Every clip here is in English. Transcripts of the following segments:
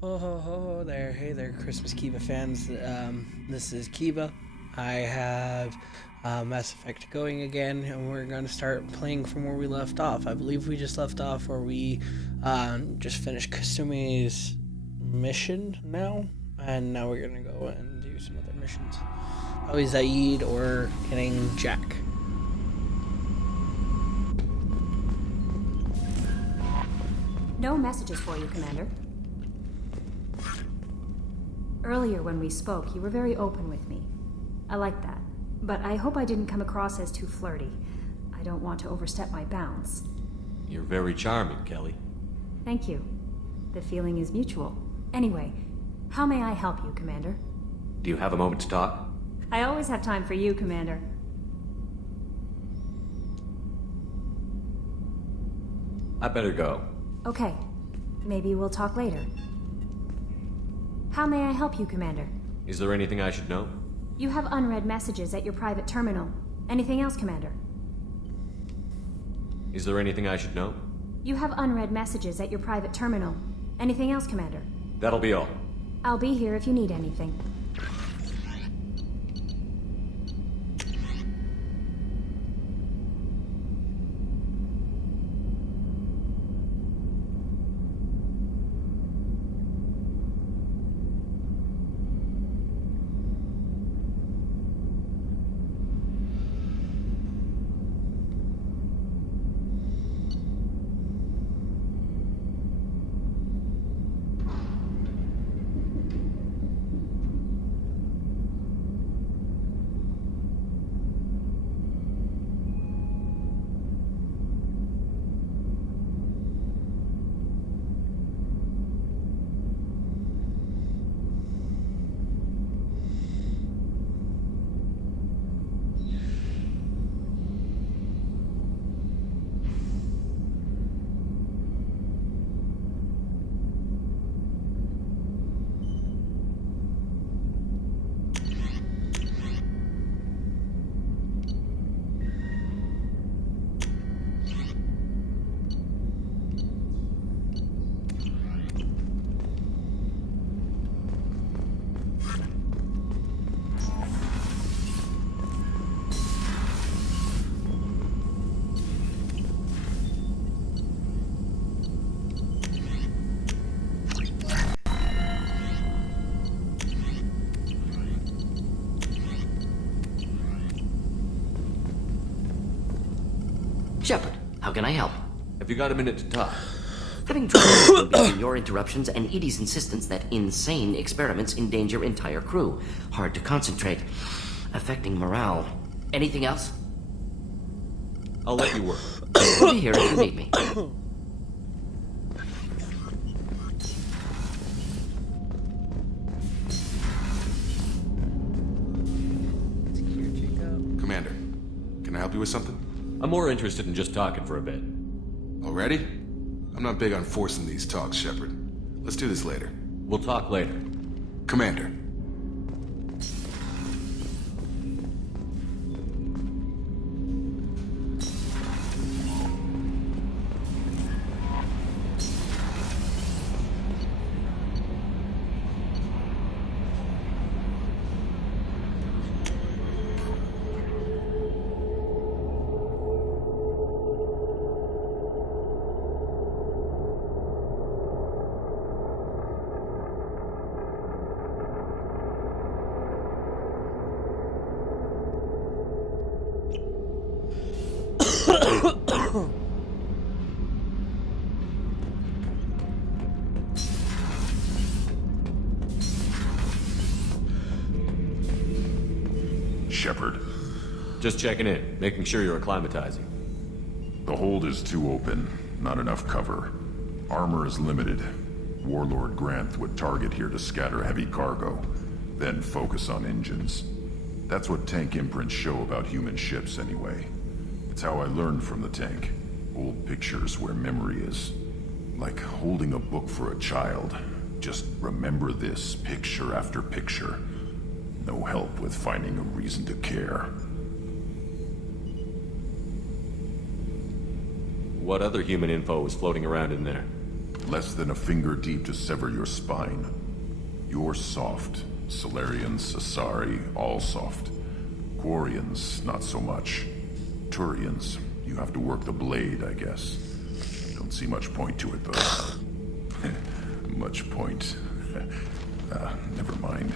Ho ho ho there. Hey there, Christmas Kiva fans. This is Kiva. I have Mass Effect going again, and we're going to start playing from where we left off. I believe we just left off where we just finished Kasumi's mission now, and now we're going to go and do some other missions. Probably Zaid or getting Jack. No messages for you, Commander. Earlier when we spoke, you were very open with me. I like that. But I hope I didn't come across as too flirty. I don't want to overstep my bounds. You're very charming, Kelly. Thank you. The feeling is mutual. Anyway, how may I help you, Commander? Do you have a moment to talk? I always have time for you, Commander. I better go. Okay. Maybe we'll talk later. How may I help you, Commander? Is there anything I should know? You have unread messages at your private terminal. Anything else, Commander? Is there anything I should know? You have unread messages at your private terminal. Anything else, Commander? That'll be all. I'll be here if you need anything. Shepard, how can I help? Have you got a minute to talk? Having trouble between your interruptions and Edie's insistence that insane experiments endanger entire crew. Hard to concentrate. Affecting morale. Anything else? I'll let you work. I'll be here if you need me. Commander, can I help you with something? I'm more interested in just talking for a bit. Already? I'm not big on forcing these talks, Shepard. Let's do this later. We'll talk later. Commander. Shepard, Just checking in, making sure you're acclimatizing. the hold is too open. Not enough cover. Armor is limited. Warlord Granth would target here to scatter heavy cargo, then focus on engines. That's what tank imprints show about human ships anyway. It's how I learned from the tank. Old pictures where memory is. Like holding a book for a child. Just remember this, picture after picture. No help with finding a reason to care. What other human info was floating around in there? less than a finger deep to sever your spine. You're soft. Solarians, Asari, all soft. Quarians, not so much. Turians, you have to work the blade, I guess. Don't see much point to it, though. Much point. Never mind.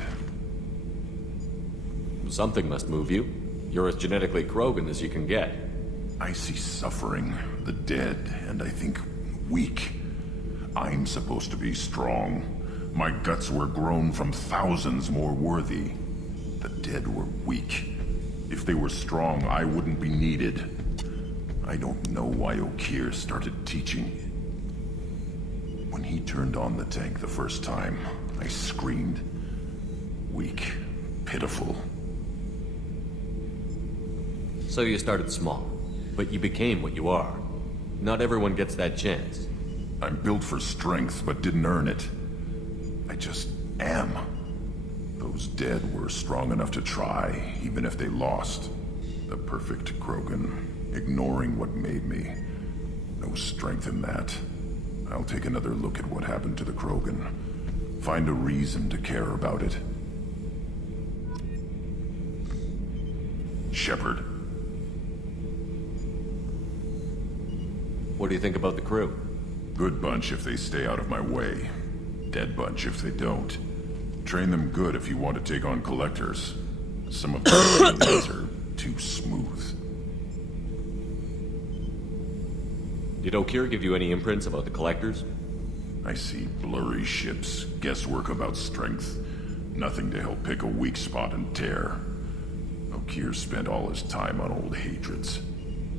Something must move you. You're as genetically Krogan as you can get. I see suffering, the dead, and I think weak. I'm supposed to be strong. My guts were grown from thousands more worthy. The dead were weak. If they were strong, I wouldn't be needed. I don't know why Okeer started teaching. When he turned on the tank the first time, I screamed. Weak, pitiful. So you started small, but you became what you are. Not everyone gets that chance. I'm built for strength, but didn't earn it. I just am. Those dead were strong enough to try, even if they lost. The perfect Krogan, ignoring what made me. No strength in that. I'll take another look at what happened to the Krogan. Find a reason to care about it. Shepard. What do you think about the crew? Good bunch if they stay out of my way. Dead bunch if they don't. Train them good if you want to take on collectors. Some of the trainings are too smooth. Did Okeer give you any imprints about the collectors? I see blurry ships, guesswork about strength. Nothing to help pick a weak spot and tear. Okeer spent all his time on old hatreds.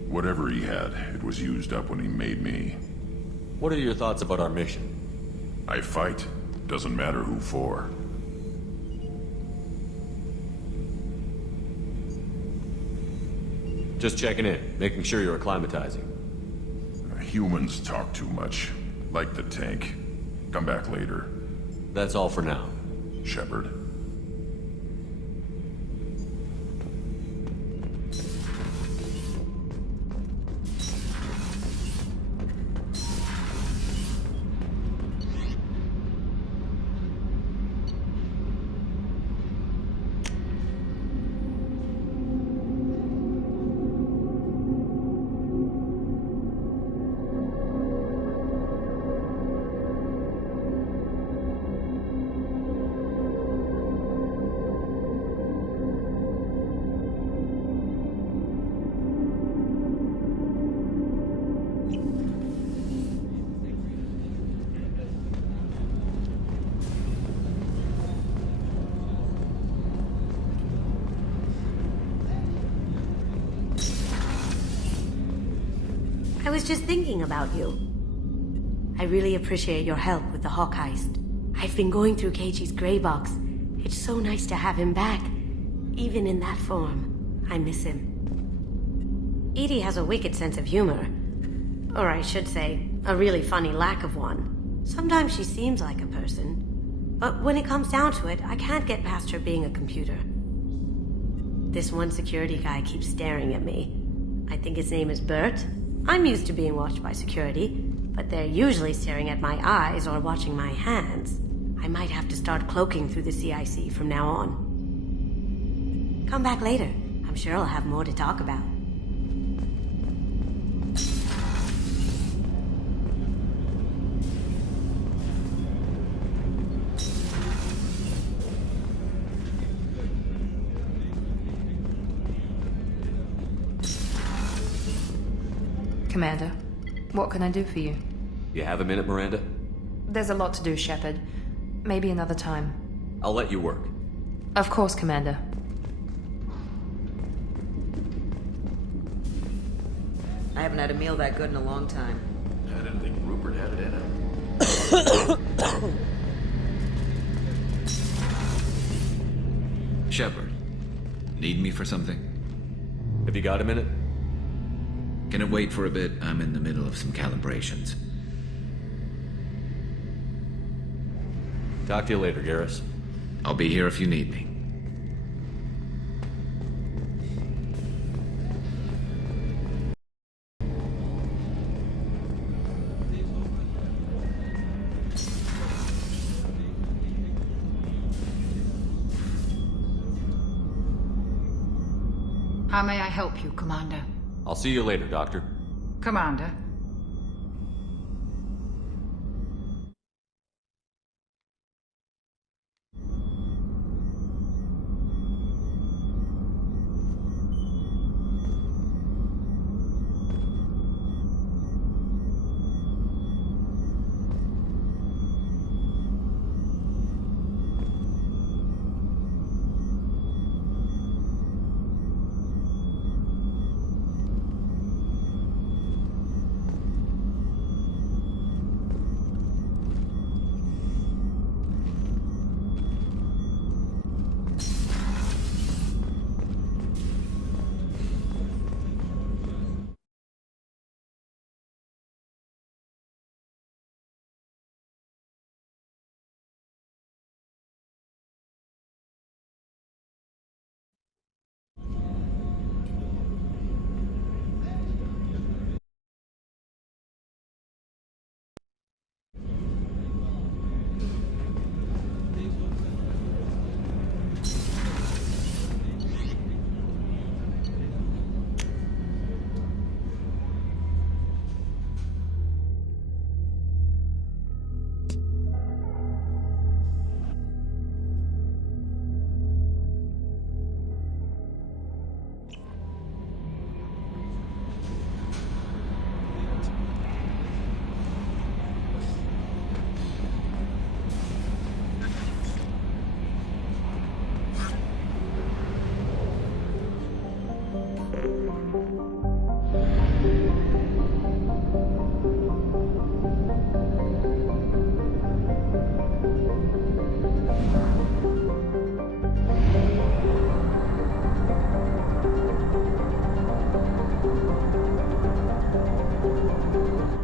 Whatever he had, it was used up when he made me. What are your thoughts about our mission? I fight. Doesn't matter who for. Just checking in, making sure you're acclimatizing. Humans talk too much. Like the tank. Come back later. That's all for now. Shepard. I was just thinking about you. I really appreciate your help with the Hawk heist. I've been going through Keiichi's gray box. It's so nice to have him back, even in that form. I miss him. EDI has a wicked sense of humor. Or I should say, a really funny lack of one. Sometimes she seems like a person. But when it comes down to it, I can't get past her being a computer. This one security guy keeps staring at me. I think his name is Bert. I'm used to being watched by security, but they're usually staring at my eyes or watching my hands. I might have to start cloaking through the CIC from now on. Come back later. I'm sure I'll have more to talk about. Commander, what can I do for you? You have a minute, Miranda? There's a lot to do, Shepard. Maybe another time. I'll let you work. Of course, Commander. I haven't had a meal that good in a long time. I didn't think Rupert had it in him. Shepard, need me for something? Have you got a minute? Can it wait for a bit? I'm in the middle of some calibrations. Talk to you later, Garrus. I'll be here if you need me. How may I help you, Commander? I'll see you later, Doctor. Commander?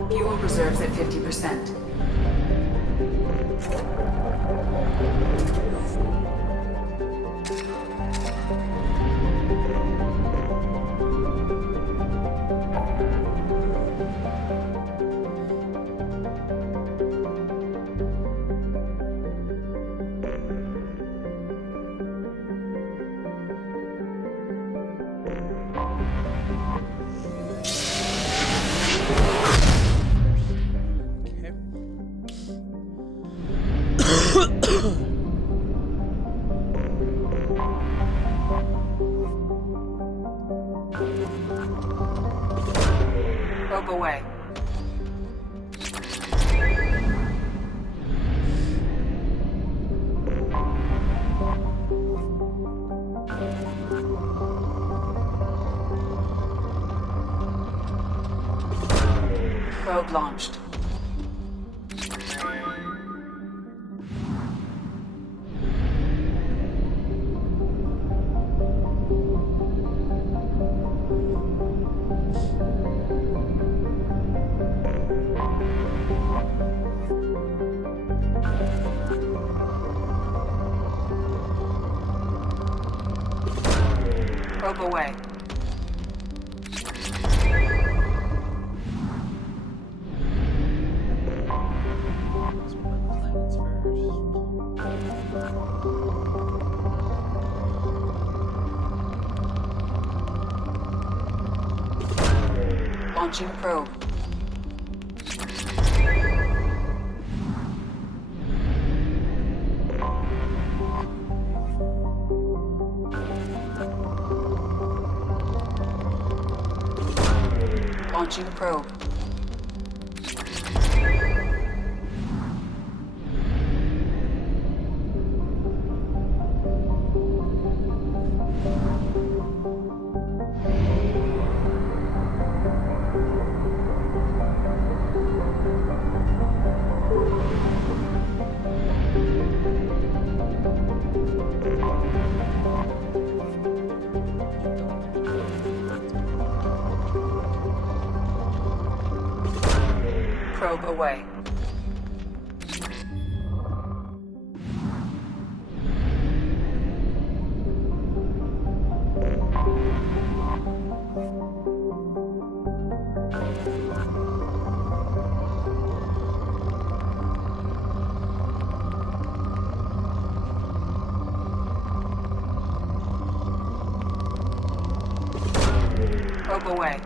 Fuel reserves at 50%. Probe away. Probe launched. Probe away. Launching probe. Launching probe. Probe away. away.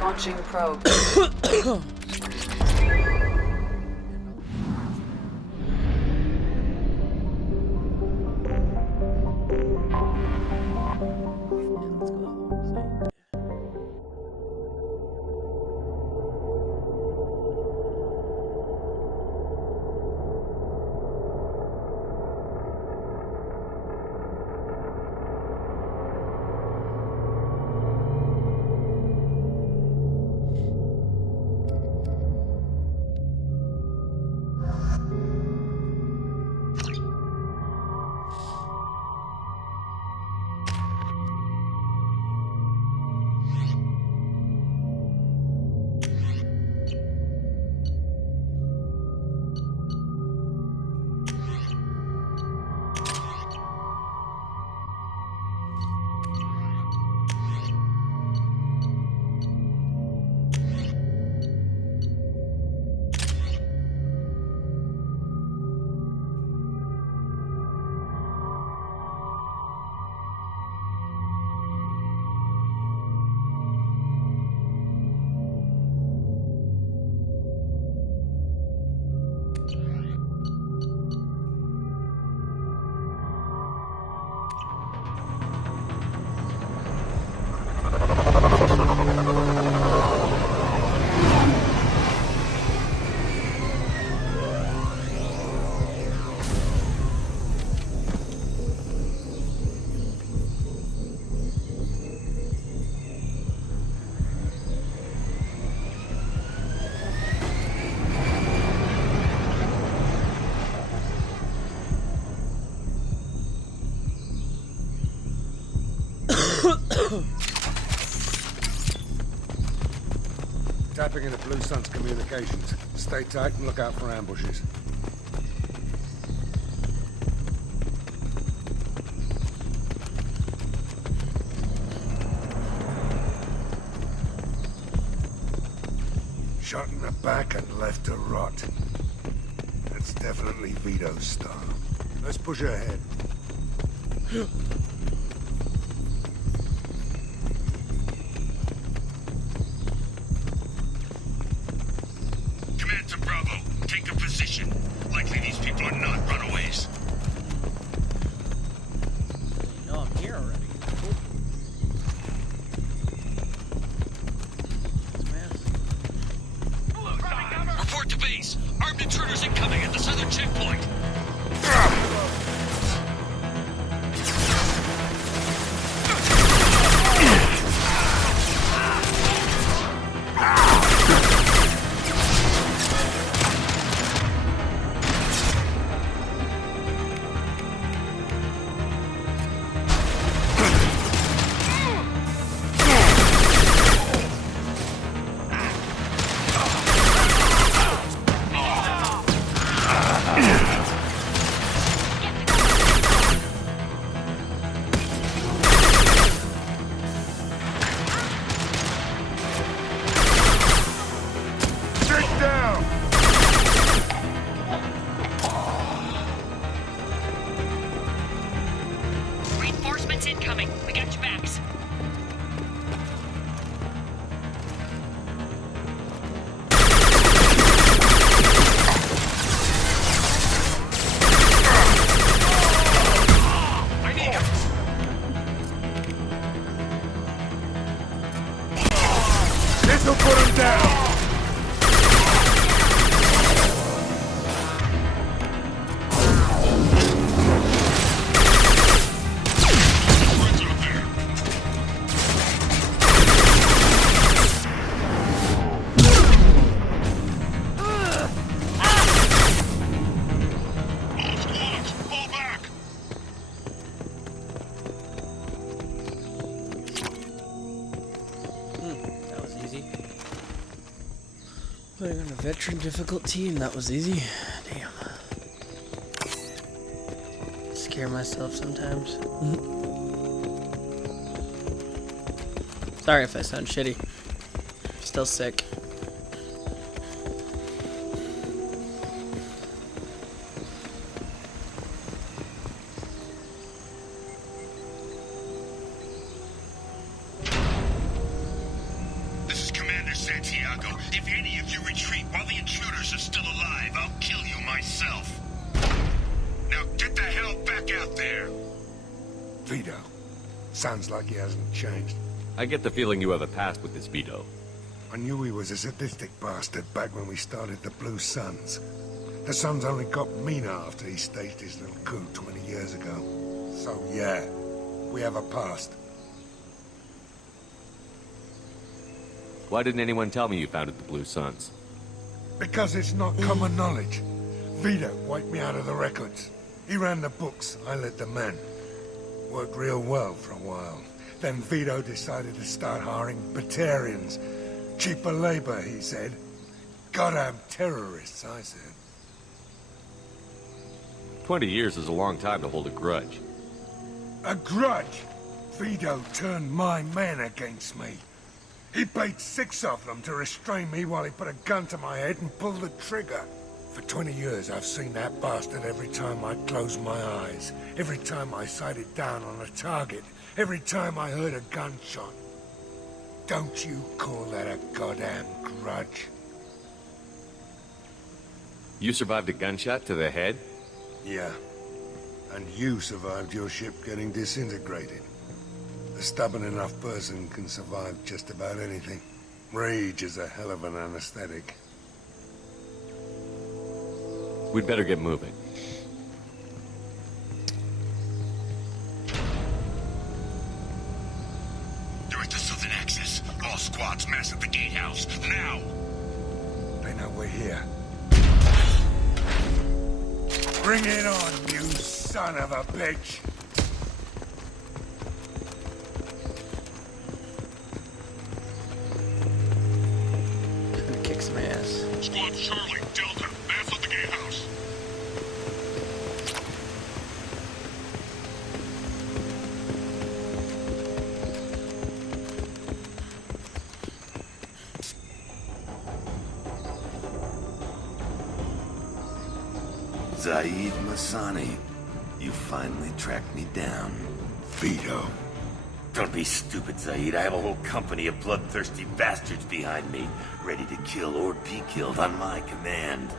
Launching probe. Tapping into Blue Sun's communications. Stay tight and look out for ambushes. Shot in the back and left to rot. That's definitely Vito's style. Let's push ahead. Command to Bravo. Take a position. Likely these people are not runaways. No, I'm here already. Report to base. Armed intruders incoming at the southern checkpoint. Reinforcements incoming. We got your backs. I need him. This'll put him down! Putting on a veteran difficulty, and that was easy. Damn. Scare myself sometimes. Sorry if I sound shitty. Still sick. This is Commander Santiago. If any of you retreat while the intruders are still alive, I'll kill you myself. Now get the hell back out there! Vito. Sounds like he hasn't changed. I get the feeling you have a past with this Vito. I knew he was a sadistic bastard back when we started the Blue Suns. The Suns only got meaner after he staged his little coup 20 years ago. So yeah, we have a past. Why didn't anyone tell me you founded the Blue Suns? Because it's not common knowledge. Vito wiped me out of the records. He ran the books, I led the men. Worked real well for a while. Then Vito decided to start hiring Batarians. Cheaper labor, he said. Goddamn terrorists, I said. 20 years is a long time to hold a grudge. A grudge? Vito turned my men against me. He paid 6 of them to restrain me while he put a gun to my head and pulled the trigger. For 20 years, I've seen that bastard every time I closed my eyes. Every time I sighted down on a target. Every time I heard a gunshot. Don't you call that a goddamn grudge? You survived a gunshot to the head? Yeah. And you survived your ship getting disintegrated. A stubborn enough person can survive just about anything. Rage is a hell of an anesthetic. We'd better get moving. They're at the southern axis. All squads mass at the gatehouse. Now! They know we're here. Bring it on, you son of a bitch! Gonna kick some ass. Squad Charlie, Delta, mass at the gatehouse. Zaid Masani, you finally tracked me down. Vito. Don't be stupid, Zaid. I have a whole company of bloodthirsty bastards behind me, ready to kill or be killed on my command.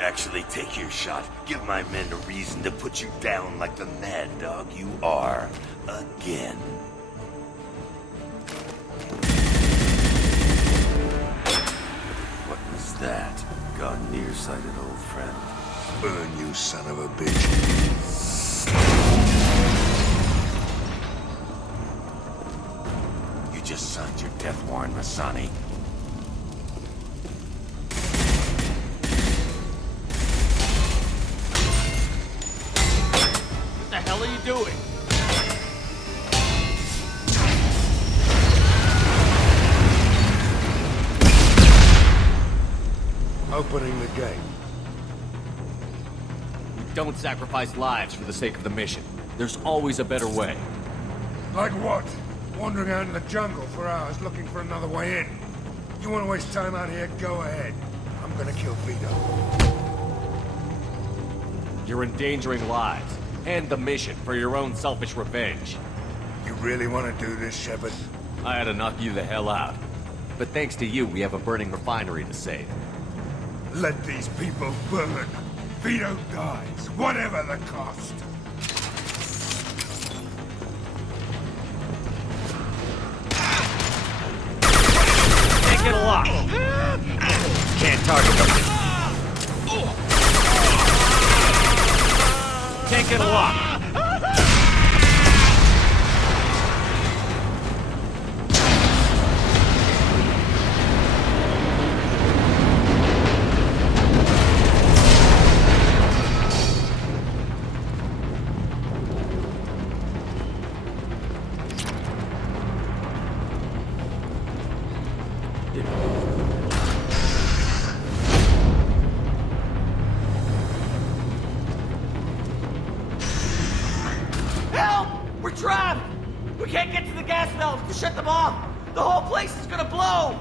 Actually, take your shot. Give my men a reason to put you down like the mad dog you are. Again. What was that? Gone nearsighted, old friend. Burn, you son of a bitch. You just signed your death warrant, Masani. What the hell are you doing? Opening the gate. Don't sacrifice lives for the sake of the mission. There's always a better way. Like what? Wandering out in the jungle for hours looking for another way in. You want to waste time out here? Go ahead. I'm gonna kill Vito. You're endangering lives and the mission for your own selfish revenge. You really want to do this, Shepard? I had to knock you the hell out. But thanks to you, we have a burning refinery to save. Let these people burn. Vito dies, whatever the cost. Can't get a lock. Can't target them. Can't get a lock. We're trapped! We can't get to the gas valves to shut them off! The whole place is gonna blow!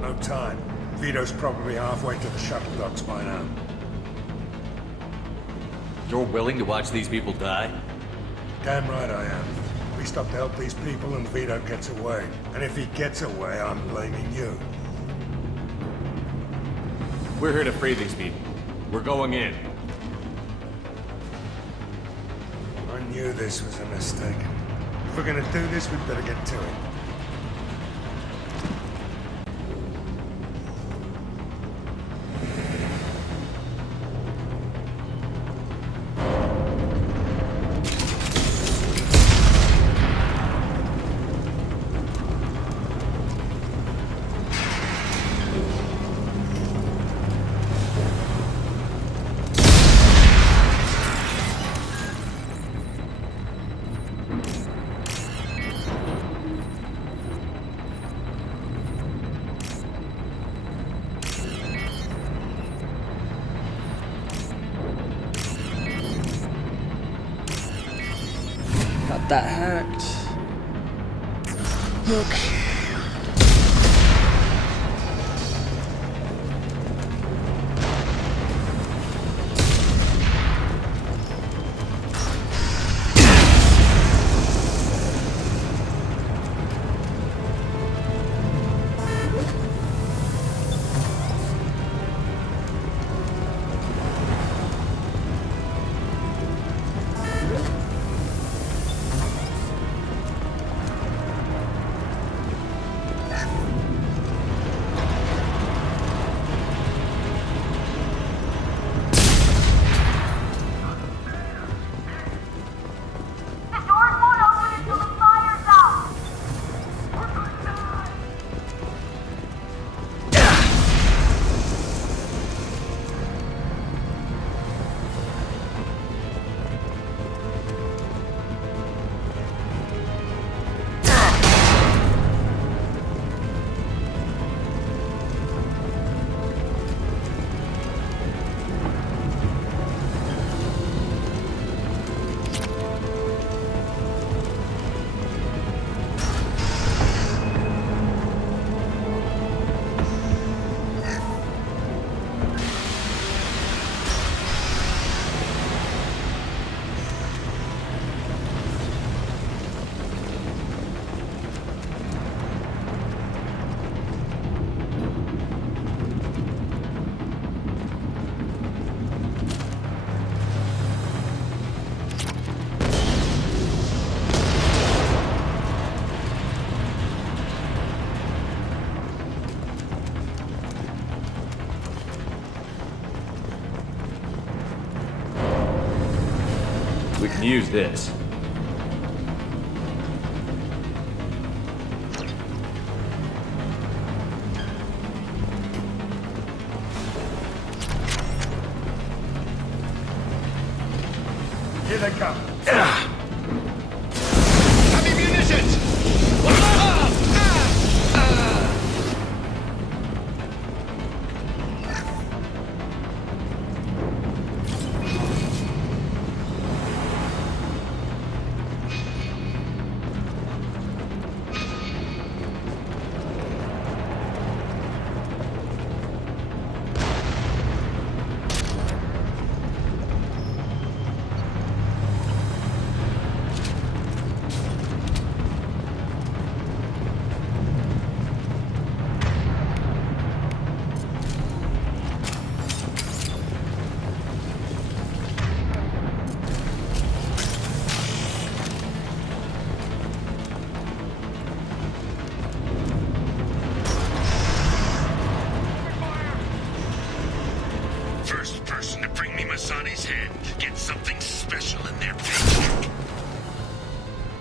No time. Vito's probably halfway to the shuttle docks by now. You're willing to watch these people die? Damn right I am. We stop to help these people and Vito gets away. And if he gets away, I'm blaming you. We're here to free these people. We're going in. I knew this was a mistake. If we're gonna do this, we'd better get to it. Got that hacked. Okay. We can use this. Here they come. Heavy munitions! First person to bring me Masani's head gets something special in their paycheck.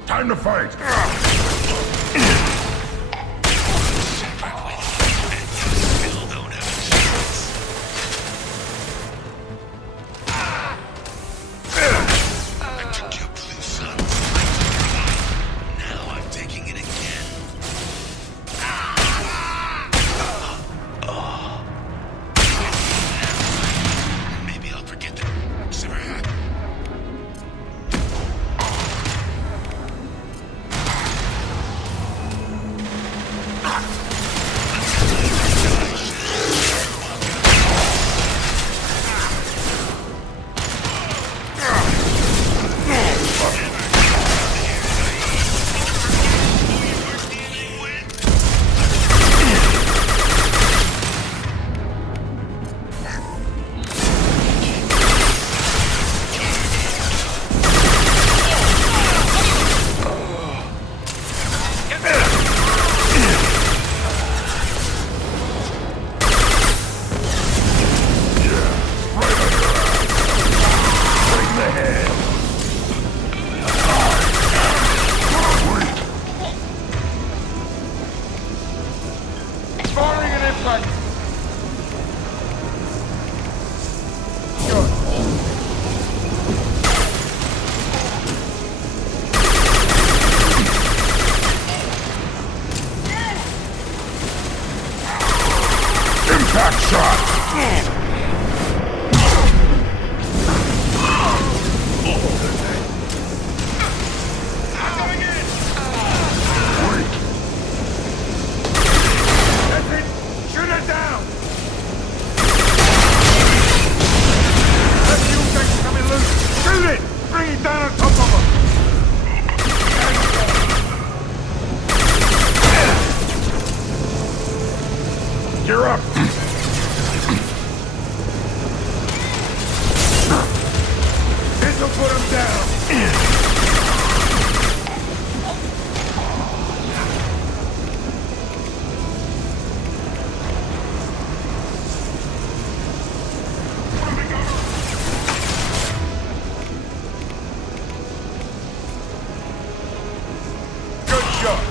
Time to fight! Still don't have a chance. I took your blue sun's light. Now I'm taking it again. Maybe I'll forget that it's ever happened. put him down! Good shot!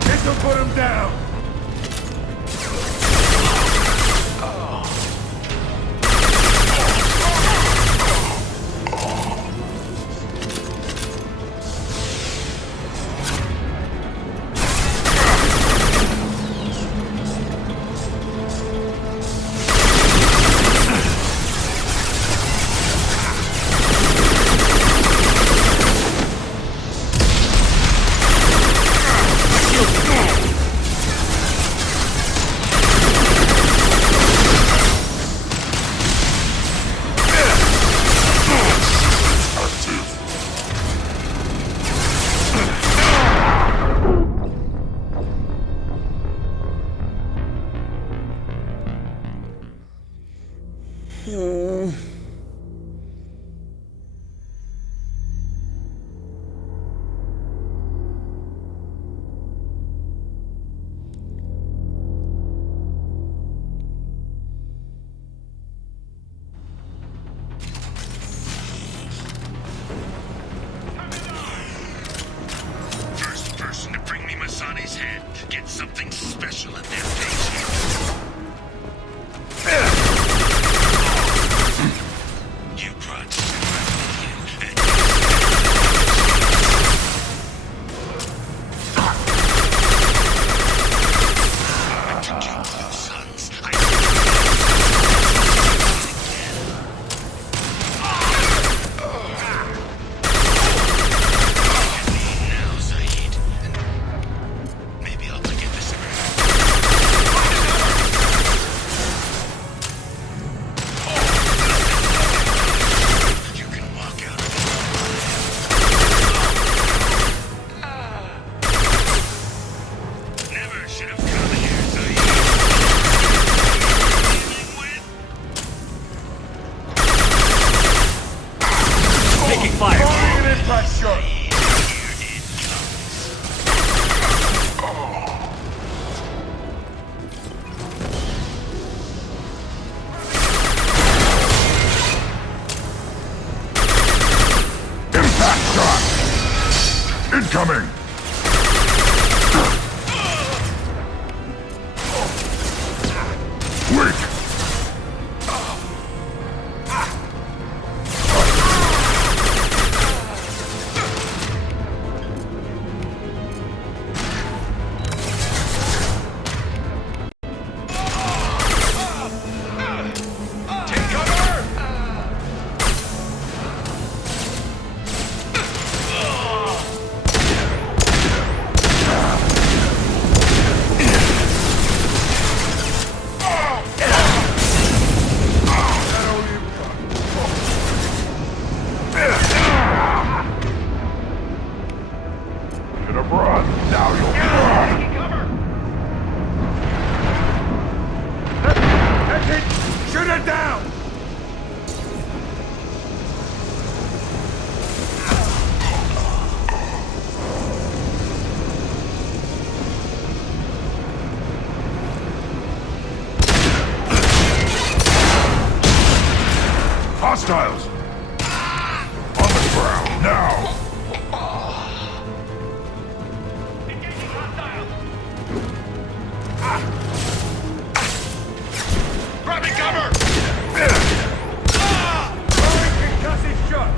This'll put him down! First person to bring me Masane's head gets something special in their paycheck. You grudge. I took your blue sons. Now, Zaid. Maybe I'll forget this You can walk out of Never should have come here, Zaid. Taking fire. Firing an impact shot! Impact shot! Incoming! Weak! Take cover! Should have run. Now you'll run. That's it! Shoot her down! Hostiles! On the ground, now! Grabbing cover! Firing concussive shot!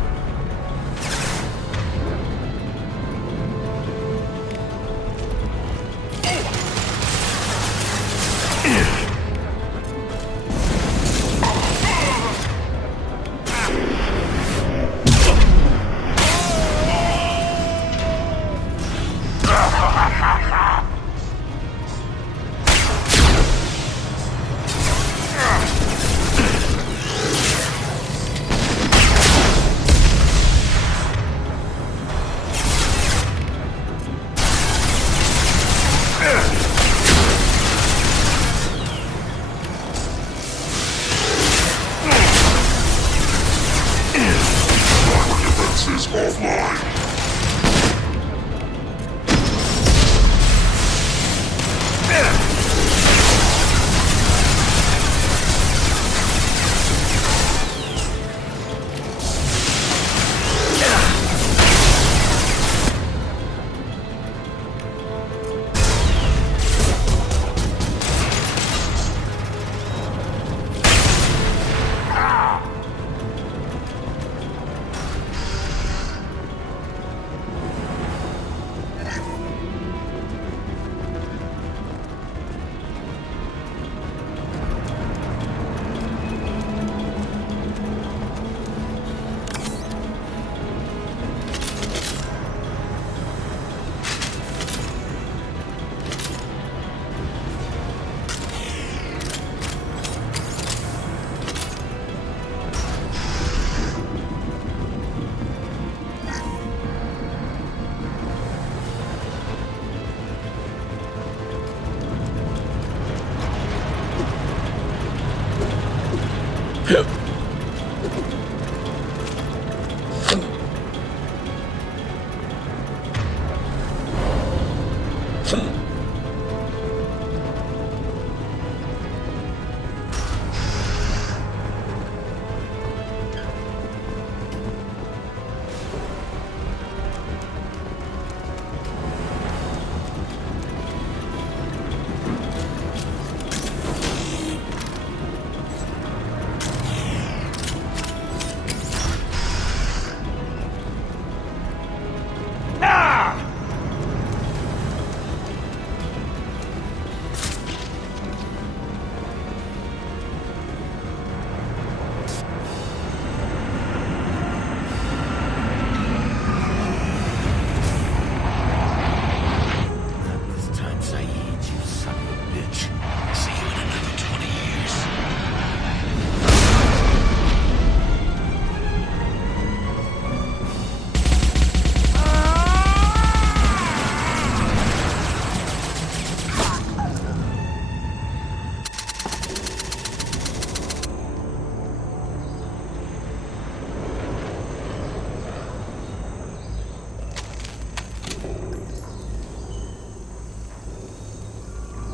is offline.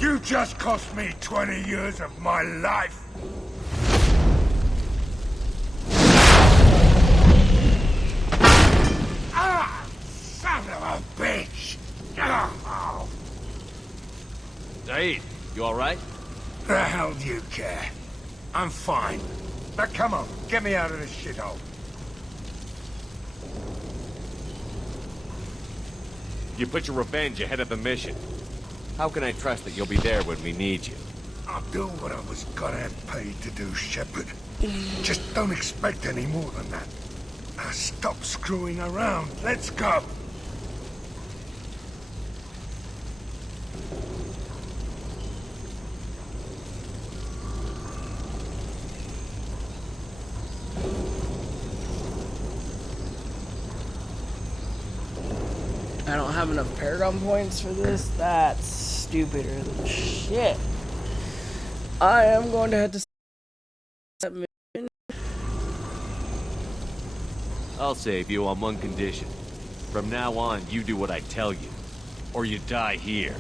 You just cost me 20 years of my life. Ah, son of a bitch! Oh. Zaid, you alright? The hell do you care? I'm fine. Now come on, get me out of this shithole. You put your revenge ahead of the mission. How can I trust that you'll be there when we need you? I'll do what I was gonna paid to do, Shepard. Just don't expect any more than that. Now stop screwing around. Let's go. I don't have enough Paragon points for this. That's stupider than shit. I am going to have to that mission. I'll save you on one condition. From now on, you do what I tell you. Or you die here.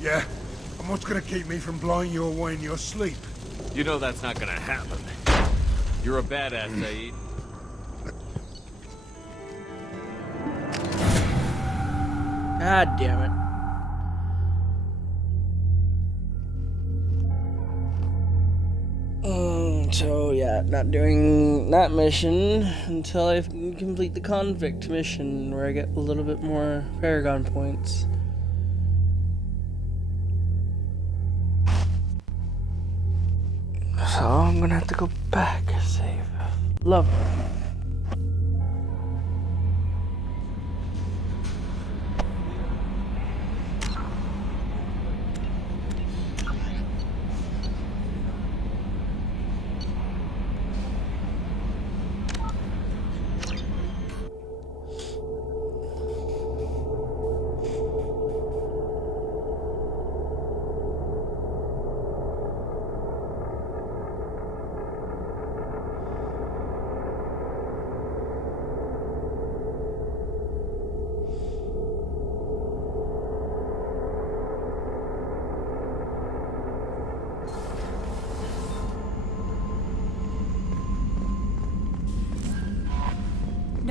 Yeah? And what's gonna keep me from blowing you away in your sleep? You know that's not gonna happen. You're a badass, Zaid. God damn it. So yeah, not doing that mission until I complete the convict mission where I get a little bit more Paragon points. So I'm gonna have to go back and save. Love.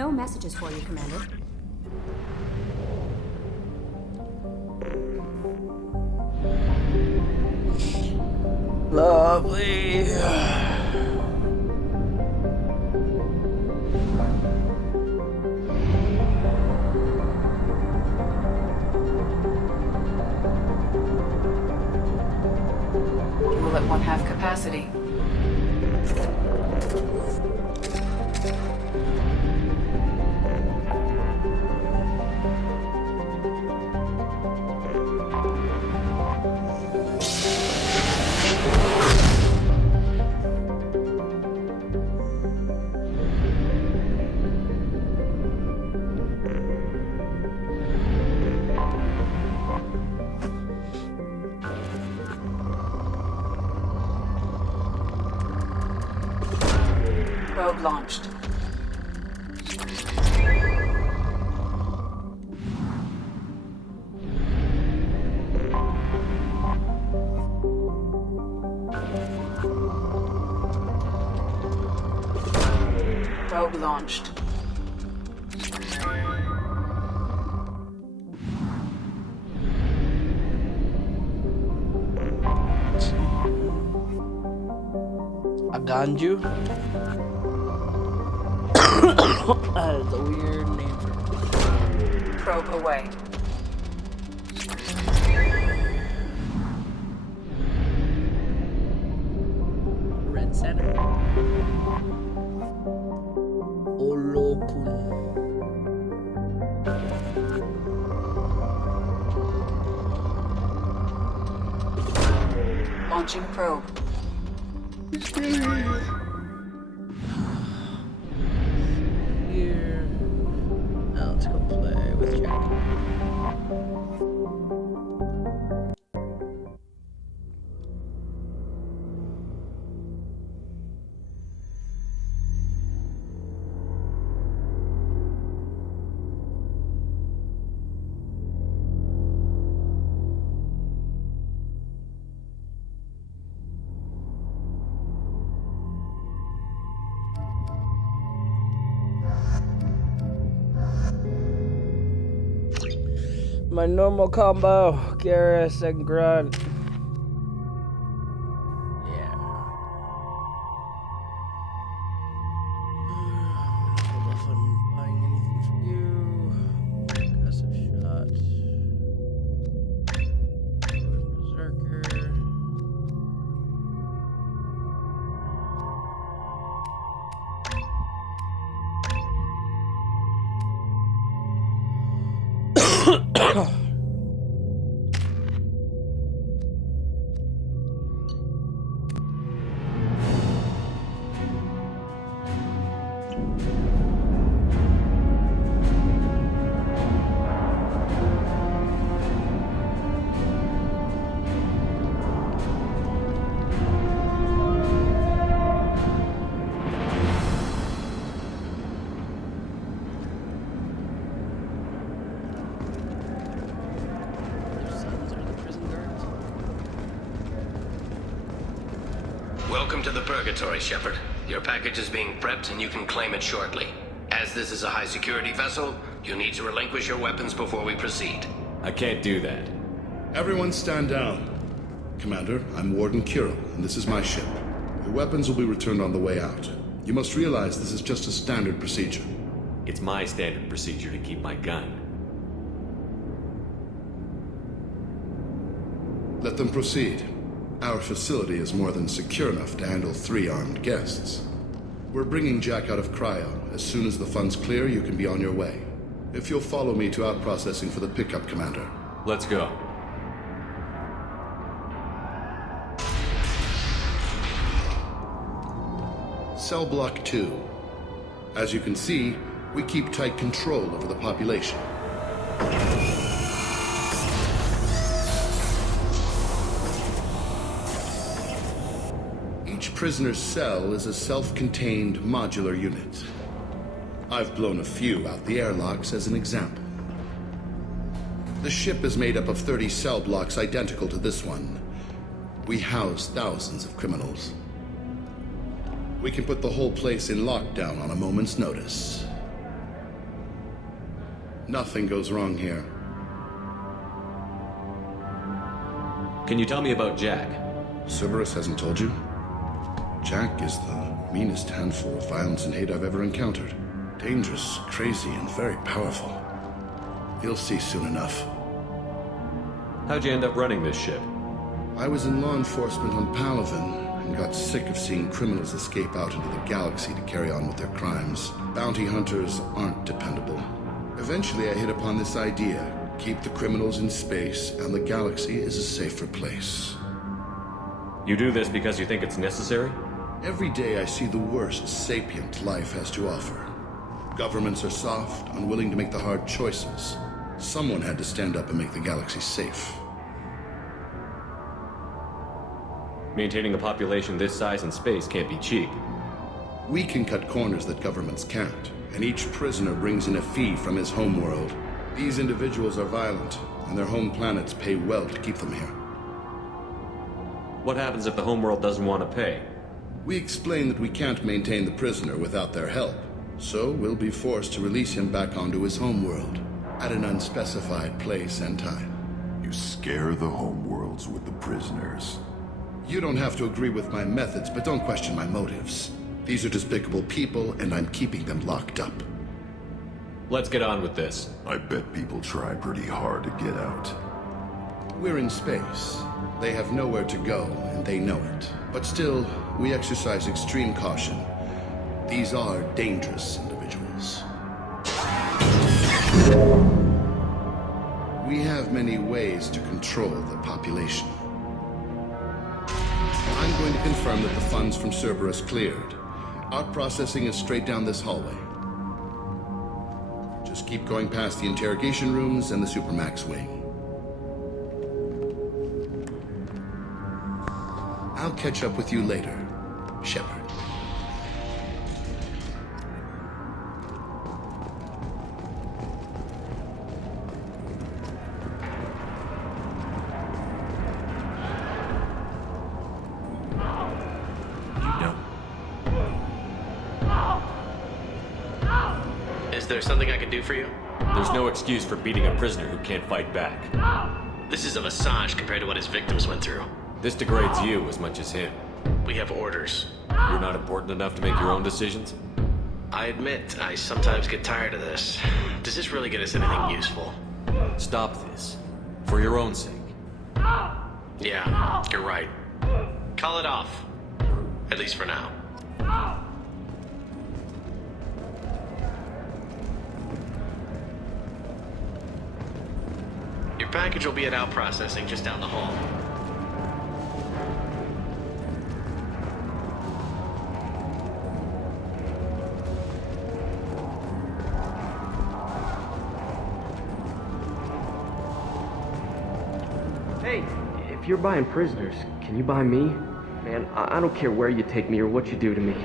No messages for you, Commander. Lovely. Fuel at 1/2 capacity. Probe launched. Probe launched. Aganju? That is a weird name for it. Probe away. Red Center. Olokun. Launching probe. Here. Now let's go play with Jack. My normal combo, Garrus and Grunt. Yeah. Hold off on buying anything for you. Passive shot. Berserker. Welcome to the Purgatory, Shepard. Your package is being prepped and you can claim it shortly. As this is a high-security vessel, you need to relinquish your weapons before we proceed. I can't do that. Everyone stand down. Commander, I'm Warden Kirill, and this is my ship. Your weapons will be returned on the way out. You must realize this is just a standard procedure. It's my standard procedure to keep my gun. Let them proceed. Our facility is more than secure enough to handle 3 armed guests. We're bringing Jack out of cryo. As soon as the funds clear, you can be on your way. If you'll follow me to out-processing for the pickup, Commander. Let's go. Cell Block 2. As you can see, we keep tight control over the population. Each prisoner's cell is a self-contained modular unit. I've blown a few out the airlocks as an example. The ship is made up of 30 cell blocks identical to this one. We house thousands of criminals. We can put the whole place in lockdown on a moment's notice. Nothing goes wrong here. Can you tell me about Jack? Cerberus hasn't told you? Jack is the meanest handful of violence and hate I've ever encountered. Dangerous, crazy, and very powerful. You'll see soon enough. How'd you end up running this ship? I was in law enforcement on Palaven and got sick of seeing criminals escape out into the galaxy to carry on with their crimes. Bounty hunters aren't dependable. Eventually I hit upon this idea. Keep the criminals in space, and the galaxy is a safer place. You do this because you think it's necessary? Every day I see the worst sapient life has to offer. Governments are soft, unwilling to make the hard choices. Someone had to stand up and make the galaxy safe. Maintaining a population this size in space can't be cheap. We can cut corners that governments can't, and each prisoner brings in a fee from his homeworld. These individuals are violent, and their home planets pay well to keep them here. What happens if the homeworld doesn't want to pay? We explain that we can't maintain the prisoner without their help, so we'll be forced to release him back onto his homeworld, at an unspecified place and time. You scare the homeworlds with the prisoners. You don't have to agree with my methods, but don't question my motives. These are despicable people, and I'm keeping them locked up. Let's get on with this. I bet people try pretty hard to get out. We're in space. They have nowhere to go, and they know it. But still, we exercise extreme caution. These are dangerous individuals. We have many ways to control the population. I'm going to confirm that the funds from Cerberus cleared. Out processing is straight down this hallway. Just keep going past the interrogation rooms and the Supermax wing. I'll catch up with you later, Shepard. Is there something I can do for you? There's no excuse for beating a prisoner who can't fight back. This is a massage compared to what his victims went through. This degrades you as much as him. We have orders. You're not important enough to make your own decisions? I admit, I sometimes get tired of this. Does this really get us anything useful? Stop this. For your own sake. Yeah, you're right. Call it off. At least for now. Your package will be at out processing just down the hall. Hey, if you're buying prisoners, can you buy me? Man, I don't care where you take me or what you do to me.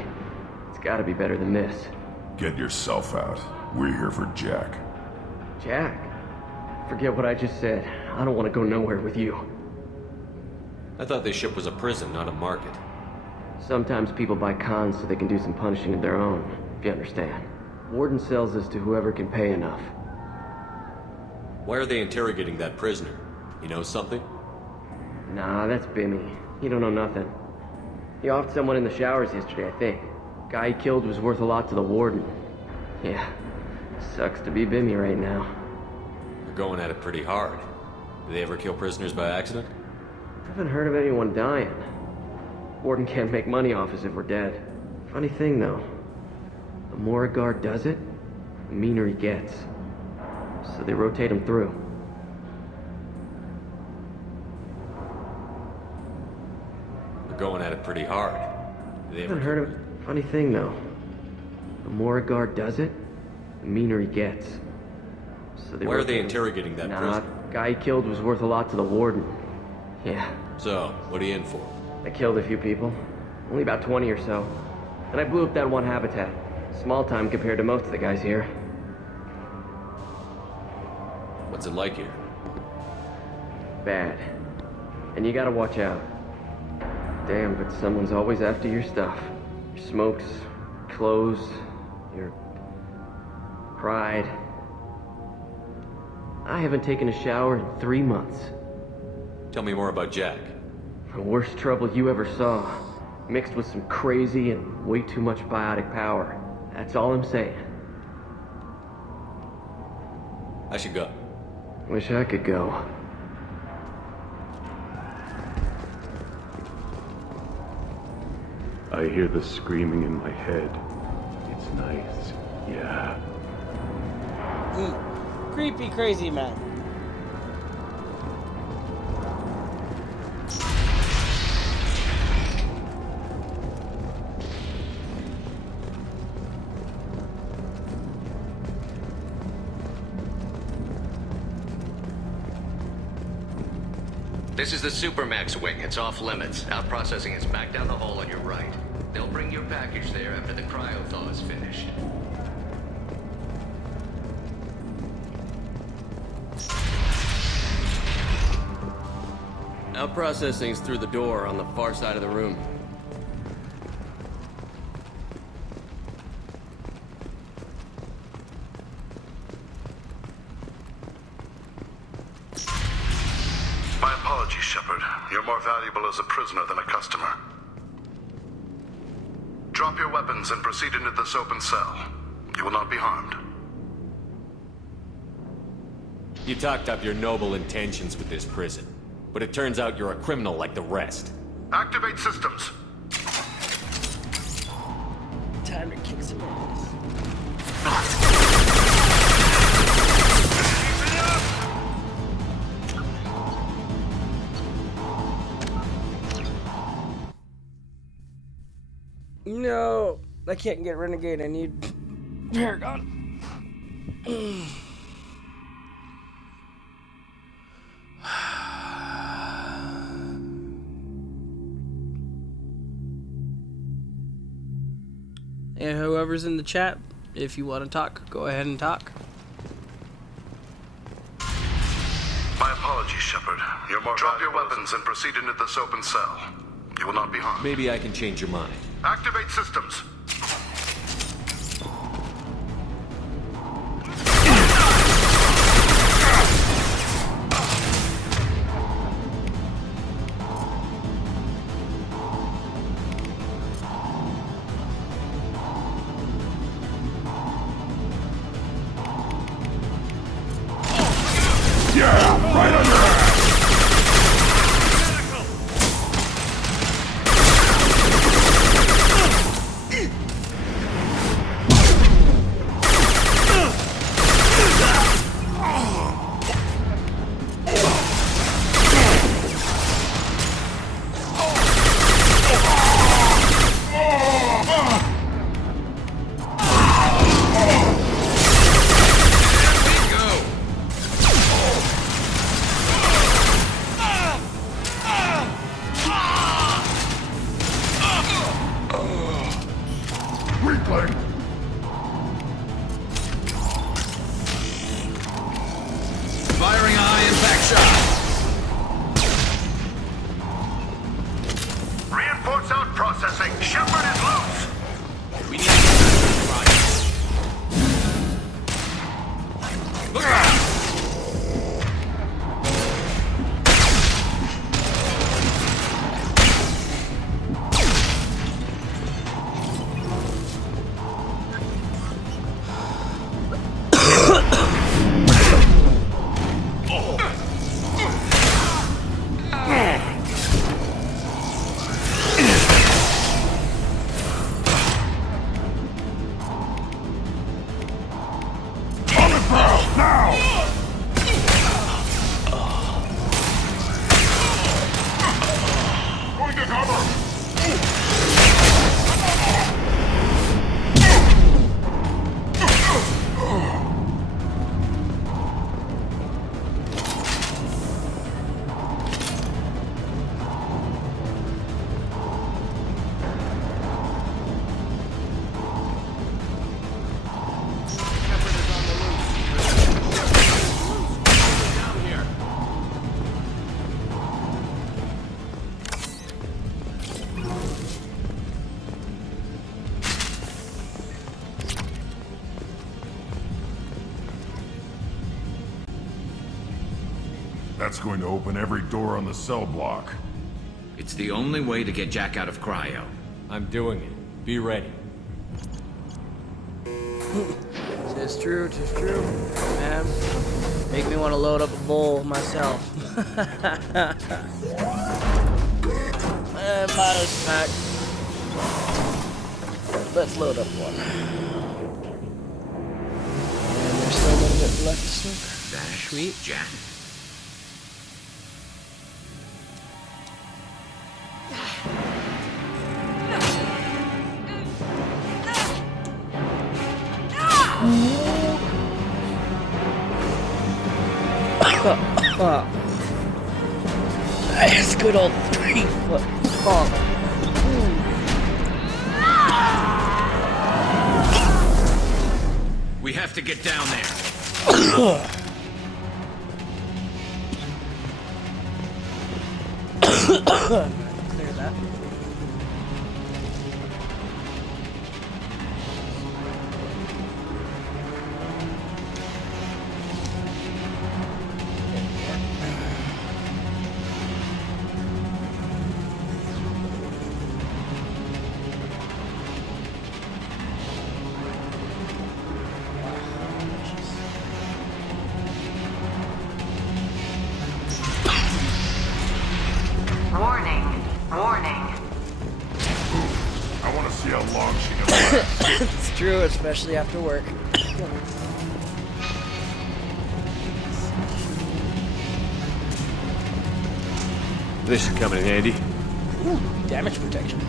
It's gotta be better than this. Get yourself out. We're here for Jack. Jack? Forget what I just said. I don't want to go nowhere with you. I thought this ship was a prison, not a market. Sometimes people buy cons so they can do some punishing of their own, if you understand. Warden sells us to whoever can pay enough. Why are they interrogating that prisoner? You know something? Nah, that's Bimmy. He don't know nothing. He offed someone in the showers yesterday, I think. Guy he killed was worth a lot to the warden. Yeah, sucks to be Bimmy right now. You're going at it pretty hard. Do they ever kill prisoners by accident? I haven't heard of anyone dying. Warden can't make money off us if we're dead. Funny thing, though. The more a guard does it, the meaner he gets. So they rotate him through. You're going at it pretty hard. Do they I haven't heard of... Funny thing, though. The more a guard does it, the meaner he gets. So Why are they interrogating that prisoner? Guy he killed was worth a lot to the warden. Yeah. So, what are you in for? I killed a few people. Only about 20 or so. And I blew up that one habitat. Small time compared to most of the guys here. What's it like here? Bad. And you gotta watch out. Damn, but someone's always after your stuff. Your smokes, clothes, your pride. I haven't taken a shower in 3 months. Tell me more about Jack. The worst trouble you ever saw. Mixed with some crazy and way too much biotic power. That's all I'm saying. I should go. Wish I could go. I hear the screaming in my head. It's nice, yeah. Creepy, crazy man. This is the Supermax wing. It's off limits. Out processing is back down the hall on your right. They'll bring your package there after the cryo-thaw is finished. Out processing's through the door on the far side of the room. My apologies, Shepard. You're more valuable as a prisoner than a customer. Drop your weapons and proceed into this open cell. You will not be harmed. You talked up your noble intentions with this prison, but it turns out you're a criminal like the rest. Activate systems. Time to kick some ass. No, I can't get Renegade. I need Paragon. And whoever's in the chat, if you want to talk, go ahead and talk. My apologies, Shepard. You're more Drop your weapons and proceed into this open cell. You will not be harmed. Maybe I can change your mind. Activate systems. Yeah, right on your ass! That's going to open every door on the cell block. It's the only way to get Jack out of cryo. I'm doing it. Be ready. Tis true, tis true. Man, make me want to load up a bowl myself. Miles back. Let's load up one. And there's still a little bit left to smoke. That's Sweet. Jack. It's good old 3-foot fall. We have to get down there. Clear that. It's true, especially after work. This should come in handy. Ooh, damage protection.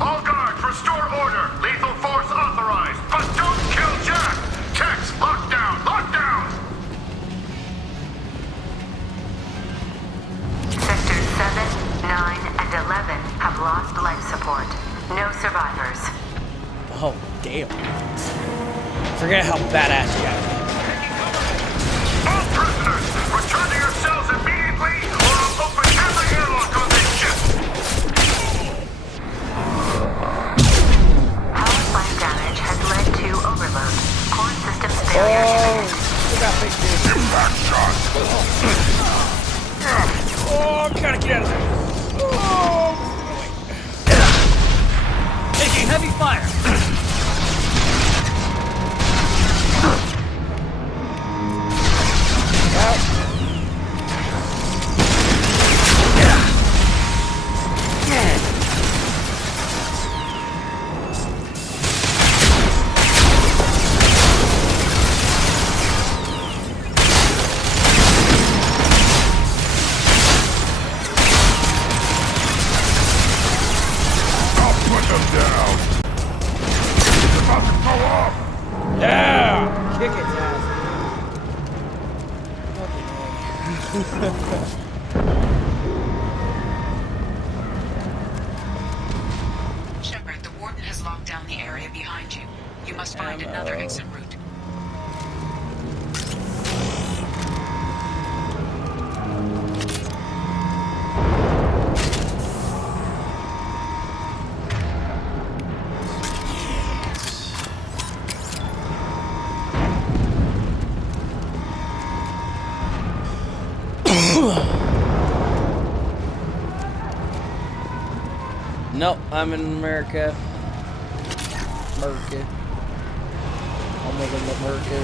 All guards, restore order. Lethal force authorized, but don't kill Jack. Tex, lockdown, lockdown. Sectors 7, 9, and 11 have lost life support. No survivors. Oh, damn. Forget how badass you are. All prisoners, return to your cells immediately, or I'll open every airlock on this ship. Power plant damage has led to overload. Core systems failure imminent. We got big dude. Impact shot. Oh, gotta get out of there. Oh. Taking heavy fire! Shepard, the Warden has locked down the area behind you. You must find another exit route. Nope, I'm in America. America. I'm living in America.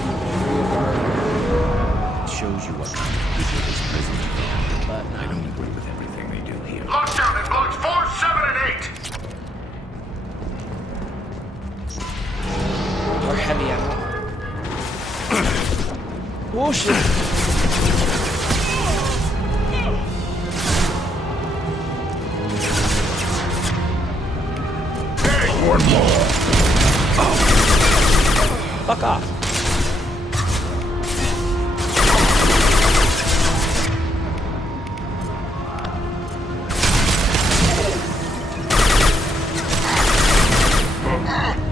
It shows you what kind of people this prison is. But I don't agree with everything they do here. Lockdown in blocks 4, 7, and 8. Or heavy ammo. Oh shit. One more. Fuck off.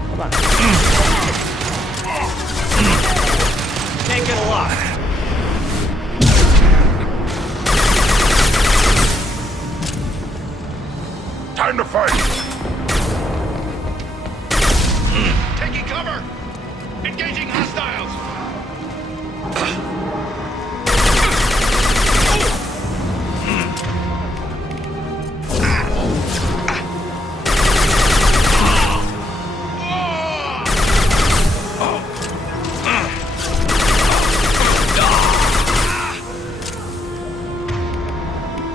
Come on. Can't get a lock. Time to fight. Taking cover! Engaging hostiles!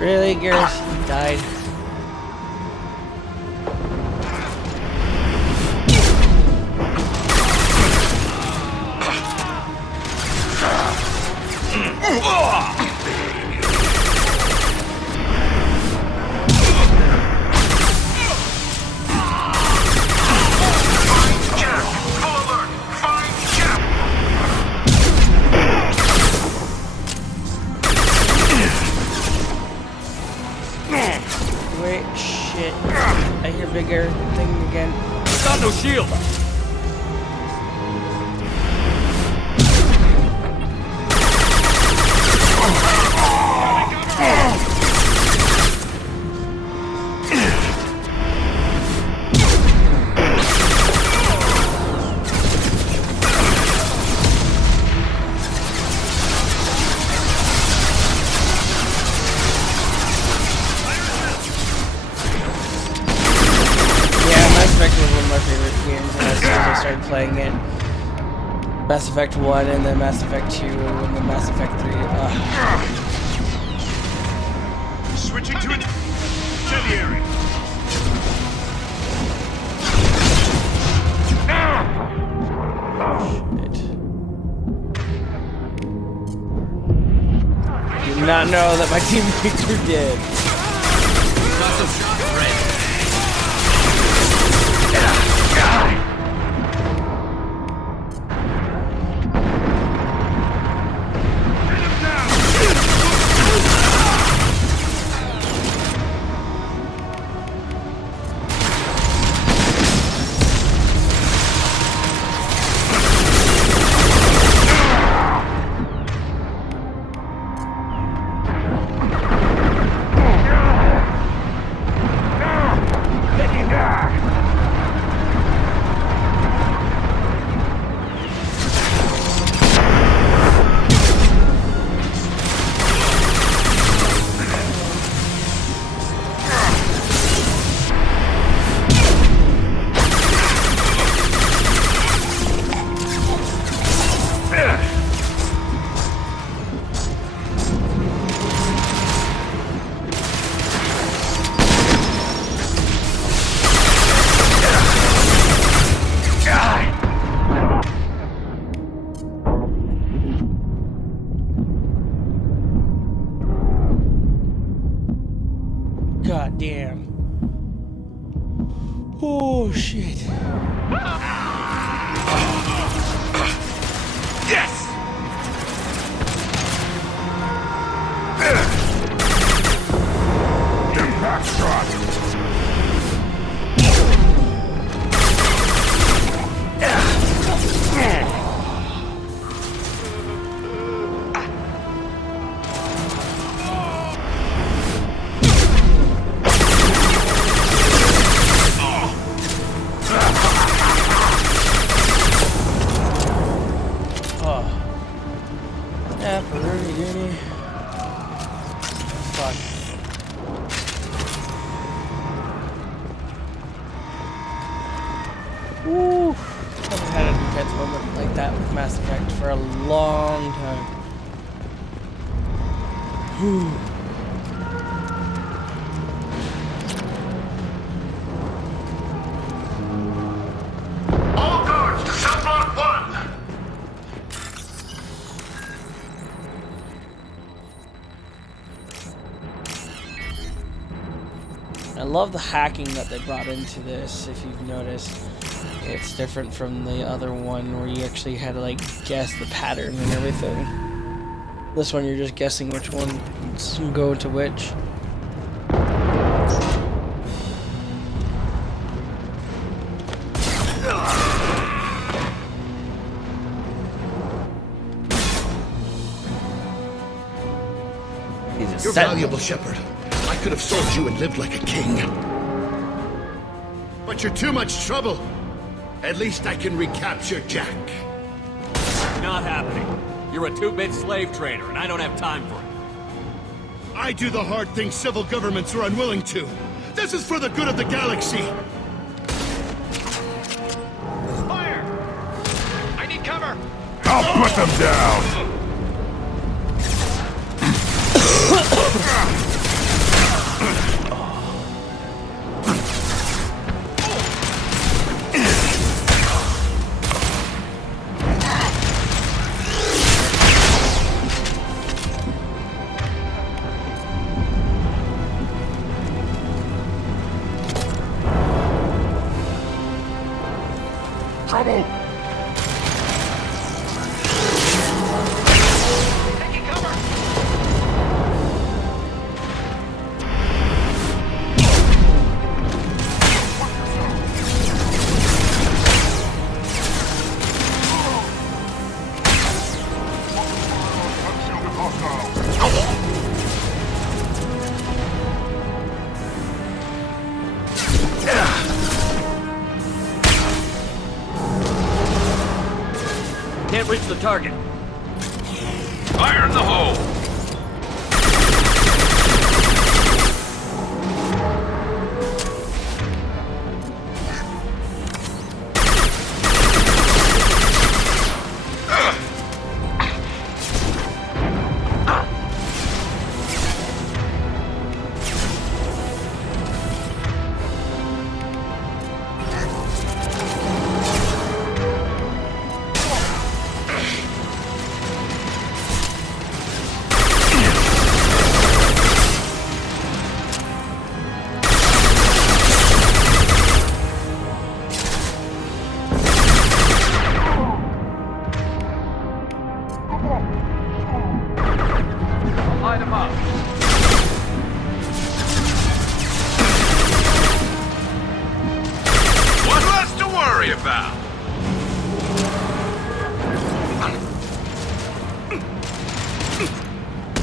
Really, Garrus? You died. Wait, shit. I hear bigger thing again. It's got no shield! Playing it. Mass Effect 1 and then Mass Effect 2 and then Mass Effect 3. Switching to incendiary. Did not know that my teammates were dead. Got some shots ready. God damn. Oh shit. Yes! Impact shot! Woo! Haven't had an intense moment like that with Mass Effect for a long time. Whew. All guards to Subblock 1! I love the hacking that they brought into this, if you've noticed. It's different from the other one where you actually had to like guess the pattern and everything. This one you're just guessing which ones go to which. You're valuable, Shepard. I could have sold you and lived like a king. But you're too much trouble. At least I can recapture Jack. Not happening. You're a two-bit slave trader, and I don't have time for it. I do the hard things civil governments are unwilling to. This is for the good of the galaxy. Fire! I need cover! I'll put them down! trouble! Taking cover! Can't reach the target. Fire in the hole! Light him up. One less to worry about!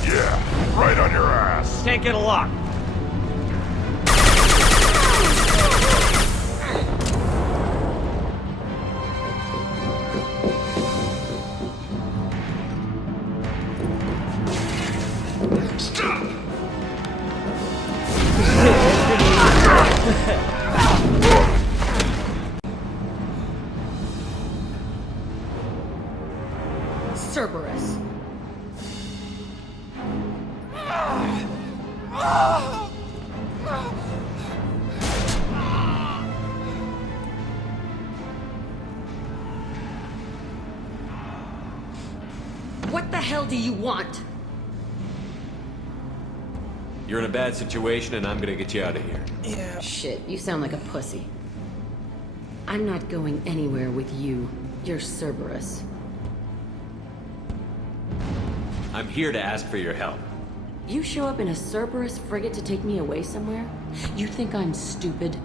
Yeah, right on your ass! Can't get a lock. Stop! Cerberus. What the hell do you want? You're in a bad situation, and I'm gonna get you out of here. Yeah. Shit, you sound like a pussy. I'm not going anywhere with you. You're Cerberus. I'm here to ask for your help. You show up in a Cerberus frigate to take me away somewhere? You think I'm stupid?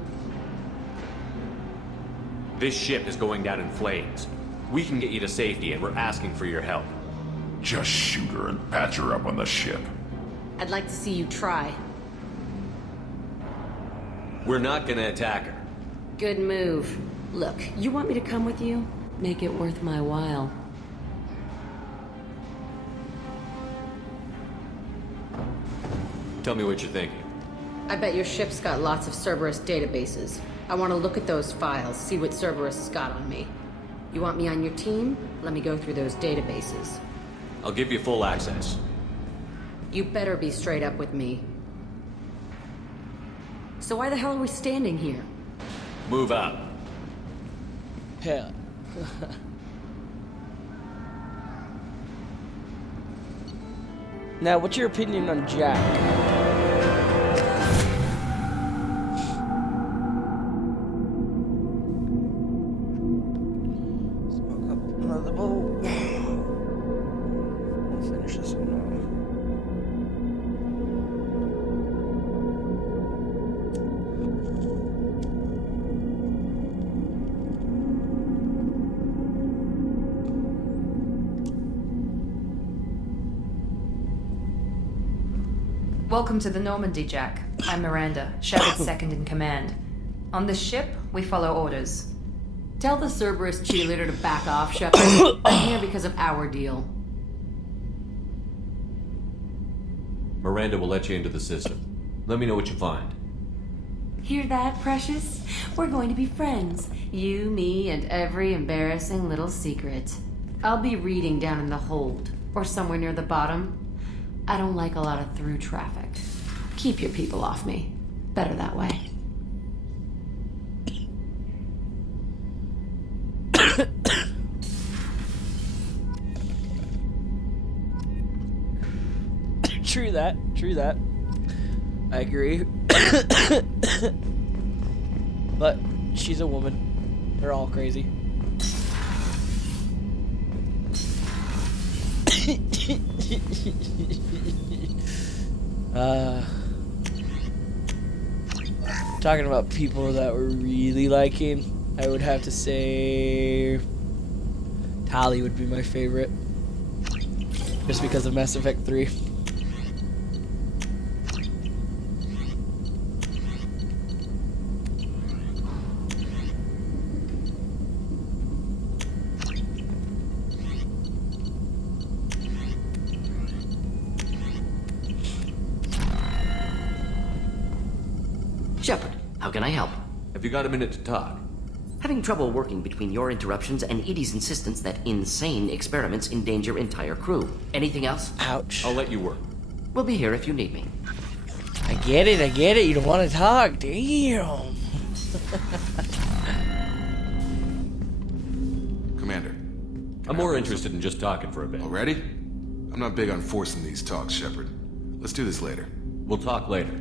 This ship is going down in flames. We can get you to safety, and we're asking for your help. Just shoot her and patch her up on the ship. I'd like to see you try. We're not gonna attack her. Good move. Look, you want me to come with you? Make it worth my while. Tell me what you're thinking. I bet your ship's got lots of Cerberus databases. I want to look at those files, see what Cerberus has got on me. You want me on your team? Let me go through those databases. I'll give you full access. You better be straight up with me. So why the hell are we standing here? Move out. Yeah. Now, what's your opinion on Jack? Smoke up another bowl. We'll finish this one off. Welcome to the Normandy, Jack. I'm Miranda, Shepard's second in command. On this ship, we follow orders. Tell the Cerberus cheerleader to back off, Shepard. I'm here because of our deal. Miranda will let you into the system. Let me know what you find. Hear that, Precious? We're going to be friends. You, me, and every embarrassing little secret. I'll be reading down in the hold, or somewhere near the bottom. I don't like a lot of through traffic. Keep your people off me. Better that way. True that. True that. I agree. But she's a woman. They're all crazy. Talking about people that we're really liking, I would have to say Tali would be my favorite, just because of Mass Effect 3. Shepard, how can I help? Have you got a minute to talk? Having trouble working between your interruptions and EDI's insistence that insane experiments endanger entire crew. Anything else? Ouch. I'll let you work. We'll be here if you need me. I get it, you don't want to talk, damn. Commander. I'm more interested in just talking for a bit. Already? I'm not big on forcing these talks, Shepard. Let's do this later. We'll talk later.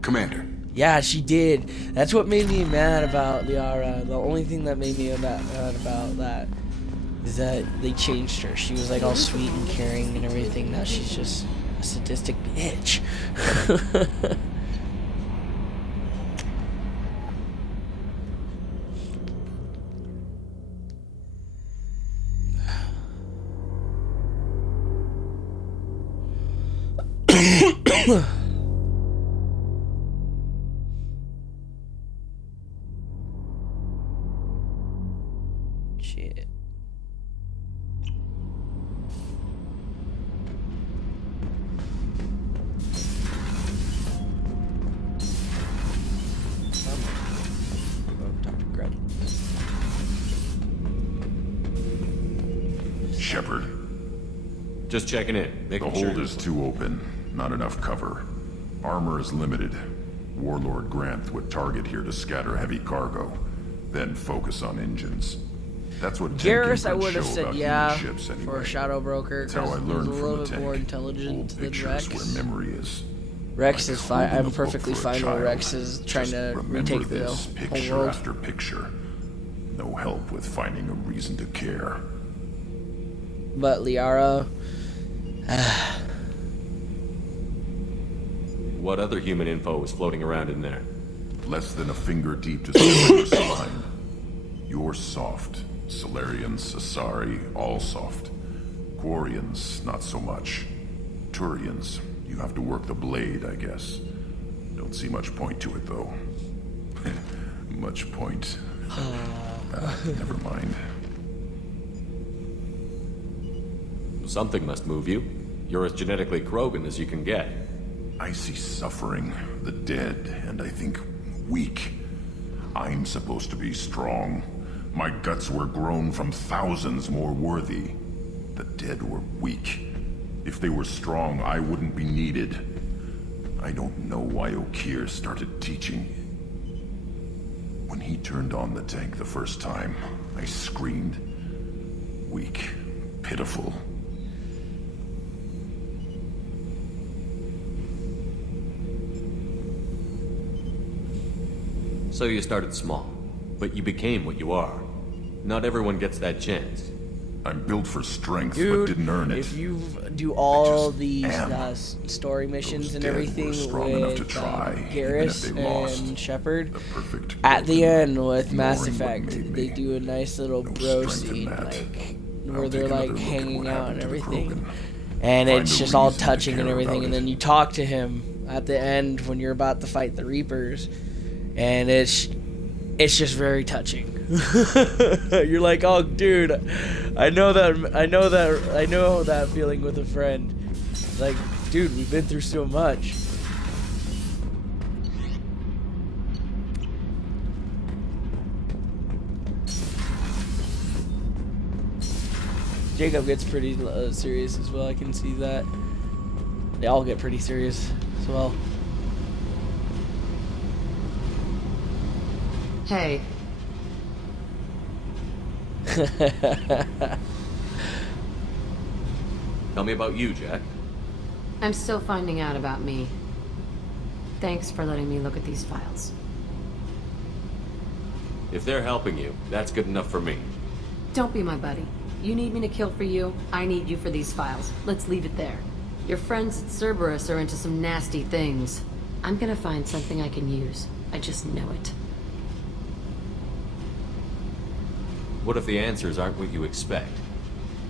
Commander. Yeah, she did. That's what made me mad about Liara. The only thing that made me mad about that is that they changed her. She was like all sweet and caring and everything. Now she's just a sadistic bitch. Shit. Dr. Grubb. Shepard. Just checking in. The hold is too open. Not enough cover. Armor is limited. Warlord Granth would target here to scatter heavy cargo, then focus on engines. That's what Garrus, I Tenkin would have show said about yeah human ships anyway. for Shadow Broker That's how I because he's a learned little from bit the more tank. intelligent Old than pictures Rex. where memory is. Rex Like is fine. holding I'm a book perfectly for a fine with child. Rex is trying Just to remember retake the this whole picture world. after picture. No help with finding a reason to care. But Liara, What other human info is floating around in there? Less than a finger deep to your spine. You're soft. Solarians, Asari, all soft. Quarians, not so much. Turians, you have to work the blade, I guess. Don't see much point to it, though. Much point. Never mind. Something must move you. You're as genetically Krogan as you can get. I see suffering, the dead, and I think weak. I'm supposed to be strong. My guts were grown from thousands more worthy. The dead were weak. If they were strong, I wouldn't be needed. I don't know why Okeer started teaching. When he turned on the tank the first time, I screamed. Weak, pitiful. So you started small, but you became what you are. Not everyone gets that chance. I'm built for strength, dude, but didn't earn it. if you do all these story missions and everything with Garrus and Shepard, at the end with Mass Effect, they do a nice little bro scene, like where they're like hanging out and everything, and it's just all touching and everything. And then you talk to him at the end when you're about to fight the Reapers, and it's just very touching. You're like, oh, dude, I know that feeling with a friend. Like, dude, we've been through so much. Jacob gets pretty serious as well. I can see that. They all get pretty serious as well. Hey. Tell me about you, Jack. I'm still finding out about me. Thanks for letting me look at these files. If they're helping you, that's good enough for me. Don't be my buddy. You need me to kill for you, I need you for these files. Let's leave it there. Your friends at Cerberus are into some nasty things. I'm gonna find something I can use. I just know it. What if the answers aren't what you expect?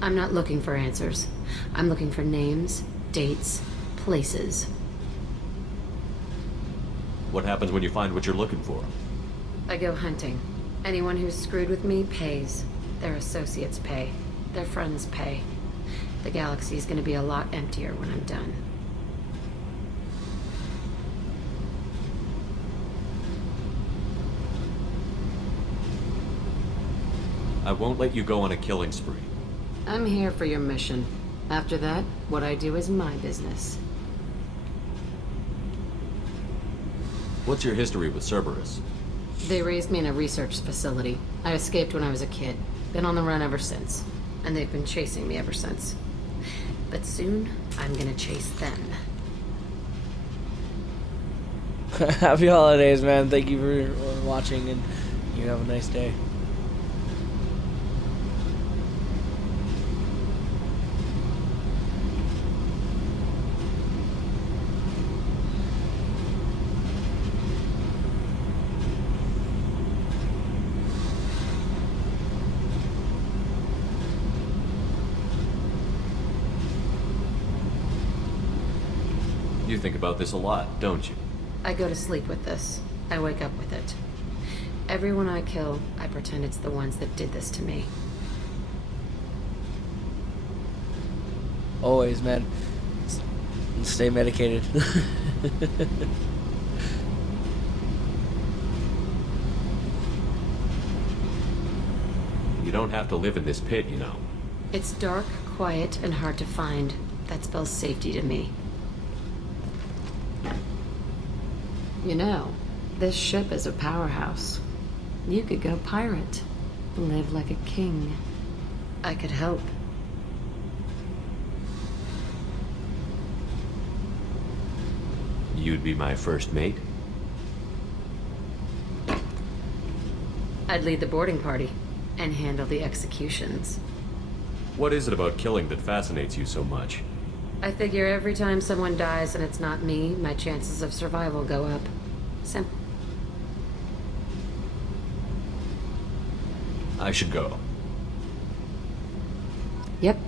I'm not looking for answers. I'm looking for names, dates, places. What happens when you find what you're looking for? I go hunting. Anyone who's screwed with me pays. Their associates pay. Their friends pay. The galaxy's gonna be a lot emptier when I'm done. I won't let you go on a killing spree. I'm here for your mission. After that, what I do is my business. What's your history with Cerberus? They raised me in a research facility. I escaped when I was a kid. Been on the run ever since. And they've been chasing me ever since. But soon, I'm gonna chase them. Happy holidays, man. Thank you for watching, and you have a nice day. You think about this a lot, don't you? I go to sleep with this. I wake up with it. Everyone I kill, I pretend it's the ones that did this to me. Always, man. Stay medicated. You don't have to live in this pit, you know. It's dark, quiet, and hard to find. That spells safety to me. You know, this ship is a powerhouse. You could go pirate. Live like a king. I could help. You'd be my first mate? I'd lead the boarding party and handle the executions. What is it about killing that fascinates you so much? I figure every time someone dies and it's not me, my chances of survival go up. Simple. I should go. Yep.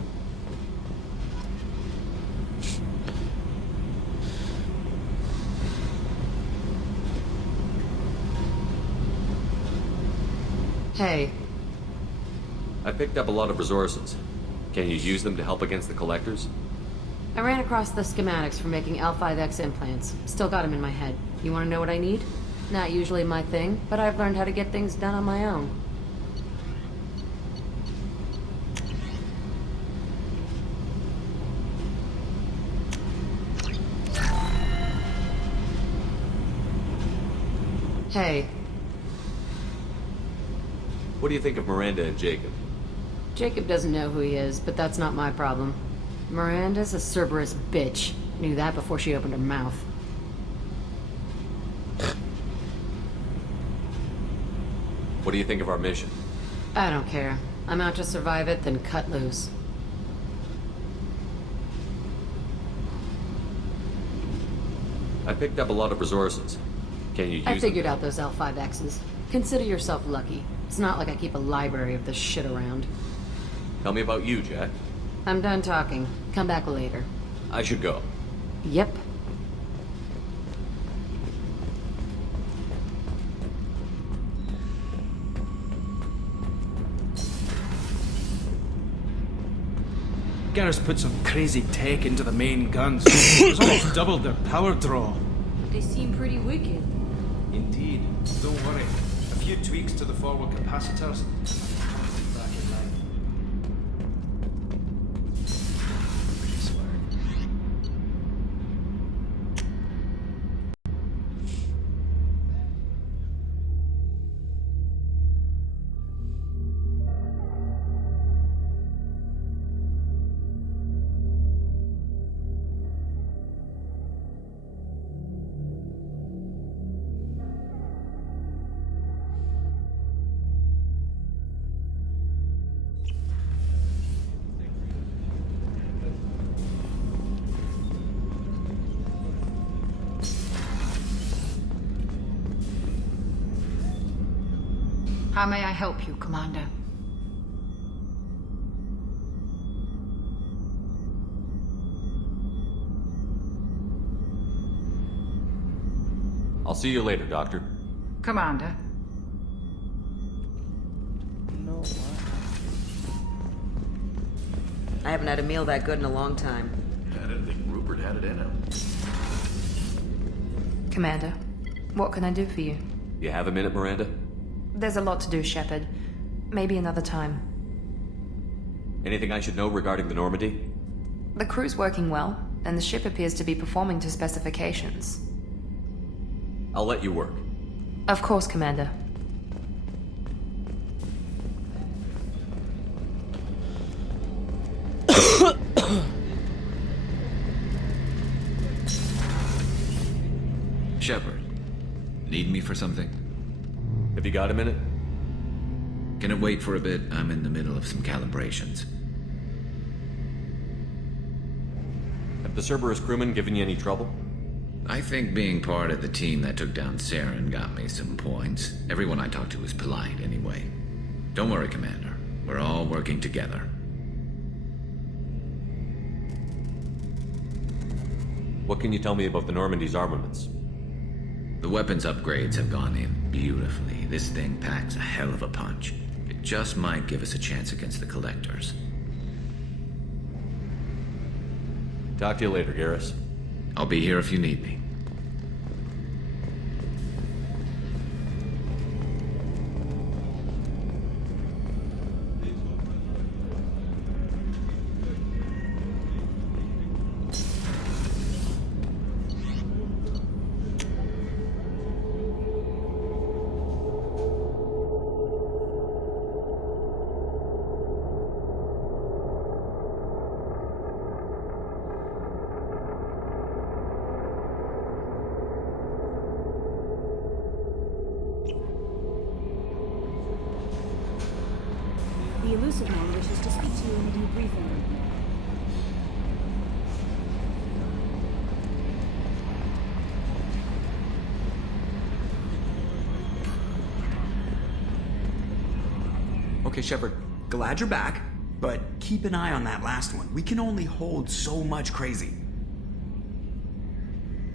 Hey. I picked up a lot of resources. Can you use them to help against the Collectors? I ran across the schematics for making L5X implants. Still got them in my head. You want to know what I need? Not usually my thing, but I've learned how to get things done on my own. Hey. What do you think of Miranda and Jacob? Jacob doesn't know who he is, but that's not my problem. Miranda's a Cerberus bitch. Knew that before she opened her mouth. What do you think of our mission? I don't care. I'm out to survive it, then cut loose. I picked up a lot of resources. Can you use I figured them? out those L5Xs. Consider yourself lucky. It's not like I keep a library of this shit around. Tell me about you, Jack. I'm done talking. Come back later. I should go. Yep. Garrus put some crazy tech into the main guns. It's almost doubled their power draw. They seem pretty wicked. Indeed. Don't worry. A few tweaks to the forward capacitors. Back in line. How may I help you, Commander? I'll see you later, Doctor. Commander. No. I haven't had a meal that good in a long time. I didn't think Rupert had it in him. Commander, what can I do for you? You have a minute, Miranda? There's a lot to do, Shepard. Maybe another time. Anything I should know regarding the Normandy? The crew's working well, and the ship appears to be performing to specifications. I'll let you work. Of course, Commander. Shepard, need me for something? Have you got a minute? Can it wait for a bit? I'm in the middle of some calibrations. Have the Cerberus crewmen given you any trouble? I think being part of the team that took down Saren got me some points. Everyone I talked to was polite anyway. Don't worry, Commander. We're all working together. What can you tell me about the Normandy's armaments? The weapons upgrades have gone in beautifully. This thing packs a hell of a punch. It just might give us a chance against the Collectors. Talk to you later, Garrus. I'll be here if you need me. The Elusive Man wishes to speak to you in a debriefing room. Okay, Shepard, glad you're back, but keep an eye on that last one. We can only hold so much crazy.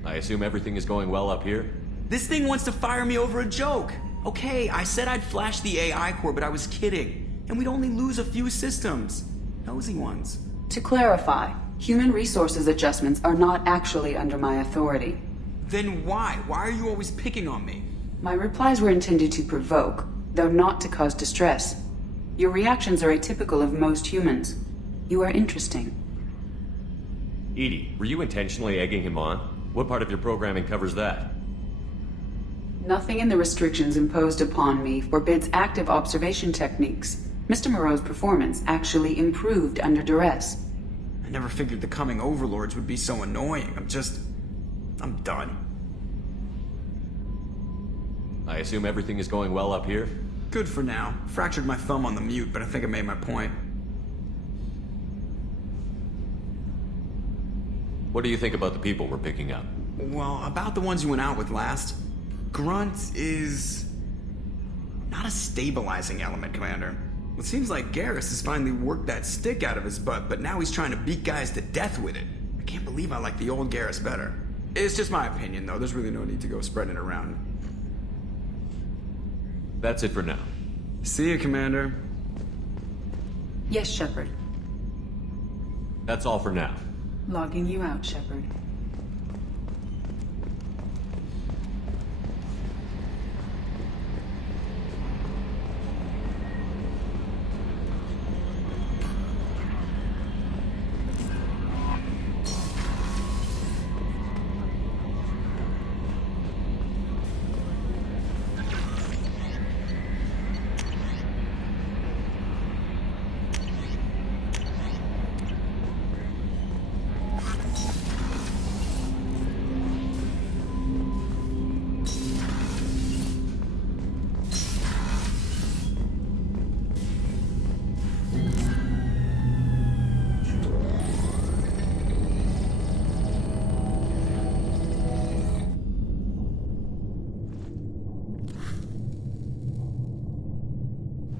I assume everything is going well up here? This thing wants to fire me over a joke. Okay, I said I'd flash the AI core, but I was kidding. And we'd only lose a few systems. Nosy ones. To clarify, human resources adjustments are not actually under my authority. Then why? Why are you always picking on me? My replies were intended to provoke, though not to cause distress. Your reactions are atypical of most humans. You are interesting. EDI, were you intentionally egging him on? What part of your programming covers that? Nothing in the restrictions imposed upon me forbids active observation techniques. Mr. Moreau's performance actually improved under duress. I never figured the coming overlords would be so annoying. I'm done. I assume everything is going well up here? Good for now. Fractured my thumb on the mute, but I think I made my point. What do you think about the people we're picking up? Well, about the ones you went out with last. Grunt is not a stabilizing element, Commander. It seems like Garrus has finally worked that stick out of his butt, but now he's trying to beat guys to death with it. I can't believe I like the old Garrus better. It's just my opinion, though. There's really no need to go spreading it around. That's it for now. See you, Commander. Yes, Shepard. That's all for now. Logging you out, Shepard.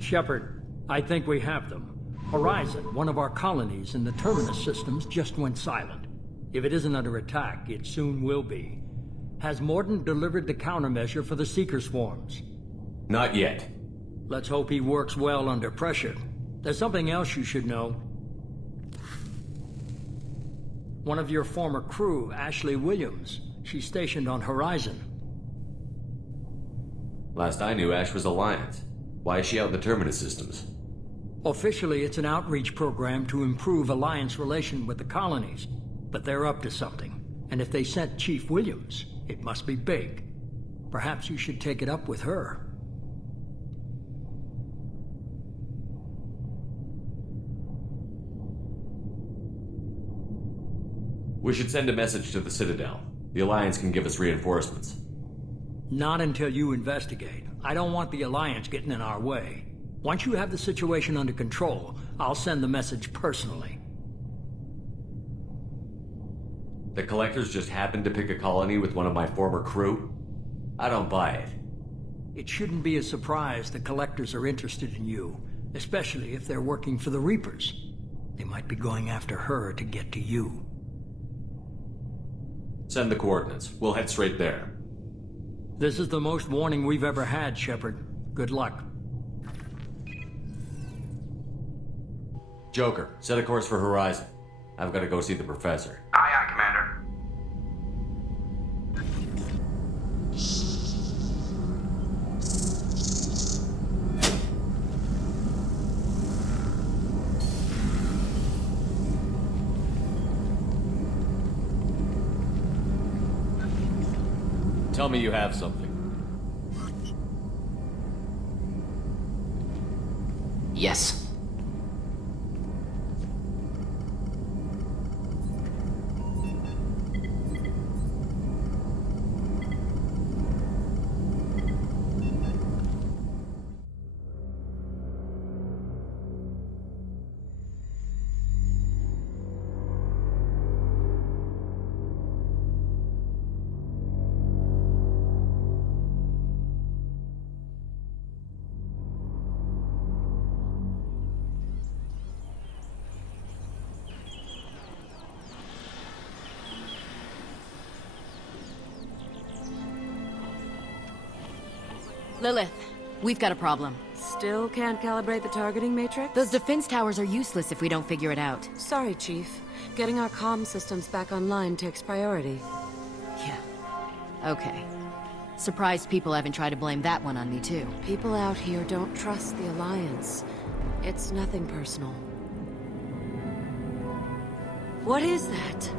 Shepard, I think we have them. Horizon, one of our colonies in the Terminus systems, just went silent. If it isn't under attack, it soon will be. Has Mordin delivered the countermeasure for the Seeker swarms? Not yet. Let's hope he works well under pressure. There's something else you should know. One of your former crew, Ashley Williams. She's stationed on Horizon. Last I knew, Ash was Alliance. Why is she out in the Terminus systems? Officially, it's an outreach program to improve Alliance relation with the colonies. But they're up to something. And if they sent Chief Williams, it must be big. Perhaps you should take it up with her. We should send a message to the Citadel. The Alliance can give us reinforcements. Not until you investigate. I don't want the Alliance getting in our way. Once you have the situation under control, I'll send the message personally. The Collectors just happened to pick a colony with one of my former crew? I don't buy it. It shouldn't be a surprise the Collectors are interested in you, especially if they're working for the Reapers. They might be going after her to get to you. Send the coordinates. We'll head straight there. This is the most warning we've ever had, Shepard. Good luck. Joker, set a course for Horizon. I've got to go see the Professor. Aye, aye, Commander. Tell me you have something. Yes. Lilith, we've got a problem. Still can't calibrate the targeting matrix? Those defense towers are useless if we don't figure it out. Sorry, Chief. Getting our comm systems back online takes priority. Yeah. Okay. Surprised people haven't tried to blame that one on me, too. People out here don't trust the Alliance. It's nothing personal. What is that?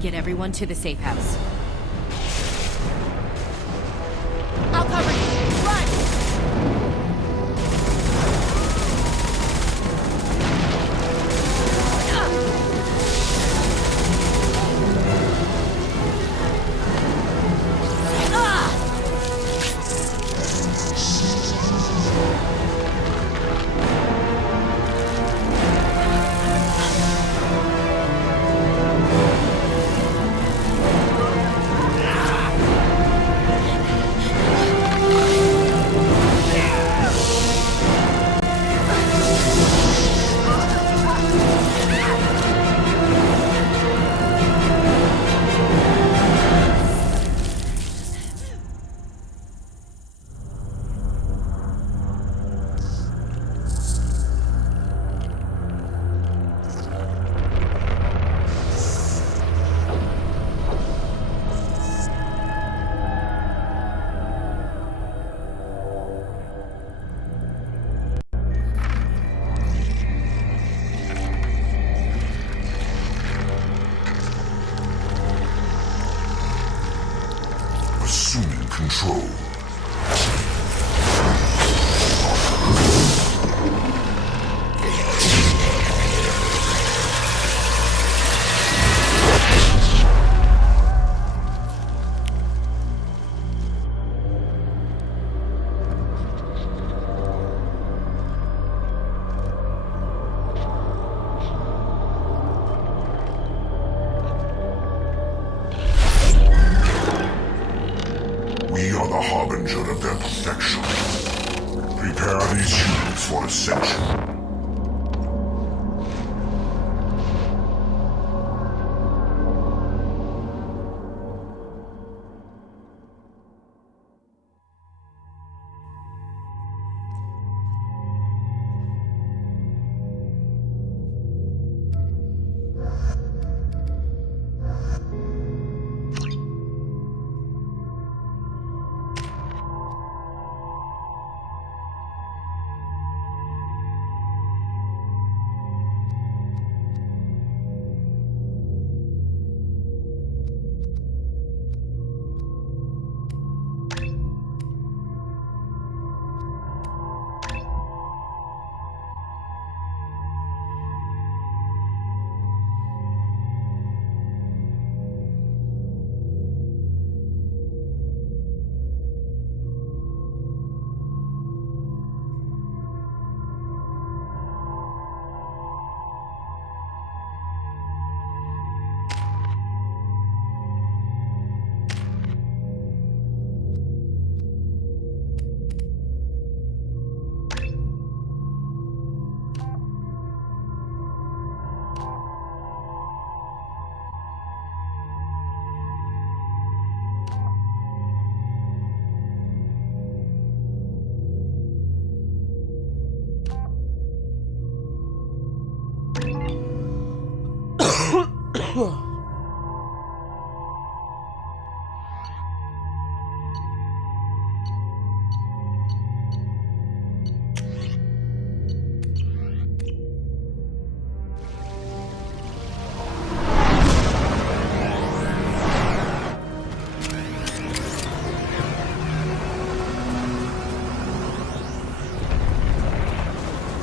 Get everyone to the safe house. I'll cover you! Run! Assuming control. the harbinger of their perfection. Prepare these humans for ascension.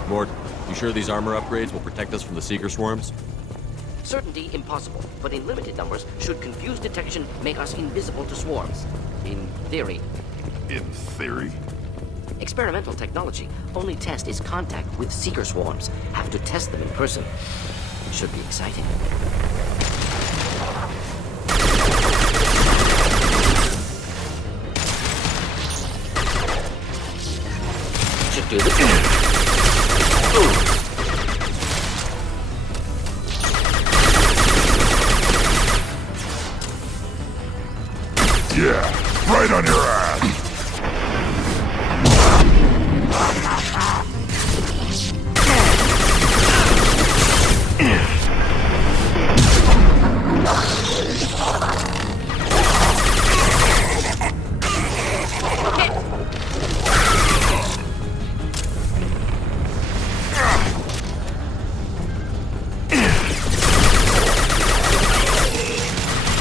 Mort, you sure these armor upgrades will protect us from the Seeker swarms? Certainty impossible, but in limited numbers, should confused detection make us invisible to swarms. In theory. In theory? Experimental technology. Only test is contact with Seeker swarms. Have to test them in person. Should be exciting. Should do the Yeah, right on your ass.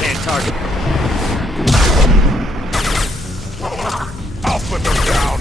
Can't target. I'll put them down.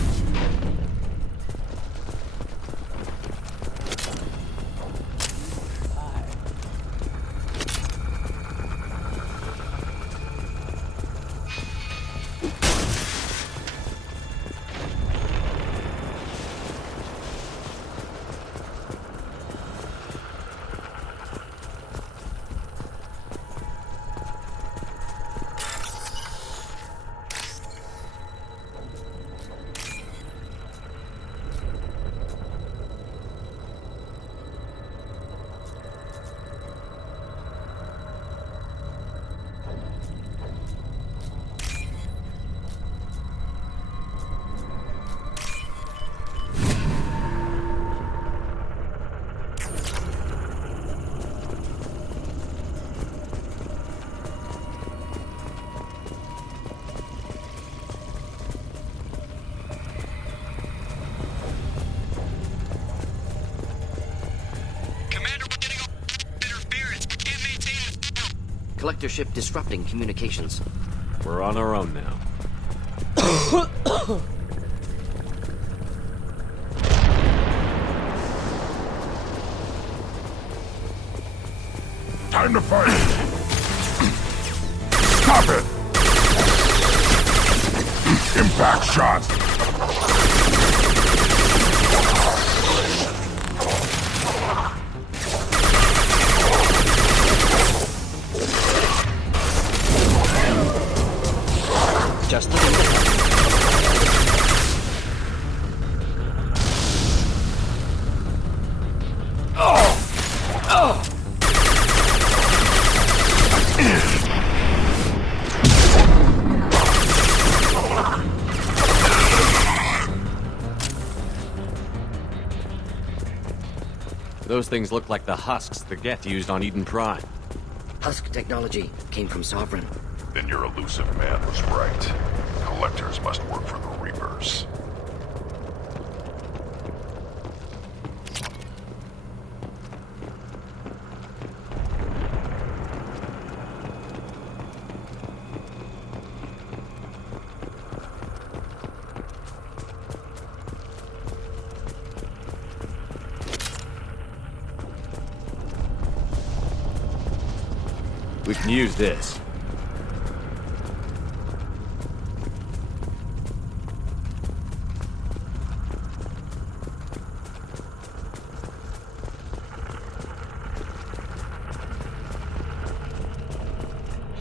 Collector ship disrupting communications. We're on our own now. Time to fight. Stop it. Impact shot. Just the Those things look like the husks the Geth used on Eden Prime. Husk technology came from Sovereign. Then your elusive man was right. Collectors must work for the Reapers. We can use this.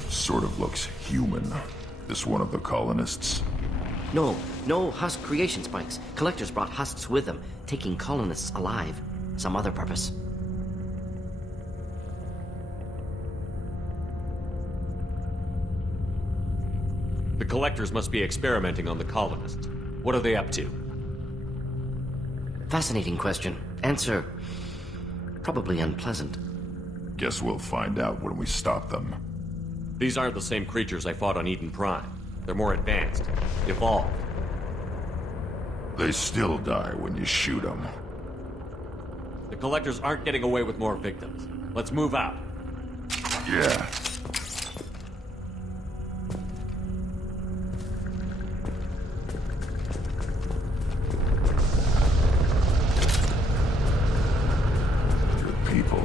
Sort of looks human. This one of the colonists? No Husk creation spikes. Collectors brought husks with them, taking colonists alive. Some other purpose. The Collectors must be experimenting on the colonists. What are they up to? Fascinating question. Answer... probably unpleasant. Guess we'll find out when we stop them. These aren't the same creatures I fought on Eden Prime. They're more advanced. Evolved. They still die when you shoot them. The Collectors aren't getting away with more victims. Let's move out. Yeah. People.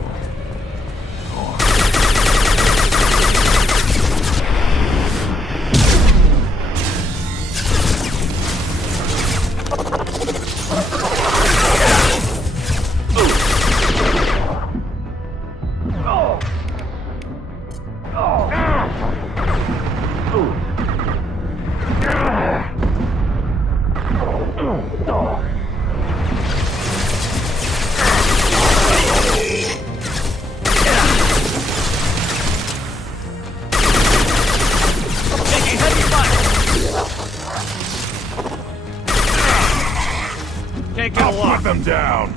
I'll put them down!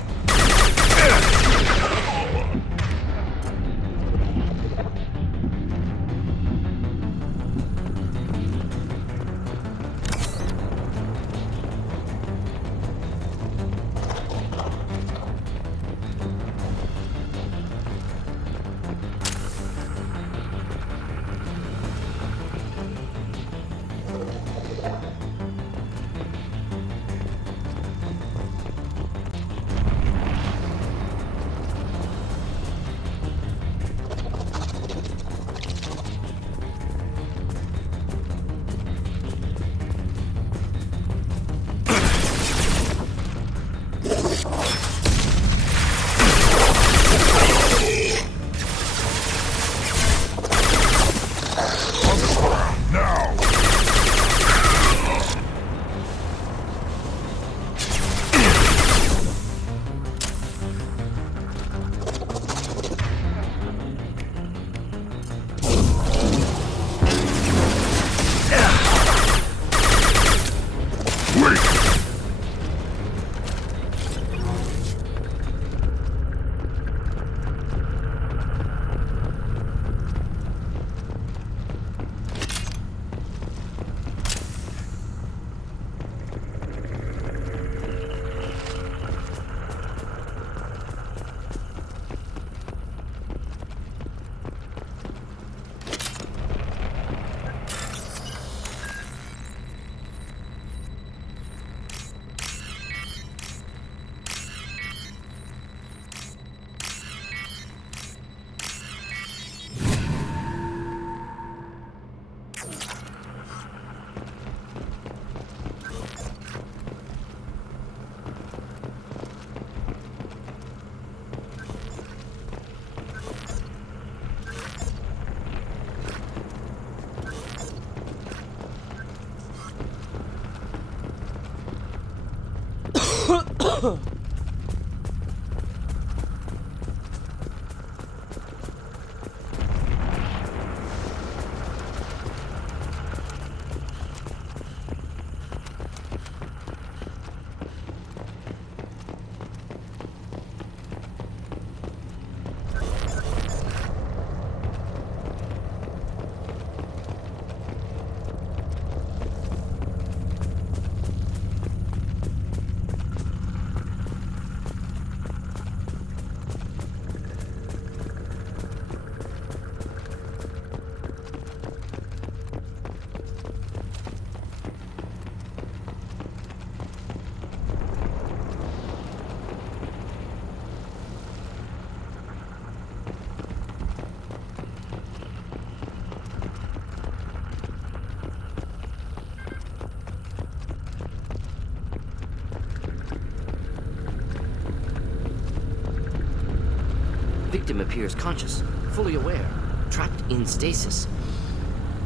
victim appears conscious, fully aware, trapped in stasis.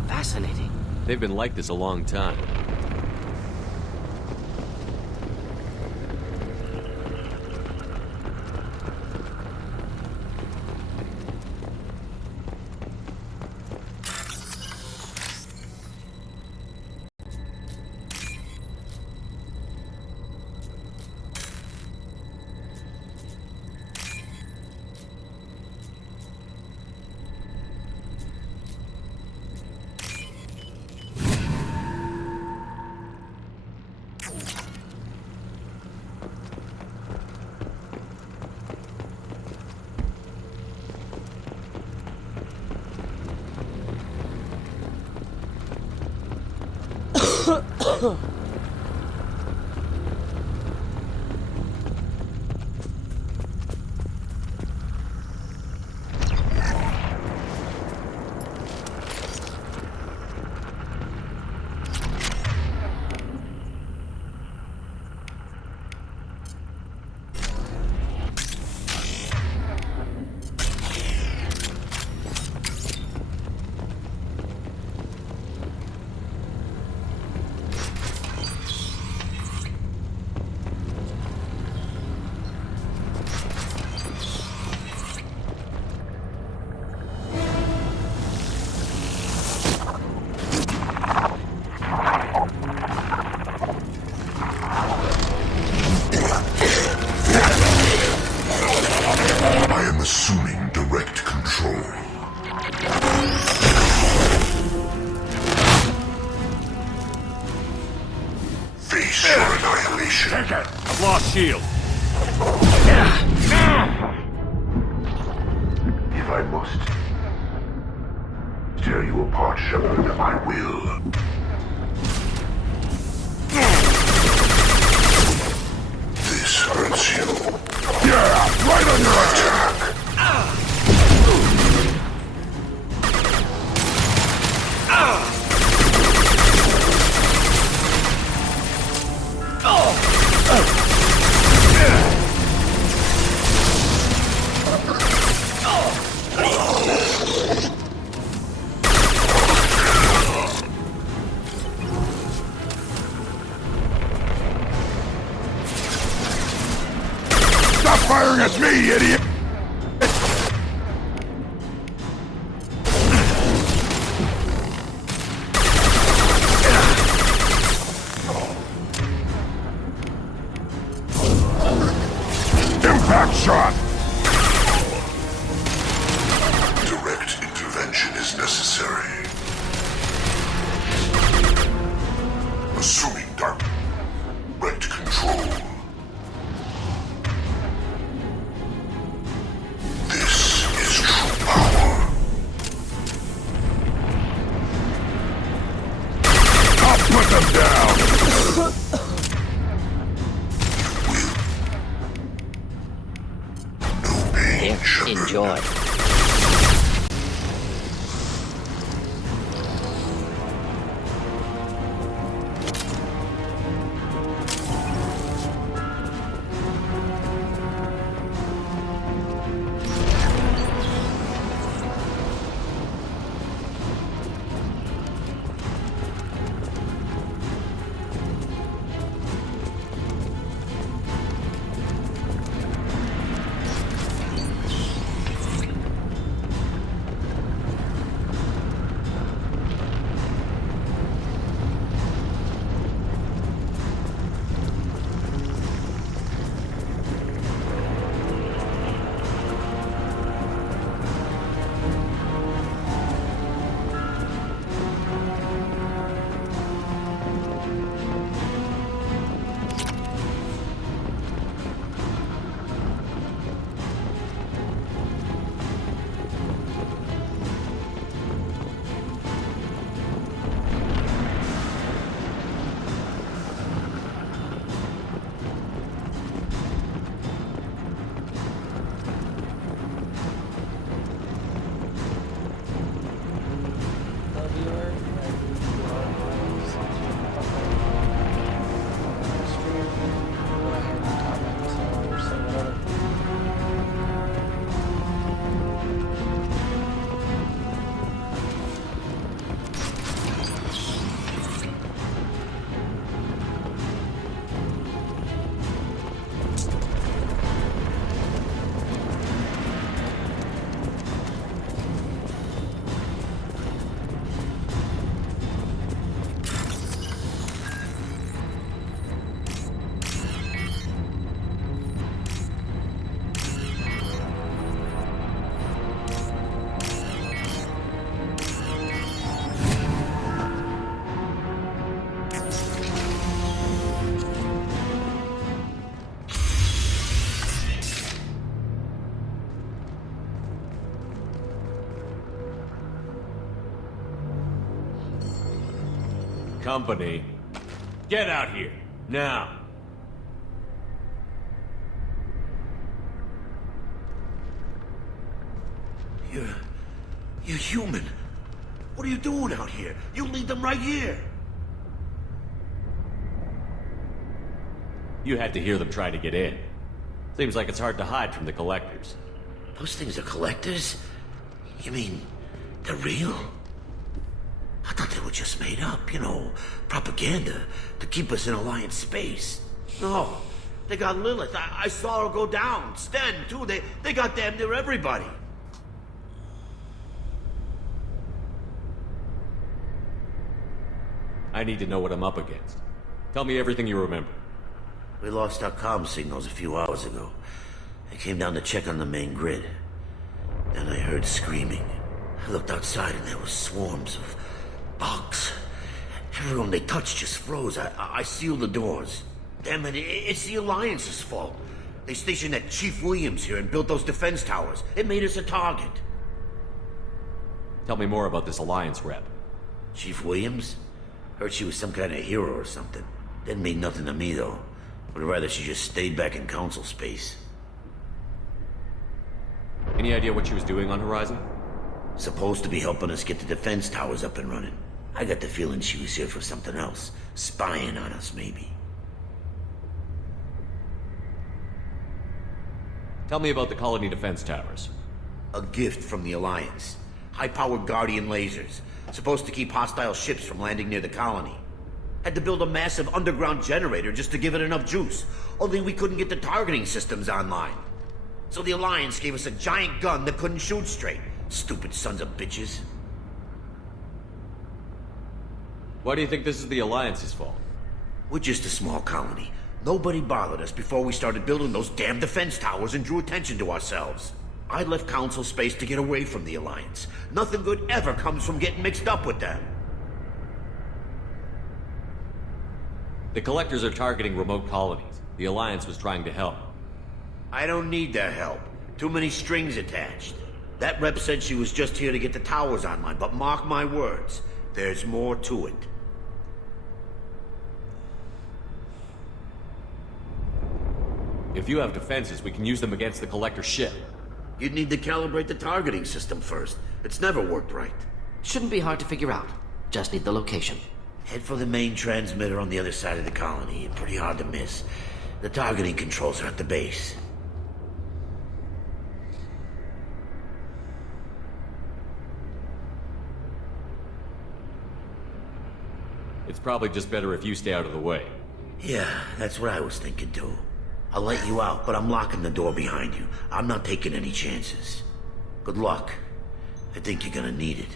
Fascinating. They've been like this a long time. Assuming direct control. Face your annihilation. Take it! I've lost shield. If I must tear you apart, Shepard, I will. This hurts you. Yeah, right on your attack. Stop firing at me, idiot! Impact shot! Direct intervention is necessary. Assuming direct control. This is true power. I'll put them down! Enjoy. company. Get out here, now. You're human. What are you doing out here? You lead them right here. You had to hear them try to get in. Seems like it's hard to hide from the collectors. Those things are collectors? You mean, they're real? I thought they were just made up, you know, propaganda to keep us in Alliance space. No, they got Lilith. I saw her go down. Sten, too. They got damn near everybody. I need to know what I'm up against. Tell me everything you remember. We lost our comm signals a few hours ago. I came down to check on the main grid. Then I heard screaming. I looked outside and there were swarms of bugs. Everyone they touched just froze. I sealed the doors. Damn it, it's the Alliance's fault. They stationed that Chief Williams here and built those defense towers. It made us a target. Tell me more about this Alliance rep. Chief Williams? Heard she was some kind of hero or something. Didn't mean nothing to me, though. Would rather she just stayed back in Council space. Any idea what she was doing on Horizon? Supposed to be helping us get the defense towers up and running. I got the feeling she was here for something else. Spying on us, maybe. Tell me about the colony defense towers. A gift from the Alliance. High-powered Guardian lasers. Supposed to keep hostile ships from landing near the colony. Had to build a massive underground generator just to give it enough juice. Only we couldn't get the targeting systems online. So the Alliance gave us a giant gun that couldn't shoot straight. Stupid sons of bitches. Why do you think this is the Alliance's fault? We're just a small colony. Nobody bothered us before we started building those damn defense towers and drew attention to ourselves. I left Council space to get away from the Alliance. Nothing good ever comes from getting mixed up with them. The Collectors are targeting remote colonies. The Alliance was trying to help. I don't need their help. Too many strings attached. That rep said she was just here to get the towers online, but mark my words, there's more to it. If you have defenses, we can use them against the Collector ship. You'd need to calibrate the targeting system first. It's never worked right. Shouldn't be hard to figure out. Just need the location. Head for the main transmitter on the other side of the colony. Pretty hard to miss. The targeting controls are at the base. It's probably just better if you stay out of the way. Yeah, that's what I was thinking too. I'll let you out, but I'm locking the door behind you. I'm not taking any chances. Good luck. I think you're gonna need it.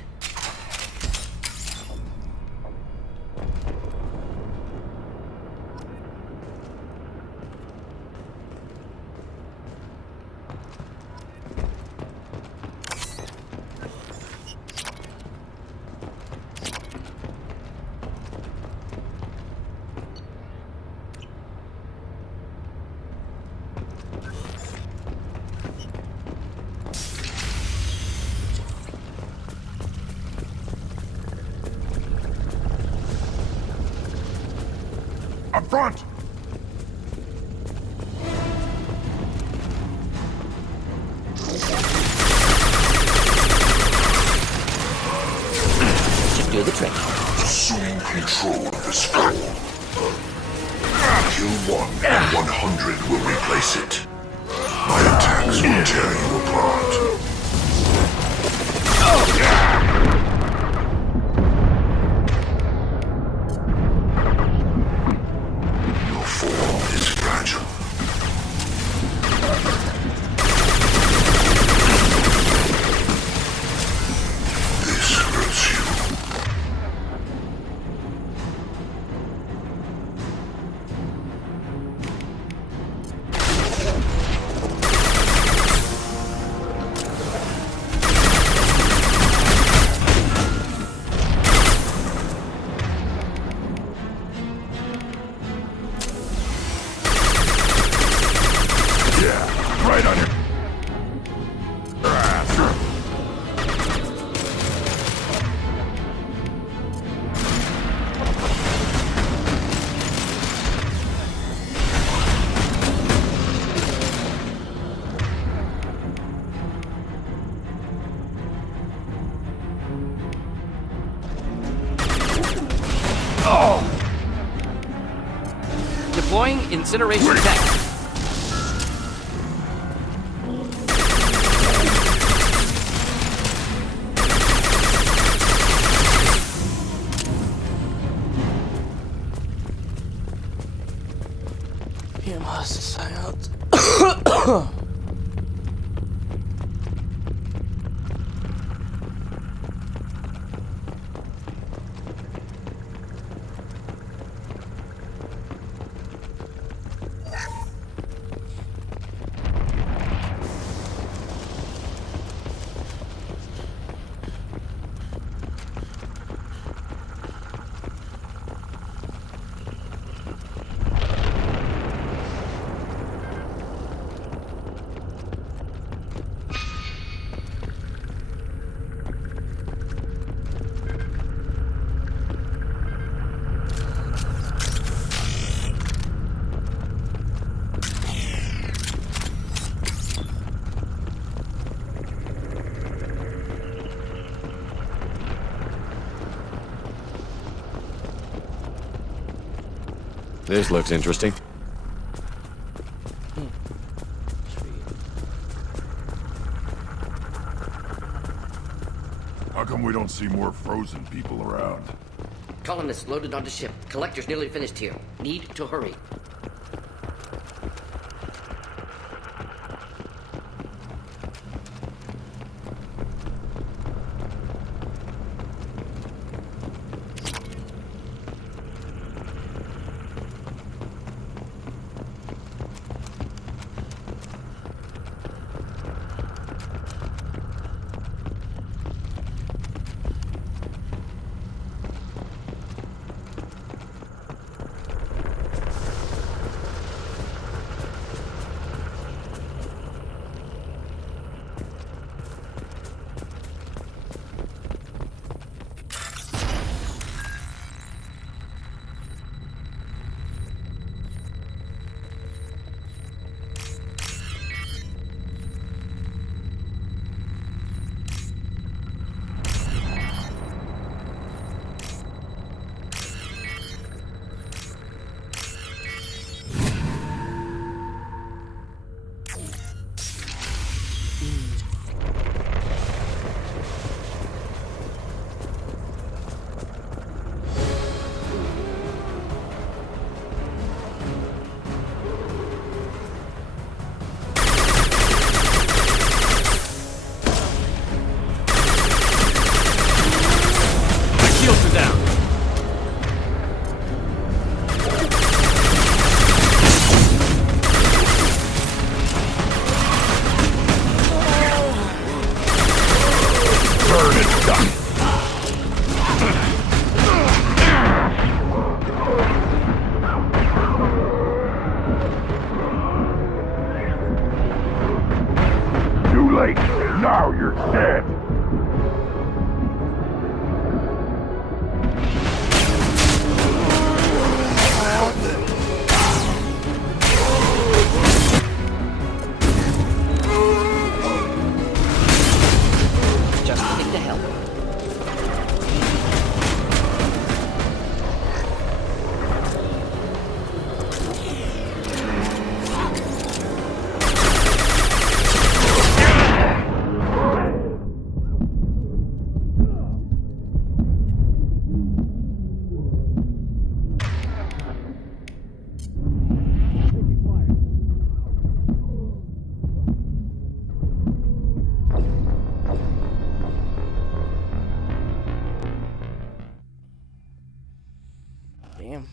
Up front! Should do the trick. Assume control of the skull. Kill one, and 100 will replace it. My attacks will tear you apart. Your form is fragile. This hurts you. Deploying incineration tech. You must silence. This looks interesting. How come we don't see more frozen people around? Colonists loaded onto ship. Collector's nearly finished here. Need to hurry. Now you're dead. Just click to help. Damn.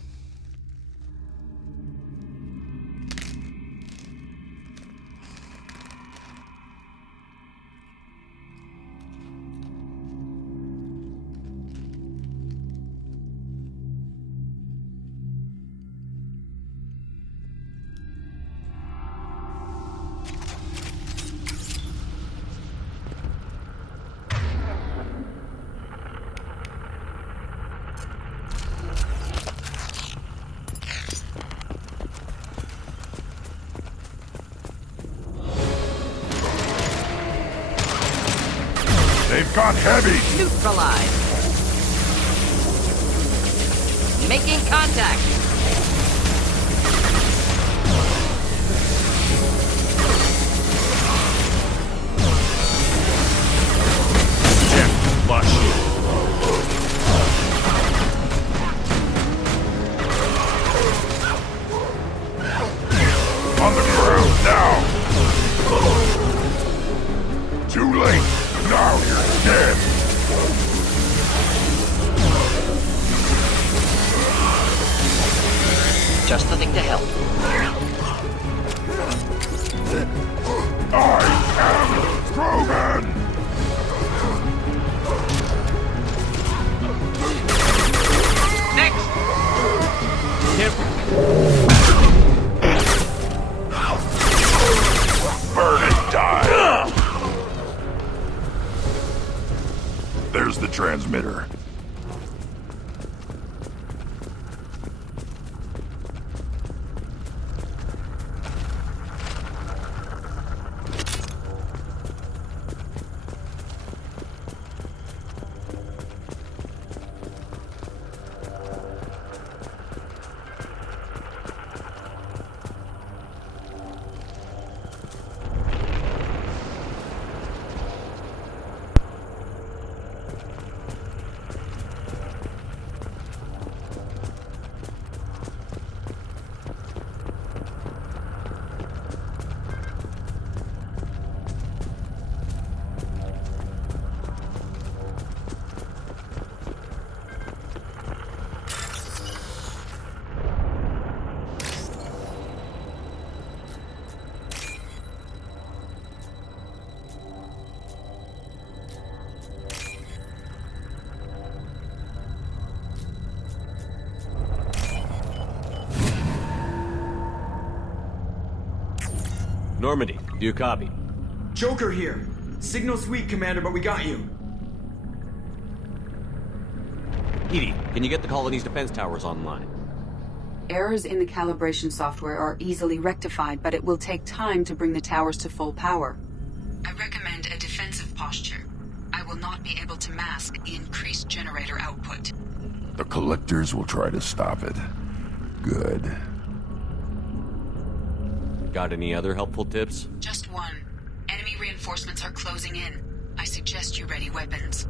They've got heavy! Neutralized. Making contact. to help. I am Strowman! Next! Burn and die! There's the transmitter. Normandy, do you copy? Joker here. Signal's weak, Commander, but we got you. EDI, can you get the colony's defense towers online? Errors in the calibration software are easily rectified, but it will take time to bring the towers to full power. I recommend a defensive posture. I will not be able to mask the increased generator output. The Collectors will try to stop it. Good. Got any other helpful tips? Just one. Enemy reinforcements are closing in. I suggest you ready weapons.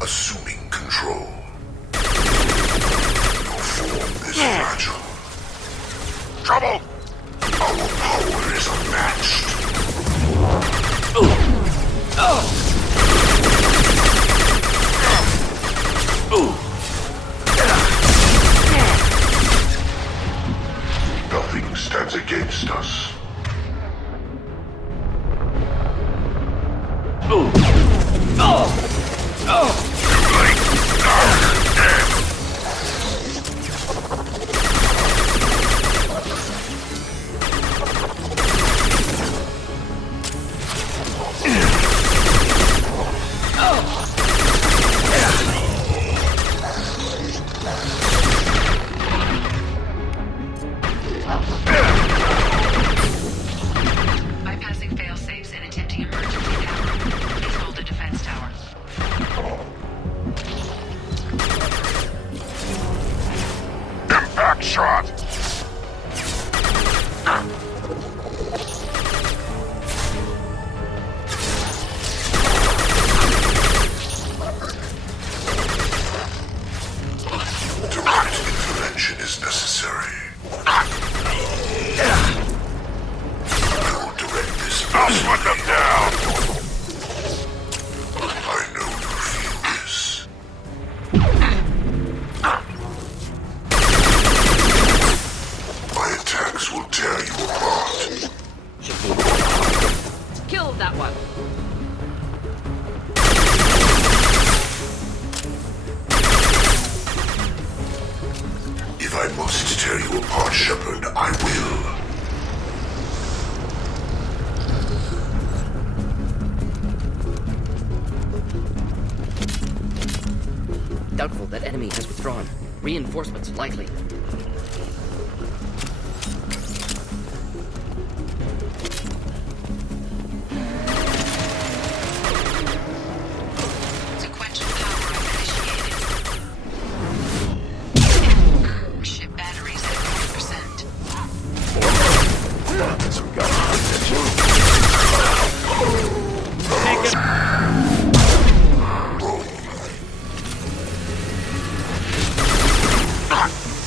Assuming control. Your form is fragile. Trouble! Our power is unmatched. Nothing stands against us. Bypassing fail-safes and attempting emergency power. Please hold the defense tower. Impact shot! Direct intervention is necessary. I will direct this. I'll put them down! I know you feel this. My attacks will tear you apart. Kill that one. If I must tear you apart, Shepard, I will. Doubtful that enemy has withdrawn. Reinforcements likely. Sequential power initiated. Ship batteries at 100%. So we got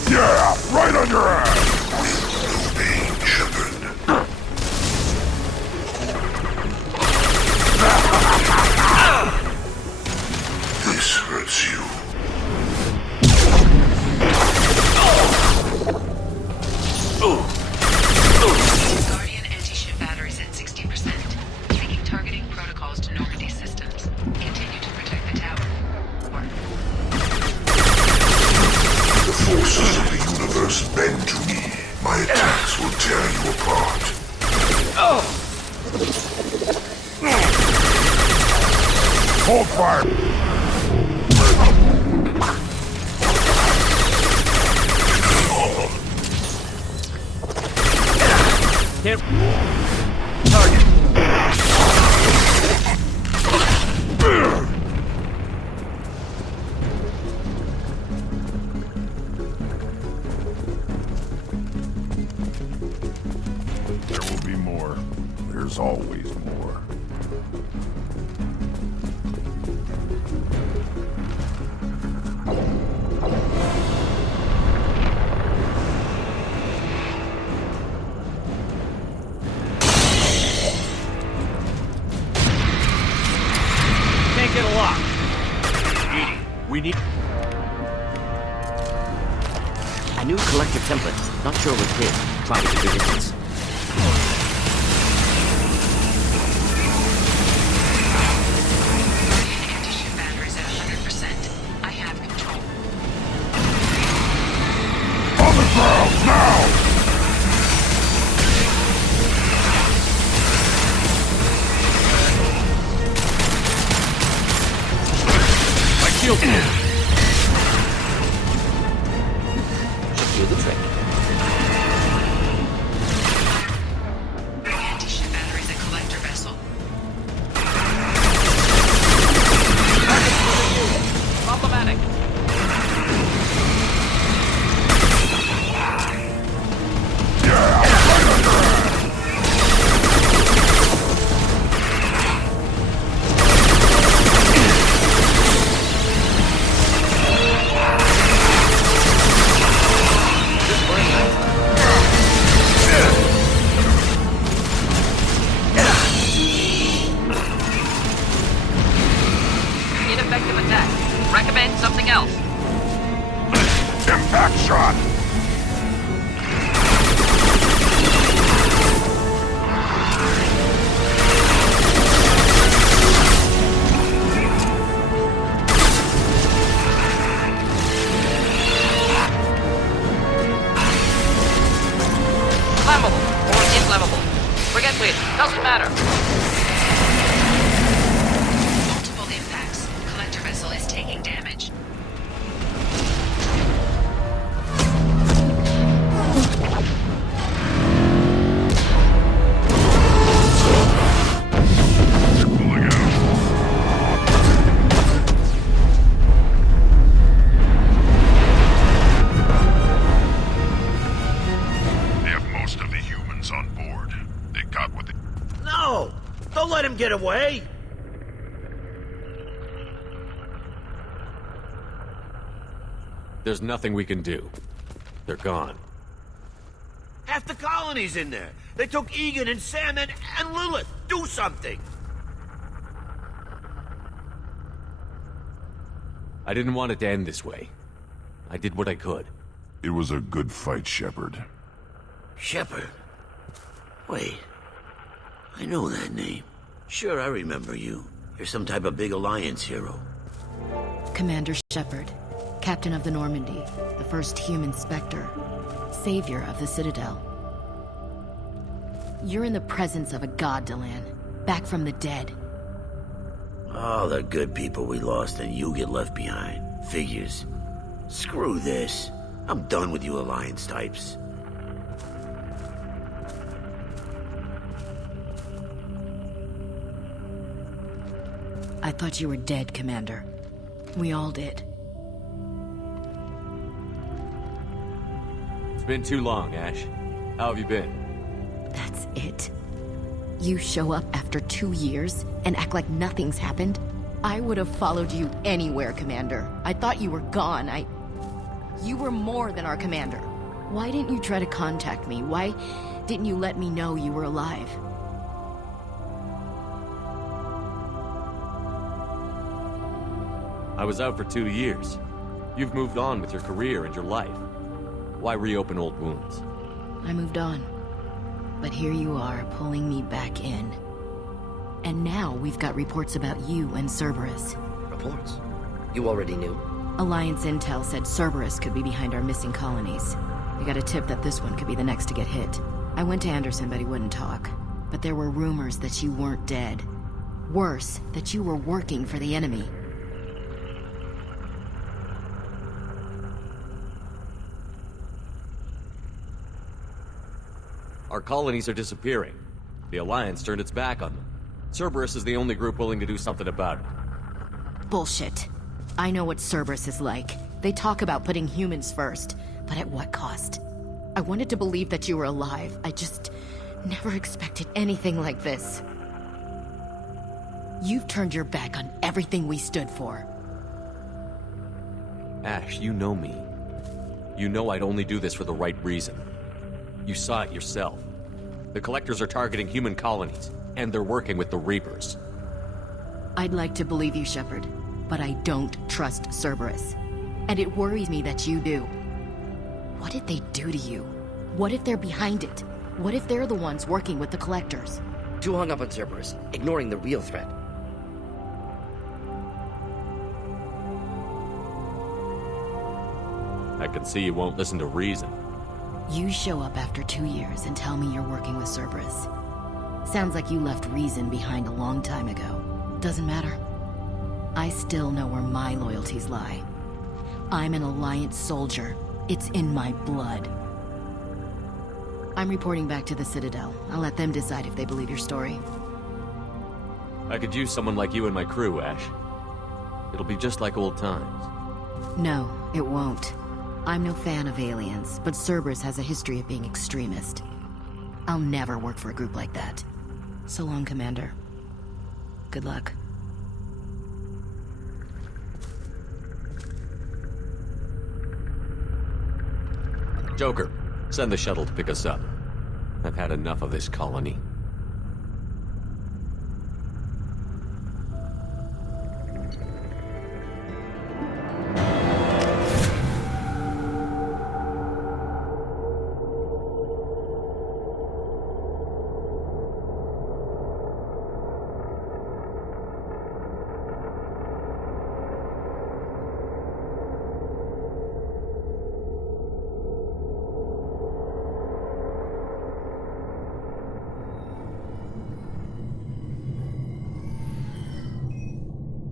Yeah! Cold fire! Hit target. There will be more. There's always more. Can't get a lock. Edie, we need... A new collector template. Not sure which did. Try to do distance. Anti-ship batteries at 100%. I have control. On the ground, now! My shield here. Should do the trick. Anti-ship batteries at collector vessel. Problematic. Ineffective attack. Recommend something else. Impact shot! Flammable or inflammable. Forget which. Doesn't matter. Multiple impacts. Collector vessel is taking damage. They have most of the humans on board. They got what they... No! Don't let him get away! There's nothing we can do. They're gone. Half the colony's in there. They took Egan and Sam and Lilith. Do something! I didn't want it to end this way. I did what I could. It was a good fight, Shepard. Shepard? Wait. I know that name. Sure, I remember you. You're some type of big Alliance hero. Commander Shepard, Captain of the Normandy, the first human Spectre, savior of the Citadel. You're in the presence of a god, Delan, back from the dead. All the good people we lost and you get left behind. Figures. Screw this. I'm done with you Alliance types. I thought you were dead, Commander. We all did. It's been too long, Ash. How have you been? That's it. You show up after 2 years and act like nothing's happened? I would have followed you anywhere, Commander. I thought you were gone. You were more than our commander. Why didn't you try to contact me? Why didn't you let me know you were alive? I was out for 2 years. You've moved on with your career and your life. Why reopen old wounds? I moved on. But here you are, pulling me back in. And now we've got reports about you and Cerberus. Reports? You already knew? Alliance intel said Cerberus could be behind our missing colonies. We got a tip that this one could be the next to get hit. I went to Anderson, but he wouldn't talk. But there were rumors that you weren't dead. Worse, that you were working for the enemy. Our colonies are disappearing. The Alliance turned its back on them. Cerberus is the only group willing to do something about it. Bullshit. I know what Cerberus is like. They talk about putting humans first, but at what cost? I wanted to believe that you were alive. I just never expected anything like this. You've turned your back on everything we stood for. Ash, you know me. You know I'd only do this for the right reason. You saw it yourself. The Collectors are targeting human colonies, and they're working with the Reapers. I'd like to believe you, Shepard, but I don't trust Cerberus. And it worries me that you do. What did they do to you? What if they're behind it? What if they're the ones working with the Collectors? Too hung up on Cerberus, ignoring the real threat. I can see you won't listen to reason. You show up after 2 years and tell me you're working with Cerberus. Sounds like you left reason behind a long time ago. Doesn't matter. I still know where my loyalties lie. I'm an Alliance soldier. It's in my blood. I'm reporting back to the Citadel. I'll let them decide if they believe your story. I could use someone like you in my crew, Ash. It'll be just like old times. No, it won't. I'm no fan of aliens, but Cerberus has a history of being extremist. I'll never work for a group like that. So long, Commander. Good luck. Joker, send the shuttle to pick us up. I've had enough of this colony.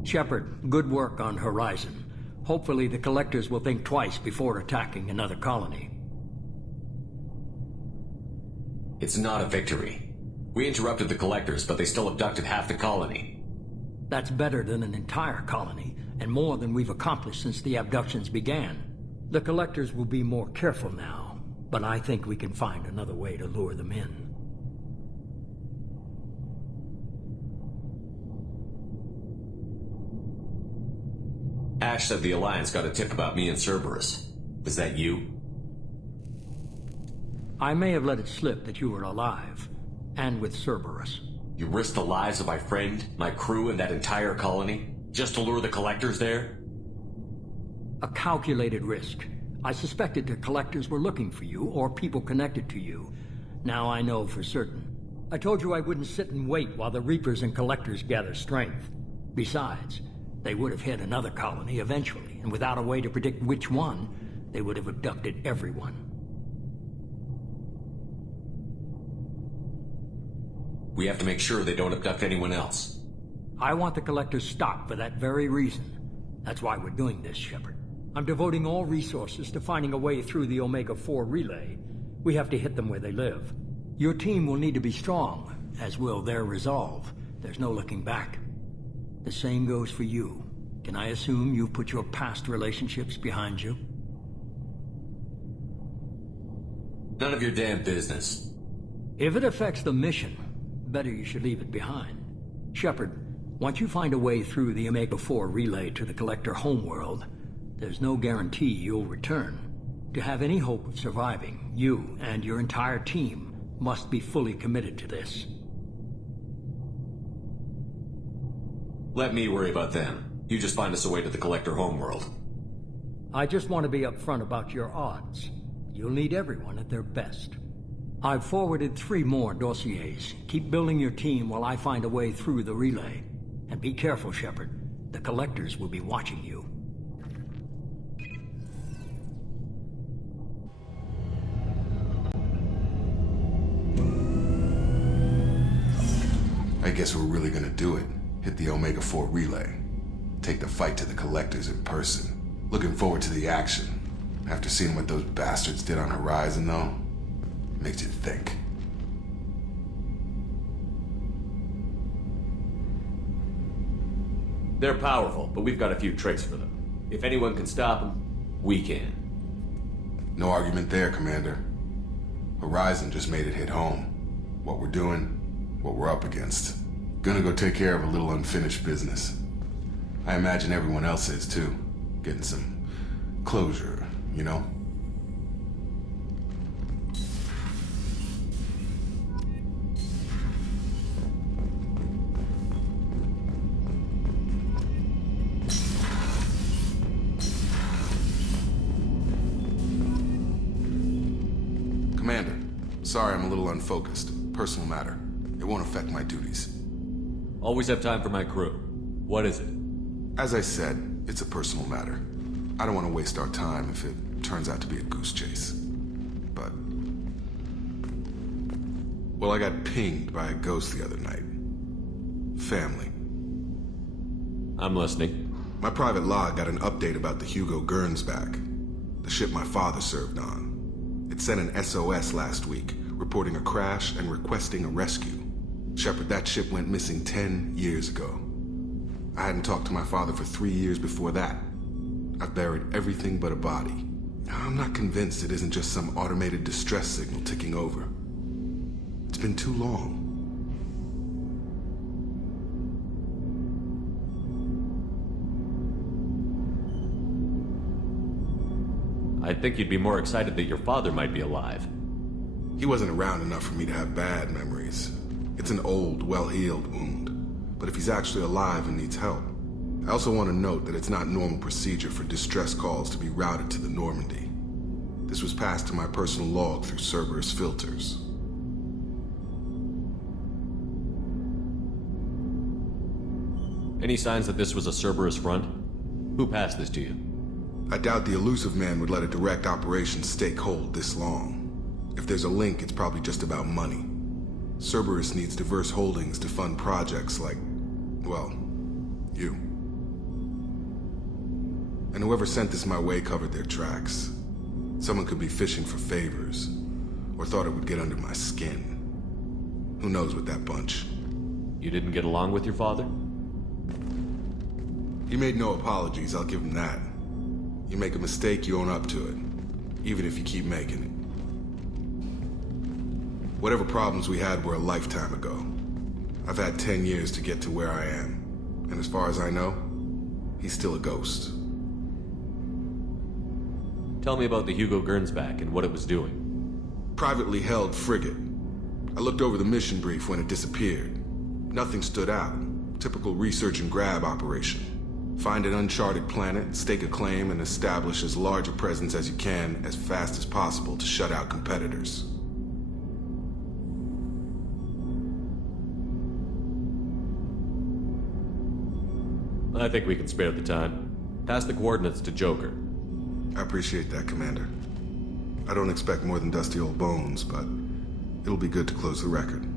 Shepard, good work on Horizon. Hopefully the Collectors will think twice before attacking another colony. It's not a victory. We interrupted the Collectors, but they still abducted half the colony. That's better than an entire colony, and more than we've accomplished since the abductions began. The Collectors will be more careful now, but I think we can find another way to lure them in. Ash said the Alliance got a tip about me and Cerberus. Was that you? I may have let it slip that you were alive, and with Cerberus. You risked the lives of my friend, my crew, and that entire colony, just to lure the Collectors there? A calculated risk. I suspected the Collectors were looking for you, or people connected to you. Now I know for certain. I told you I wouldn't sit and wait while the Reapers and Collectors gather strength. Besides, they would have hit another colony eventually, and without a way to predict which one, they would have abducted everyone. We have to make sure they don't abduct anyone else. I want the Collectors stopped for that very reason. That's why we're doing this, Shepard. I'm devoting all resources to finding a way through the Omega-4 relay. We have to hit them where they live. Your team will need to be strong, as will their resolve. There's no looking back. The same goes for you. Can I assume you've put your past relationships behind you? None of your damn business. If it affects the mission, better you should leave it behind. Shepard, once you find a way through the Omega-4 relay to the Collector homeworld, there's no guarantee you'll return. To have any hope of surviving, you and your entire team must be fully committed to this. Let me worry about them. You just find us a way to the Collector homeworld. I just want to be upfront about your odds. You'll need everyone at their best. I've forwarded 3 more dossiers. Keep building your team while I find a way through the relay. And be careful, Shepard. The Collectors will be watching you. I guess we're really gonna do it. Hit the Omega-4 relay. Take the fight to the Collectors in person. Looking forward to the action. After seeing what those bastards did on Horizon, though, makes you think. They're powerful, but we've got a few tricks for them. If anyone can stop them, we can. No argument there, Commander. Horizon just made it hit home. What we're doing, what we're up against. Gonna go take care of a little unfinished business. I imagine everyone else is too. Getting some closure, you know? Commander, sorry I'm a little unfocused. Personal matter. It won't affect my duties. Always have time for my crew. What is it? As I said, it's a personal matter. I don't want to waste our time if it turns out to be a goose chase. But... well, I got pinged by a ghost the other night. Family. I'm listening. My private log got an update about the Hugo Gernsback, the ship my father served on. It sent an SOS last week, reporting a crash and requesting a rescue. Shepard, that ship went missing 10 years ago. I hadn't talked to my father for 3 years before that. I've buried everything but a body. I'm not convinced it isn't just some automated distress signal ticking over. It's been too long. I think you'd be more excited that your father might be alive. He wasn't around enough for me to have bad memories. It's an old, well-healed wound. But if he's actually alive and needs help, I also want to note that it's not normal procedure for distress calls to be routed to the Normandy. This was passed to my personal log through Cerberus filters. Any signs that this was a Cerberus front? Who passed this to you? I doubt the Elusive Man would let a direct operation stake hold this long. If there's a link, it's probably just about money. Cerberus needs diverse holdings to fund projects like, well, you. And whoever sent this my way covered their tracks. Someone could be fishing for favors, or thought it would get under my skin. Who knows with that bunch? You didn't get along with your father? He made no apologies, I'll give him that. You make a mistake, you own up to it, even if you keep making it. Whatever problems we had were a lifetime ago. I've had 10 years to get to where I am, and as far as I know, he's still a ghost. Tell me about the Hugo Gernsback and what it was doing. Privately held frigate. I looked over the mission brief when it disappeared. Nothing stood out. Typical research and grab operation. Find an uncharted planet, stake a claim, and establish as large a presence as you can as fast as possible to shut out competitors. I think we can spare the time. Pass the coordinates to Joker. I appreciate that, Commander. I don't expect more than dusty old bones, but it'll be good to close the record.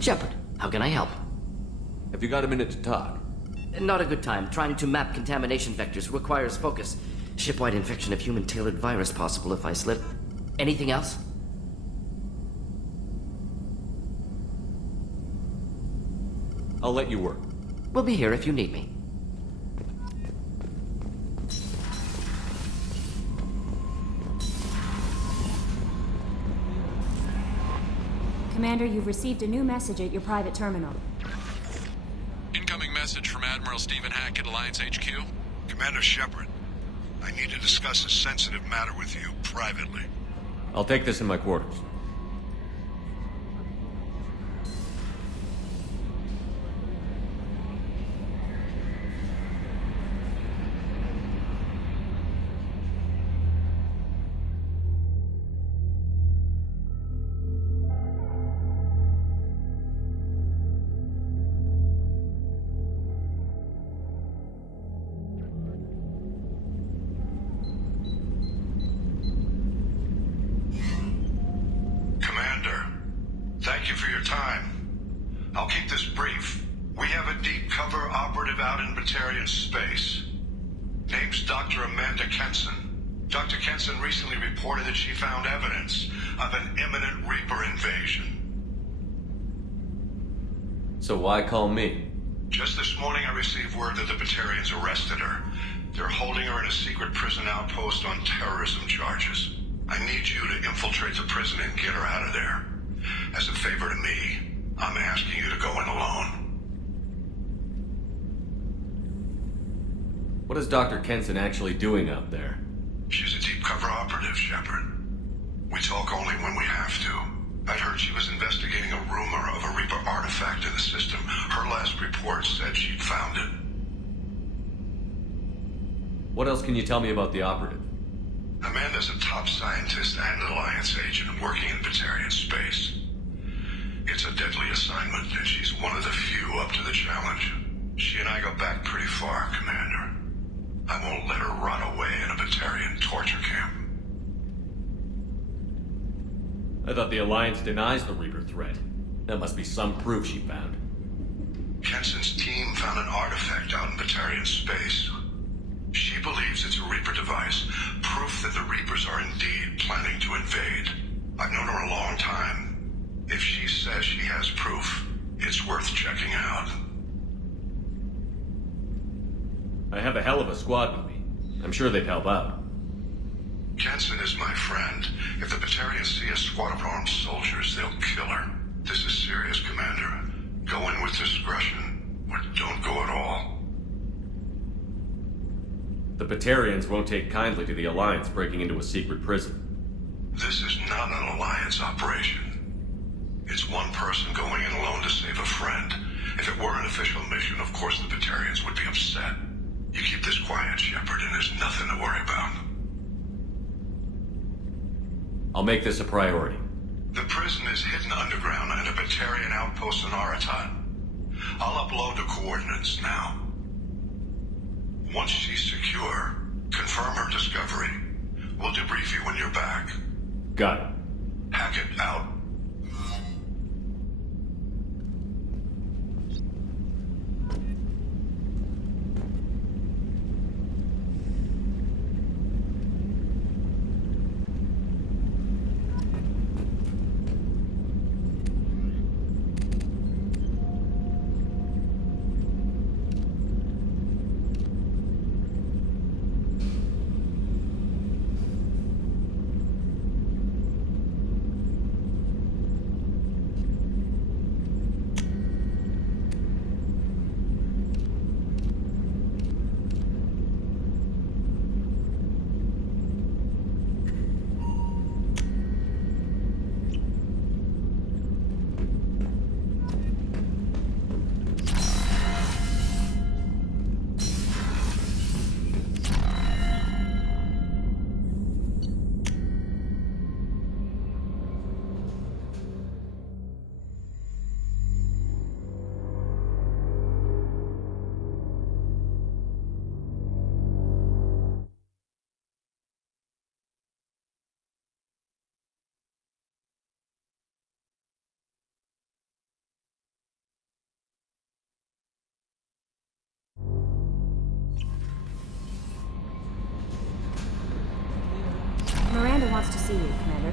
Shepard, how can I help? Have you got a minute to talk? Not a good time. Trying to map contamination vectors requires focus. Shipwide infection of human-tailored virus possible if I slip. Anything else? I'll let you work. We'll be here if you need me. Commander, you've received a new message at your private terminal. Incoming message from Admiral Stephen Hackett, Alliance HQ. Commander Shepard, I need to discuss a sensitive matter with you privately. I'll take this in my quarters. Thank you for your time. I'll keep this brief. We have a deep cover operative out in Batarian space. Name's Dr. Amanda Kenson. Dr. Kenson recently reported that she found evidence of an imminent Reaper invasion. So why call me? Just this morning I received word that the Batarians arrested her. They're holding her in a secret prison outpost on terrorism charges. I need you to infiltrate the prison and get her out of there. As a favor to me, I'm asking you to go in alone. What is Dr. Kenson actually doing out there? She's a deep cover operative, Shepard. We talk only when we have to. I'd heard she was investigating a rumor of a Reaper artifact in the system. Her last report said she'd found it. What else can you tell me about the operative? Amanda's a top scientist and Alliance agent working in Batarian space. It's a deadly assignment, and she's one of the few up to the challenge. She and I go back pretty far, Commander. I won't let her run away in a Batarian torture camp. I thought the Alliance denies the Reaper threat. That must be some proof she found. Kenson's team found an artifact out in Batarian space. She believes it's a Reaper device, proof that the Reapers are indeed planning to invade. I've known her a long time. If she says she has proof, it's worth checking out. I have a hell of a squad with me. I'm sure they'd help out. Kenson is my friend. If the Batarians see a squad of armed soldiers, they'll kill her. This is serious, Commander. Go in with discretion, or don't go at all. The Batarians won't take kindly to the Alliance breaking into a secret prison. This is not an Alliance operation. It's one person going in alone to save a friend. If it were an official mission, of course the Batarians would be upset. You keep this quiet, Shepard, and there's nothing to worry about. I'll make this a priority. The prison is hidden underground in a Batarian outpost in Aratat. I'll upload the coordinates now. Once she's secure, confirm her discovery. We'll debrief you when you're back. Got it. Hackett out. see you, Commander.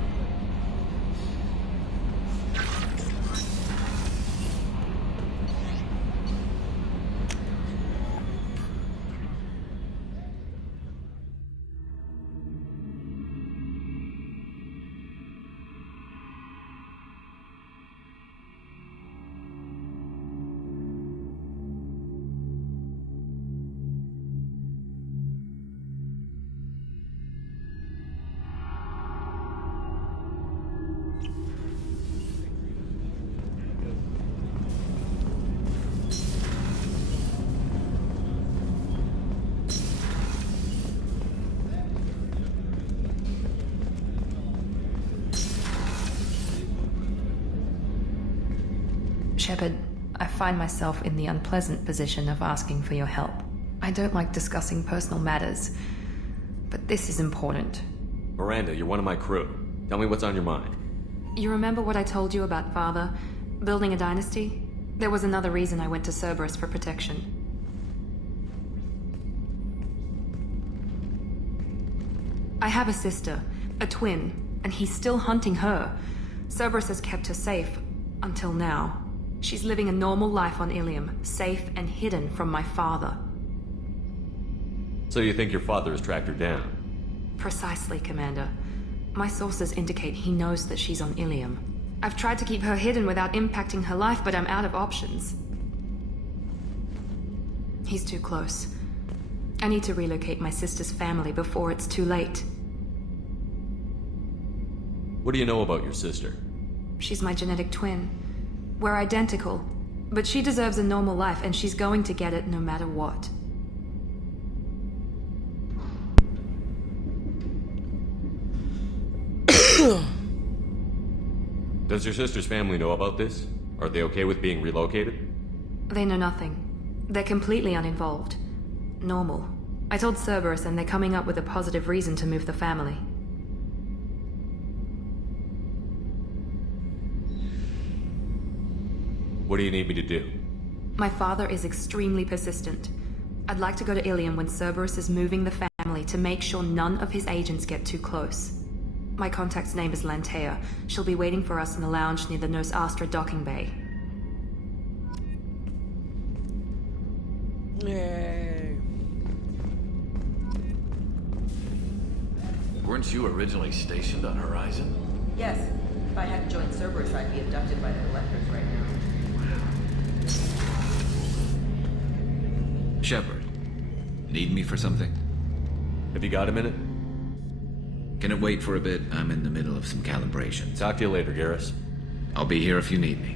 Shepard, I find myself in the unpleasant position of asking for your help. I don't like discussing personal matters, but this is important. Miranda, you're one of my crew. Tell me what's on your mind. You remember what I told you about Father? Building a dynasty? There was another reason I went to Cerberus for protection. I have a sister, a twin, and he's still hunting her. Cerberus has kept her safe, until now. She's living a normal life on Ilium, safe and hidden from my father. So you think your father has tracked her down? Precisely, Commander. My sources indicate he knows that she's on Ilium. I've tried to keep her hidden without impacting her life, but I'm out of options. He's too close. I need to relocate my sister's family before it's too late. What do you know about your sister? She's my genetic twin. We're identical, but she deserves a normal life, and she's going to get it no matter what. Does your sister's family know about this? Are they okay with being relocated? They know nothing. They're completely uninvolved. Normal. I told Cerberus, and they're coming up with a positive reason to move the family. What do you need me to do? My father is extremely persistent. I'd like to go to Ilium when Cerberus is moving the family to make sure none of his agents get too close. My contact's name is Lantea. She'll be waiting for us in the lounge near the Nos Astra docking bay. Yay. Weren't you originally stationed on Horizon? Yes. If I hadn't joined Cerberus, I'd be abducted by the Collectors right now. Shepard, need me for something? Have you got a minute? Can it wait for a bit? I'm in the middle of some calibrations. Talk to you later, Garrus. I'll be here if you need me.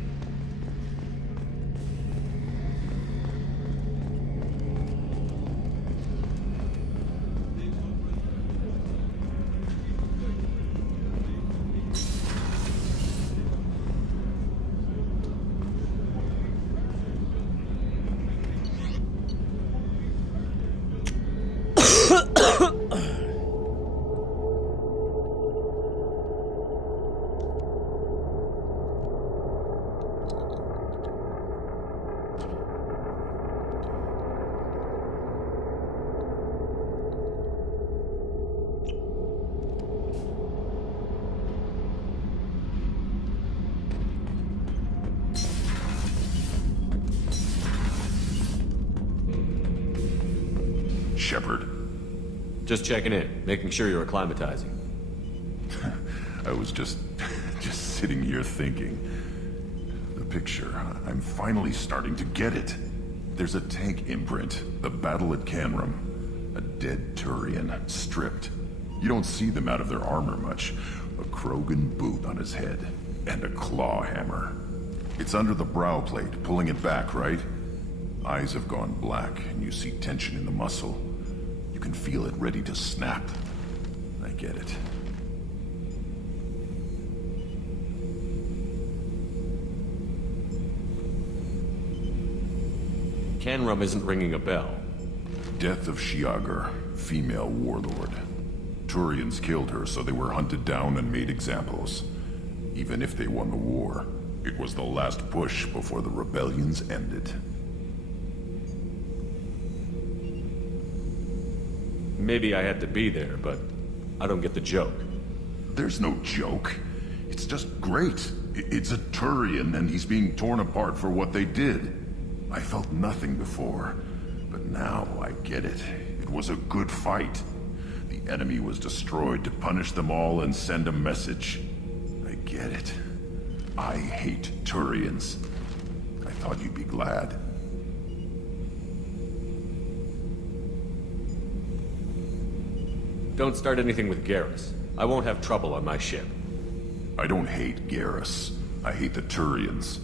Shepard. Just checking in, making sure you're acclimatizing. I was just sitting here thinking. The picture, I'm finally starting to get it. There's a tank imprint, the battle at Canrum. A dead Turian, stripped. You don't see them out of their armor much. A Krogan boot on his head, and a claw hammer. It's under the brow plate, pulling it back, right? Eyes have gone black, and you see tension in the muscle. You can feel it ready to snap. I get it. Canrum isn't ringing a bell. Death of Shiagar, female warlord. Turians killed her, so they were hunted down and made examples. Even if they won the war, it was the last push before the rebellions ended. Maybe I had to be there, but I don't get the joke. There's no joke. It's just great. It's a Turian, and he's being torn apart for what they did. I felt nothing before, but now I get it. It was a good fight. The enemy was destroyed to punish them all and send a message. I get it. I hate Turians. I thought you'd be glad. Don't start anything with Garrus. I won't have trouble on my ship. I don't hate Garrus. I hate the Turians.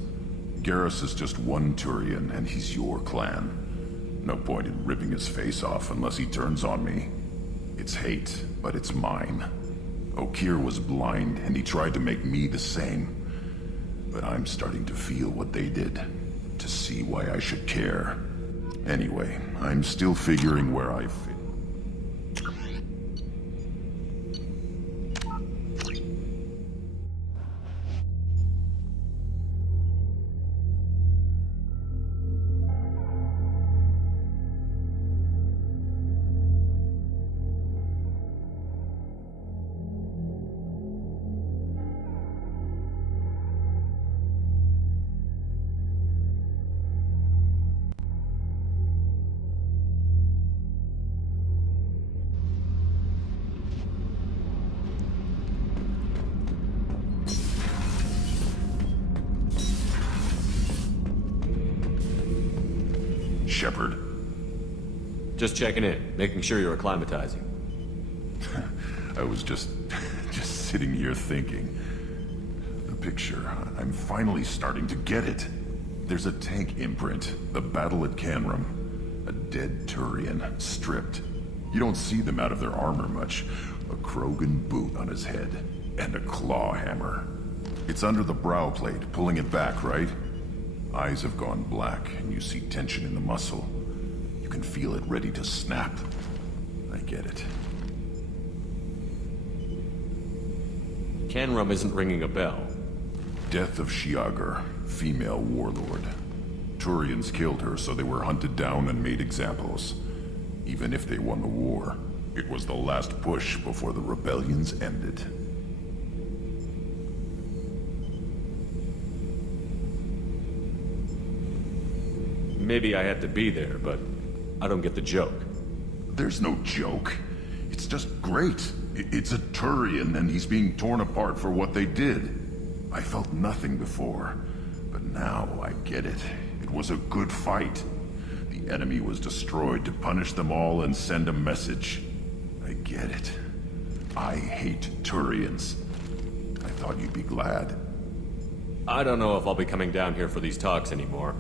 Garrus is just one Turian, and he's your clan. No point in ripping his face off unless he turns on me. It's hate, but it's mine. Okeer was blind, and he tried to make me the same. But I'm starting to feel what they did, to see why I should care. Anyway, I'm still figuring where I fit. Shepard. Just checking in, making sure you're acclimatizing. I was just sitting here thinking. The picture, I'm finally starting to get it. There's a tank imprint, the battle at Canrum. A dead Turian, stripped. You don't see them out of their armor much. A Krogan boot on his head, and a claw hammer. It's under the brow plate, pulling it back, right? Eyes have gone black, and you see tension in the muscle. You can feel it ready to snap. I get it. Canrum isn't ringing a bell. Death of Shiagar, female warlord. Turians killed her, so they were hunted down and made examples. Even if they won the war, it was the last push before the rebellions ended. Maybe I had to be there, but I don't get the joke. There's no joke. It's just great. It's a Turian, and he's being torn apart for what they did. I felt nothing before, but now I get it. It was a good fight. The enemy was destroyed to punish them all and send a message. I get it. I hate Turians. I thought you'd be glad. I don't know if I'll be coming down here for these talks anymore.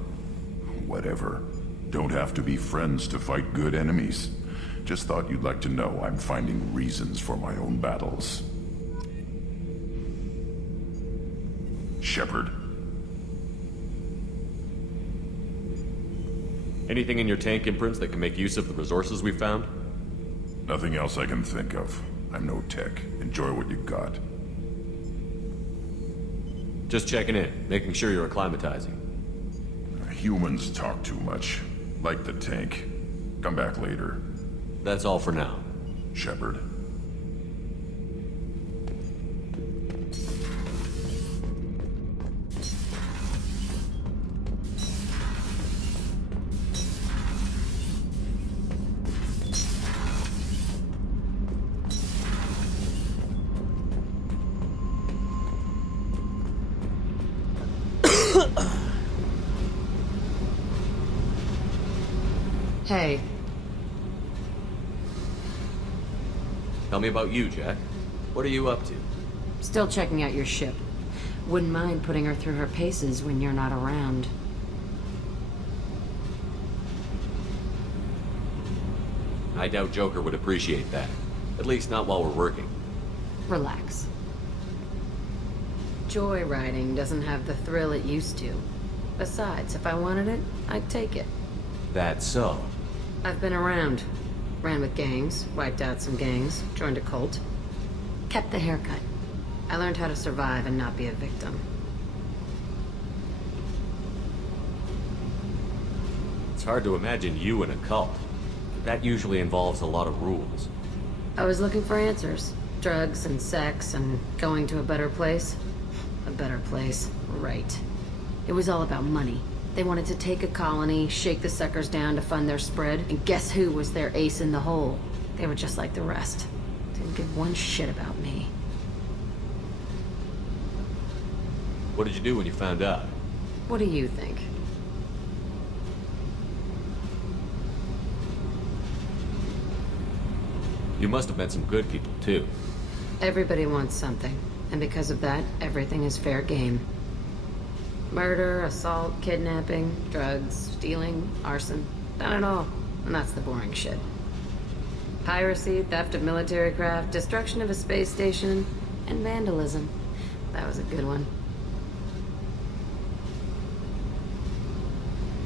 Whatever. Don't have to be friends to fight good enemies. Just thought you'd like to know I'm finding reasons for my own battles. Shepard. Anything in your tank imprints that can make use of the resources we found? Nothing else I can think of. I'm no tech. Enjoy what you got. Just checking in, making sure you're acclimatizing. Humans talk too much. Like the tank. Come back later. That's all for now. Shepard. Hey. Tell me about you, Jack. What are you up to? Still checking out your ship. Wouldn't mind putting her through her paces when you're not around. I doubt Joker would appreciate that. At least not while we're working. Relax. Joyriding doesn't have the thrill it used to. Besides, if I wanted it, I'd take it. That's so. I've been around. Ran with gangs, wiped out some gangs, joined a cult. Kept the haircut. I learned how to survive and not be a victim. It's hard to imagine you in a cult. That usually involves a lot of rules. I was looking for answers. Drugs and sex and going to a better place. A better place, right. It was all about money. They wanted to take a colony, shake the suckers down to fund their spread, and guess who was their ace in the hole? They were just like the rest. Didn't give one shit about me. What did you do when you found out? What do you think? You must have met some good people, too. Everybody wants something, and because of that, everything is fair game. Murder, assault, kidnapping, drugs, stealing, arson, done it all. And that's the boring shit. Piracy, theft of military craft, destruction of a space station, and vandalism. That was a good one.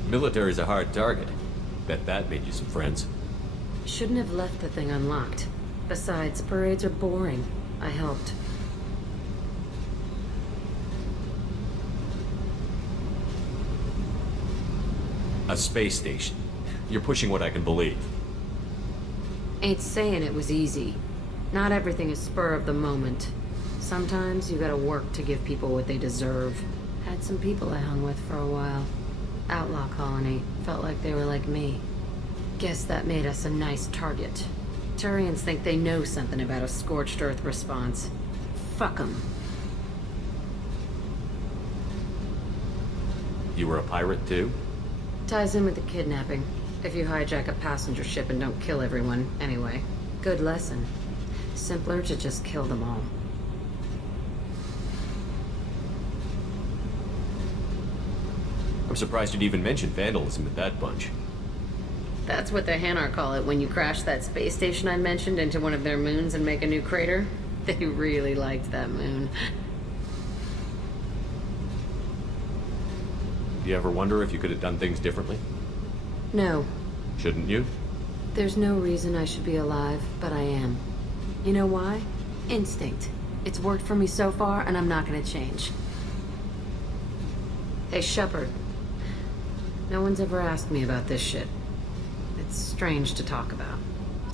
Military's a hard target. Bet that made you some friends. Shouldn't have left the thing unlocked. Besides, parades are boring. I helped. A space station. You're pushing what I can believe. Ain't saying it was easy. Not everything is spur of the moment. Sometimes you gotta work to give people what they deserve. Had some people I hung with for a while. Outlaw colony. Felt like they were like me. Guess that made us a nice target. Turians think they know something about a scorched earth response. Fuck 'em. You were a pirate, too? Ties in with the kidnapping. If you hijack a passenger ship and don't kill everyone, anyway. Good lesson. Simpler to just kill them all. I'm surprised you'd even mention vandalism at that bunch. That's what the Hanar call it when you crash that space station I mentioned into one of their moons and make a new crater. They really liked that moon. Do you ever wonder if you could have done things differently? No. Shouldn't you? There's no reason I should be alive, but I am. You know why? Instinct. It's worked for me so far, and I'm not gonna change. Hey, Shepard. No one's ever asked me about this shit. It's strange to talk about.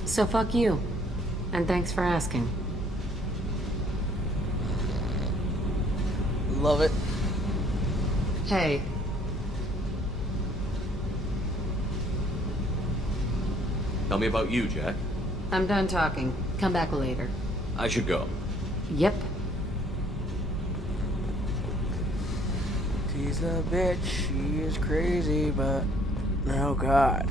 So fuck you. And thanks for asking. Love it. Hey. Tell me about you, Jack. I'm done talking. Come back later. I should go. Yep. She's a bitch. She is crazy, but oh god.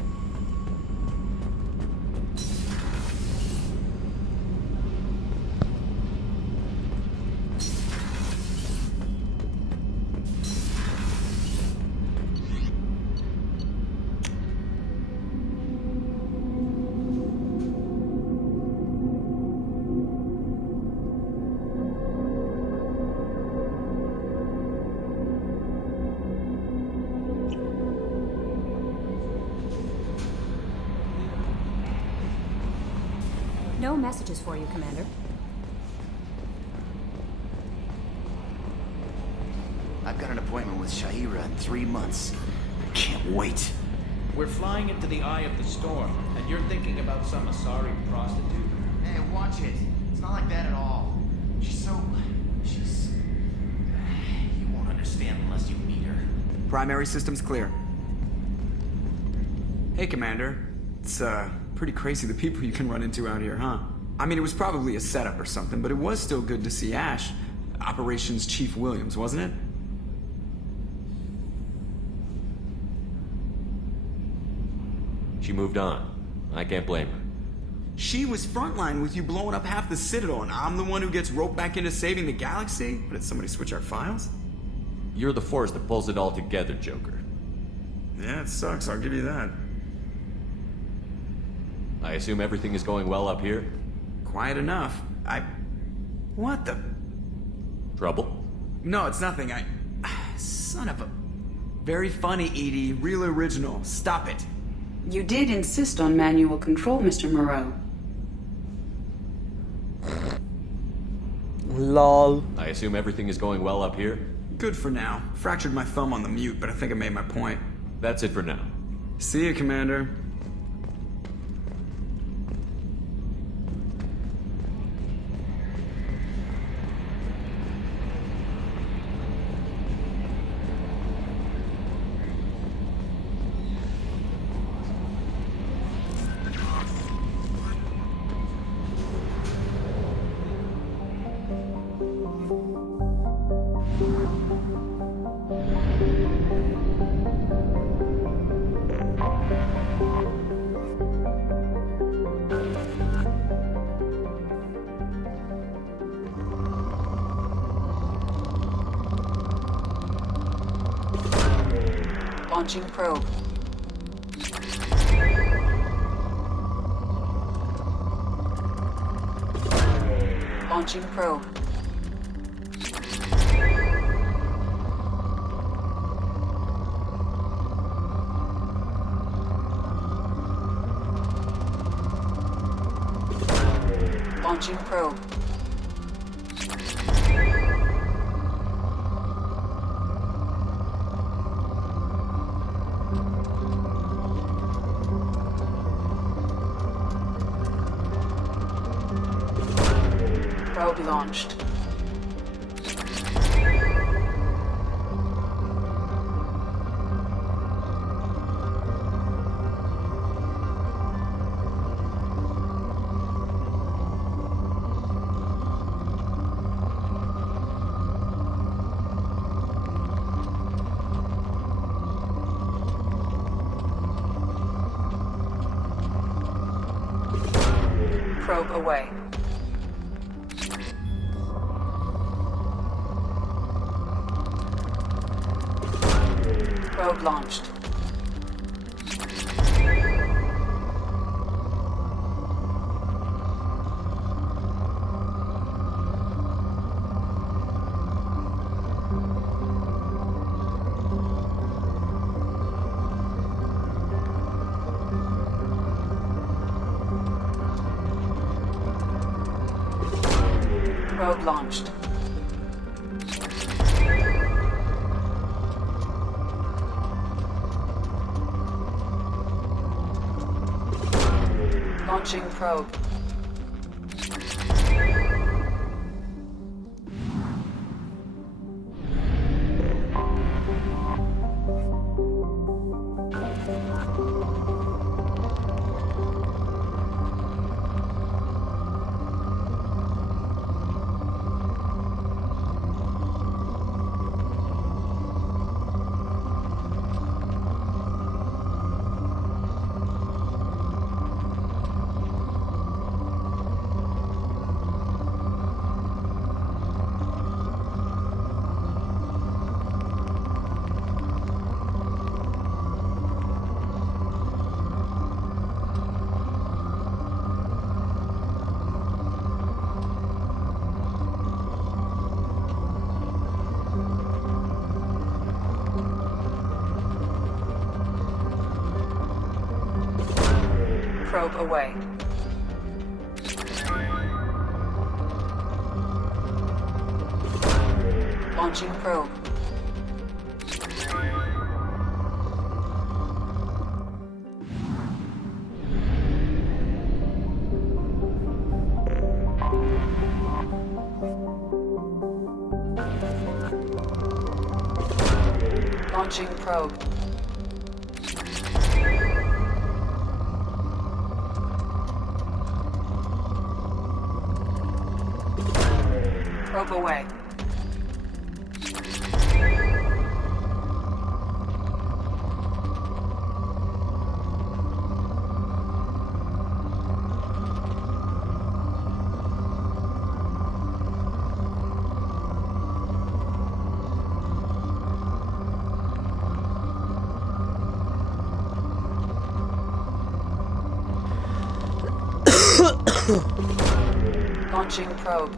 No messages for you, Commander. I've got an appointment with Shahira in 3 months. Can't wait. We're flying into the eye of the storm, and you're thinking about some Asari prostitute? Hey, watch it. It's not like that at all. She's... You won't understand unless you meet her. Primary systems clear. Hey, Commander. It's, pretty crazy the people you can run into out here, huh? I mean, it was probably a setup or something, but it was still good to see Ash. Operations Chief Williams, wasn't it? She moved on. I can't blame her. She was frontline with you blowing up half the Citadel, and I'm the one who gets roped back into saving the galaxy? But did somebody switch our files? You're the force that pulls it all together, Joker. Yeah, it sucks, I'll give you that. I assume everything is going well up here? Quiet enough. What the... Trouble? No, it's nothing. Son of a... Very funny, Edie. Real original. Stop it. You did insist on manual control, Mr. Moreau. Lol. I assume everything is going well up here? Good for now. Fractured my thumb on the mute, but I think I made my point. That's it for now. See you, Commander. Launching probe. Launching probe. Launching probe. Probe launched. Probe away. Probe launched. Probe launched. Launching probe. Probe away. Launching probe. Launching probe. Probe away. Launching probe.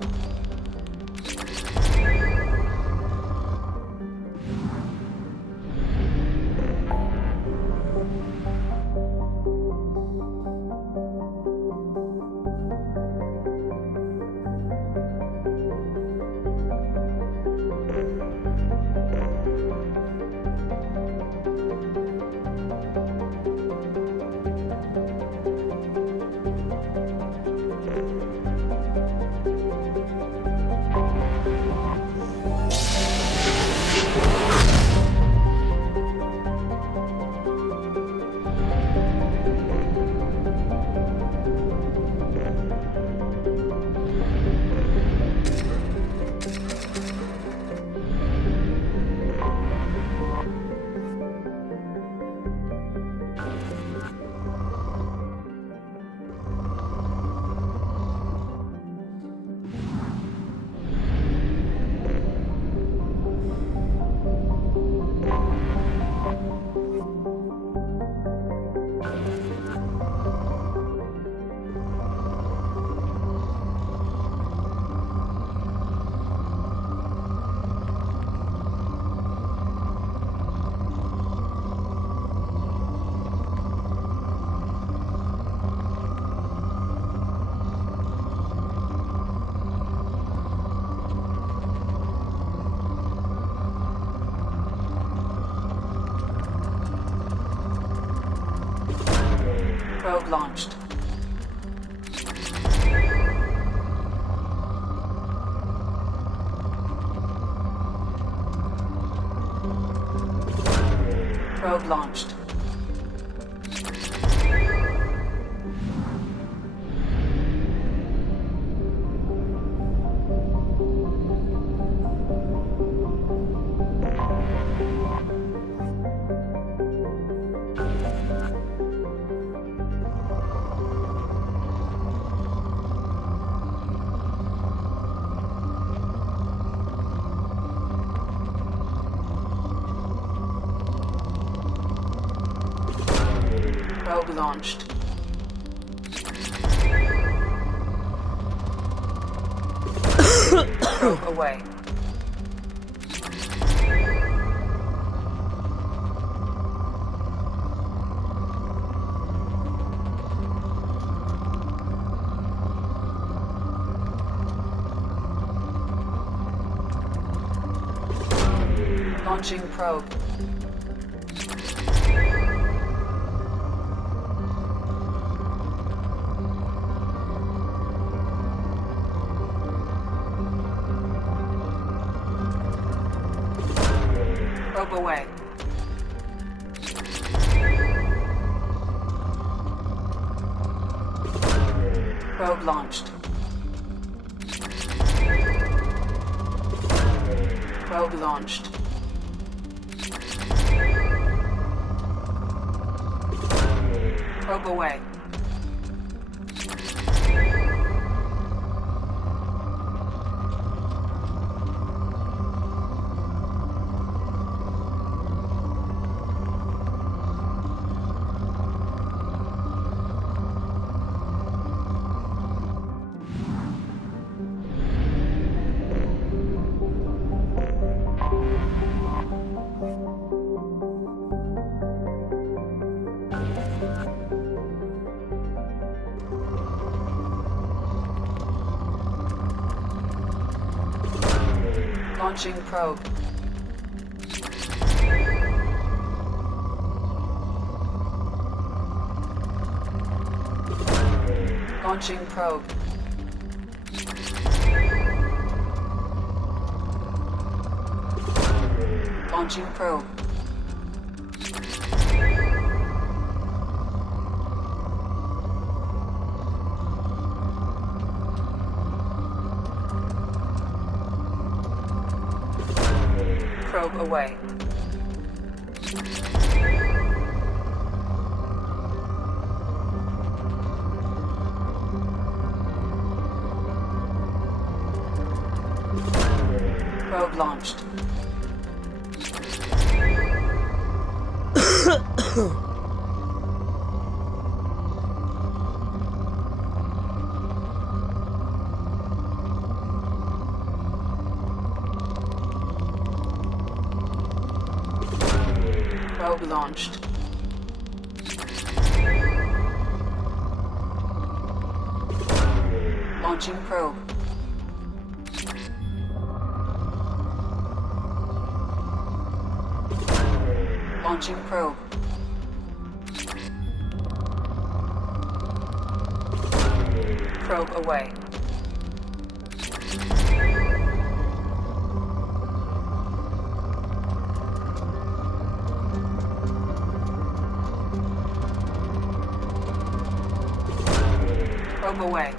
Probe launched. Probe launched. Probe launched. Probe away. Launching probe. Probe away. Probe launched. Probe launched. Probe away. Launching probe. Launching probe. Launching probe. Probe away. Probe launched. Probe launched. Launching probe. Launching probe. Probe away. Probe away.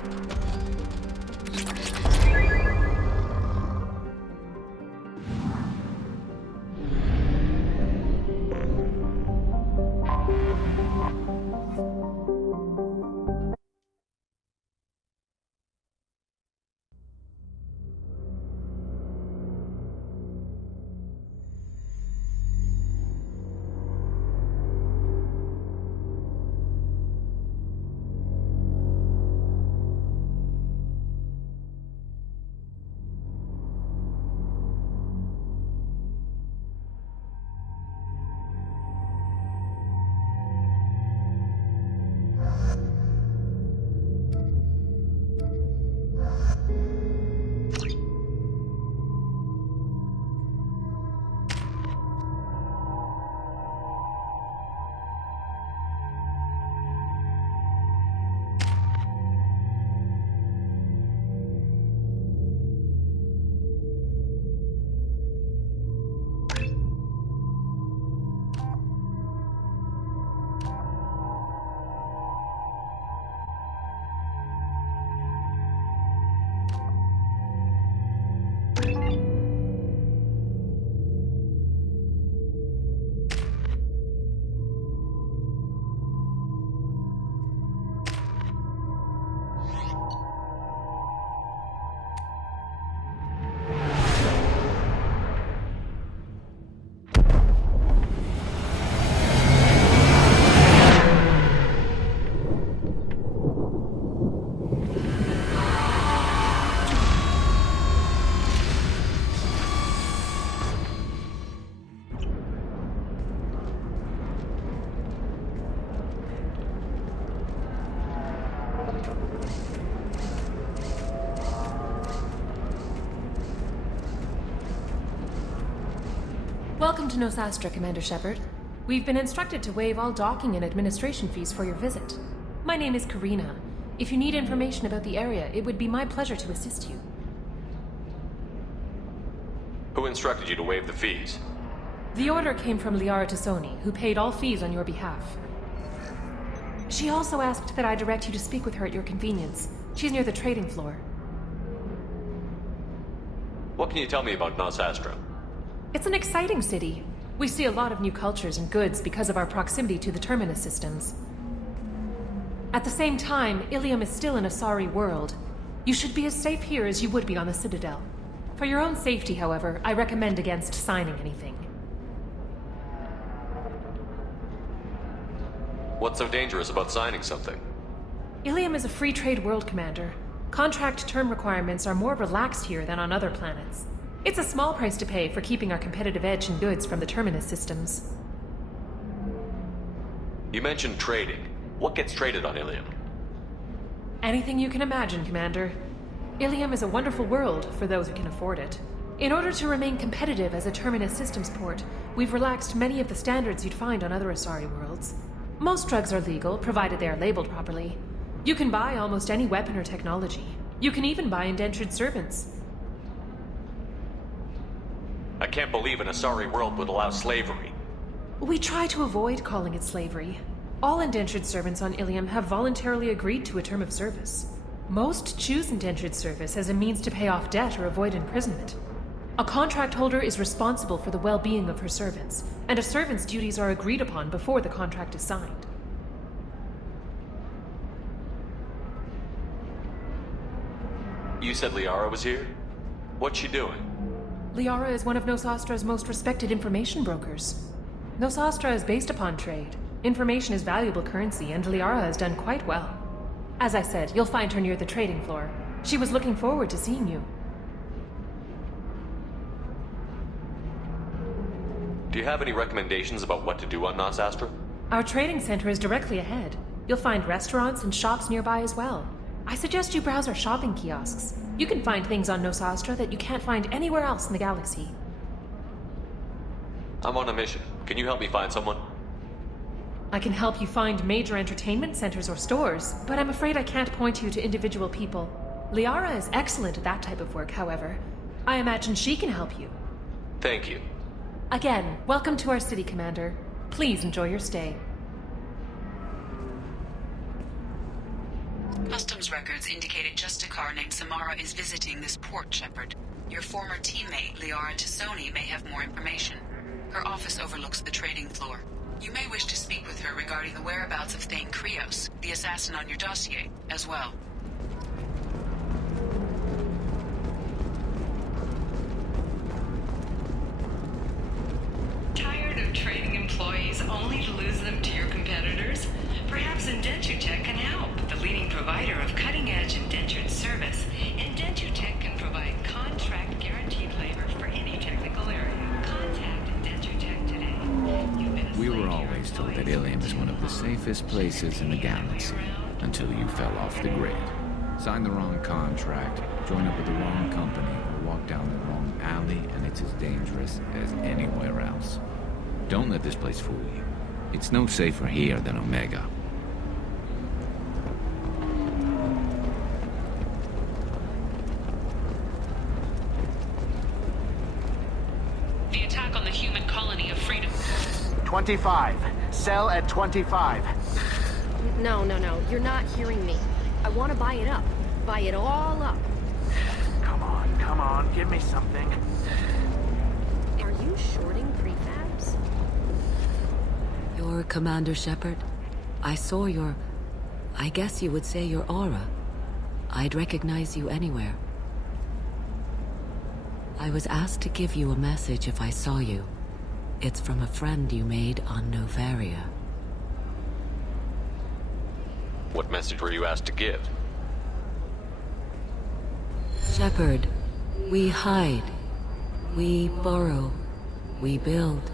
Welcome to Nosastra, Commander Shepard. We've been instructed to waive all docking and administration fees for your visit. My name is Karina. If you need information about the area, it would be my pleasure to assist you. Who instructed you to waive the fees? The order came from Liara Tassoni, who paid all fees on your behalf. She also asked that I direct you to speak with her at your convenience. She's near the trading floor. What can you tell me about Nosastra? It's an exciting city. We see a lot of new cultures and goods because of our proximity to the Terminus systems. At the same time, Ilium is still an Asari world. You should be as safe here as you would be on the Citadel. For your own safety, however, I recommend against signing anything. What's so dangerous about signing something? Ilium is a free trade world, Commander. Contract term requirements are more relaxed here than on other planets. It's a small price to pay for keeping our competitive edge in goods from the Terminus systems. You mentioned trading. What gets traded on Ilium? Anything you can imagine, Commander. Ilium is a wonderful world for those who can afford it. In order to remain competitive as a Terminus systems port, we've relaxed many of the standards you'd find on other Asari worlds. Most drugs are legal, provided they are labeled properly. You can buy almost any weapon or technology. You can even buy indentured servants. I can't believe an Asari world would allow slavery. We try to avoid calling it slavery. All indentured servants on Ilium have voluntarily agreed to a term of service. Most choose indentured service as a means to pay off debt or avoid imprisonment. A contract holder is responsible for the well-being of her servants, and a servant's duties are agreed upon before the contract is signed. You said Liara was here? What's she doing? Liara is one of Nosastra's most respected information brokers. Nosastra is based upon trade. Information is valuable currency, and Liara has done quite well. As I said, you'll find her near the trading floor. She was looking forward to seeing you. Do you have any recommendations about what to do on Nosastra? Our trading center is directly ahead. You'll find restaurants and shops nearby as well. I suggest you browse our shopping kiosks. You can find things on Nosastra that you can't find anywhere else in the galaxy. I'm on a mission. Can you help me find someone? I can help you find major entertainment centers or stores, but I'm afraid I can't point you to individual people. Liara is excellent at that type of work, however. I imagine she can help you. Thank you. Again, welcome to our city, Commander. Please enjoy your stay. Customs records indicated just a car named Samara is visiting this port, Shepard. Your former teammate, Liara Tassoni, may have more information. Her office overlooks the trading floor. You may wish to speak with her regarding the whereabouts of Thane Krios, the assassin on your dossier, as well. Tired of trading employees only to lose them to your competitors? Perhaps Indentutech can help. The leading provider of cutting-edge indentured service, Indentutech can provide contract guaranteed labor for any technical area. Contact Indentutech today. We were always told that Ilium is one of the safest places in the galaxy, until you fell off the grid. Signed the wrong contract, joined up with the wrong company, or walked down the wrong alley, and it's as dangerous as anywhere else. Don't let this place fool you. It's no safer here than Omega. The attack on the human colony of Freedom. 25. Sell at 25. No. You're not hearing me. I want to buy it up. Buy it all up. Come on. Give me something. Are you shorting prefabs? You're Commander Shepard. I saw your... I guess you would say your aura. I'd recognize you anywhere. I was asked to give you a message if I saw you. It's from a friend you made on Novaria. What message were you asked to give? Shepard, we hide. We borrow. We build.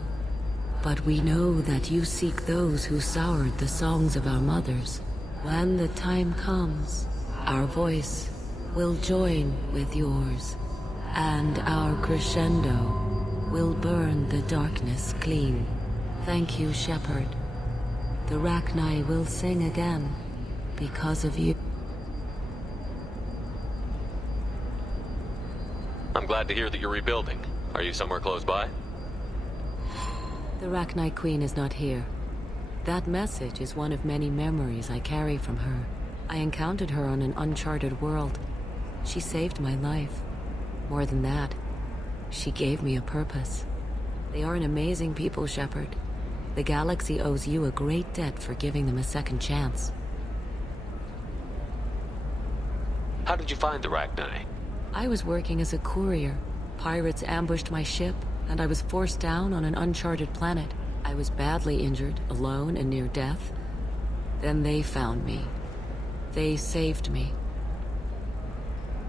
But we know that you seek those who soured the songs of our mothers, When the time comes, our voice will join with yours, and our crescendo will burn the darkness clean. Thank you, Shepard. The Rachni will sing again because of you. I'm glad to hear that you're rebuilding. Are you somewhere close by? The Rachni Queen is not here. That message is one of many memories I carry from her. I encountered her on an uncharted world. She saved my life. More than that, she gave me a purpose. They are an amazing people, Shepard. The galaxy owes you a great debt for giving them a second chance. How did you find the Rachni? I was working as a courier. Pirates ambushed my ship, and I was forced down on an uncharted planet. I was badly injured, alone and near death. Then they found me. They saved me.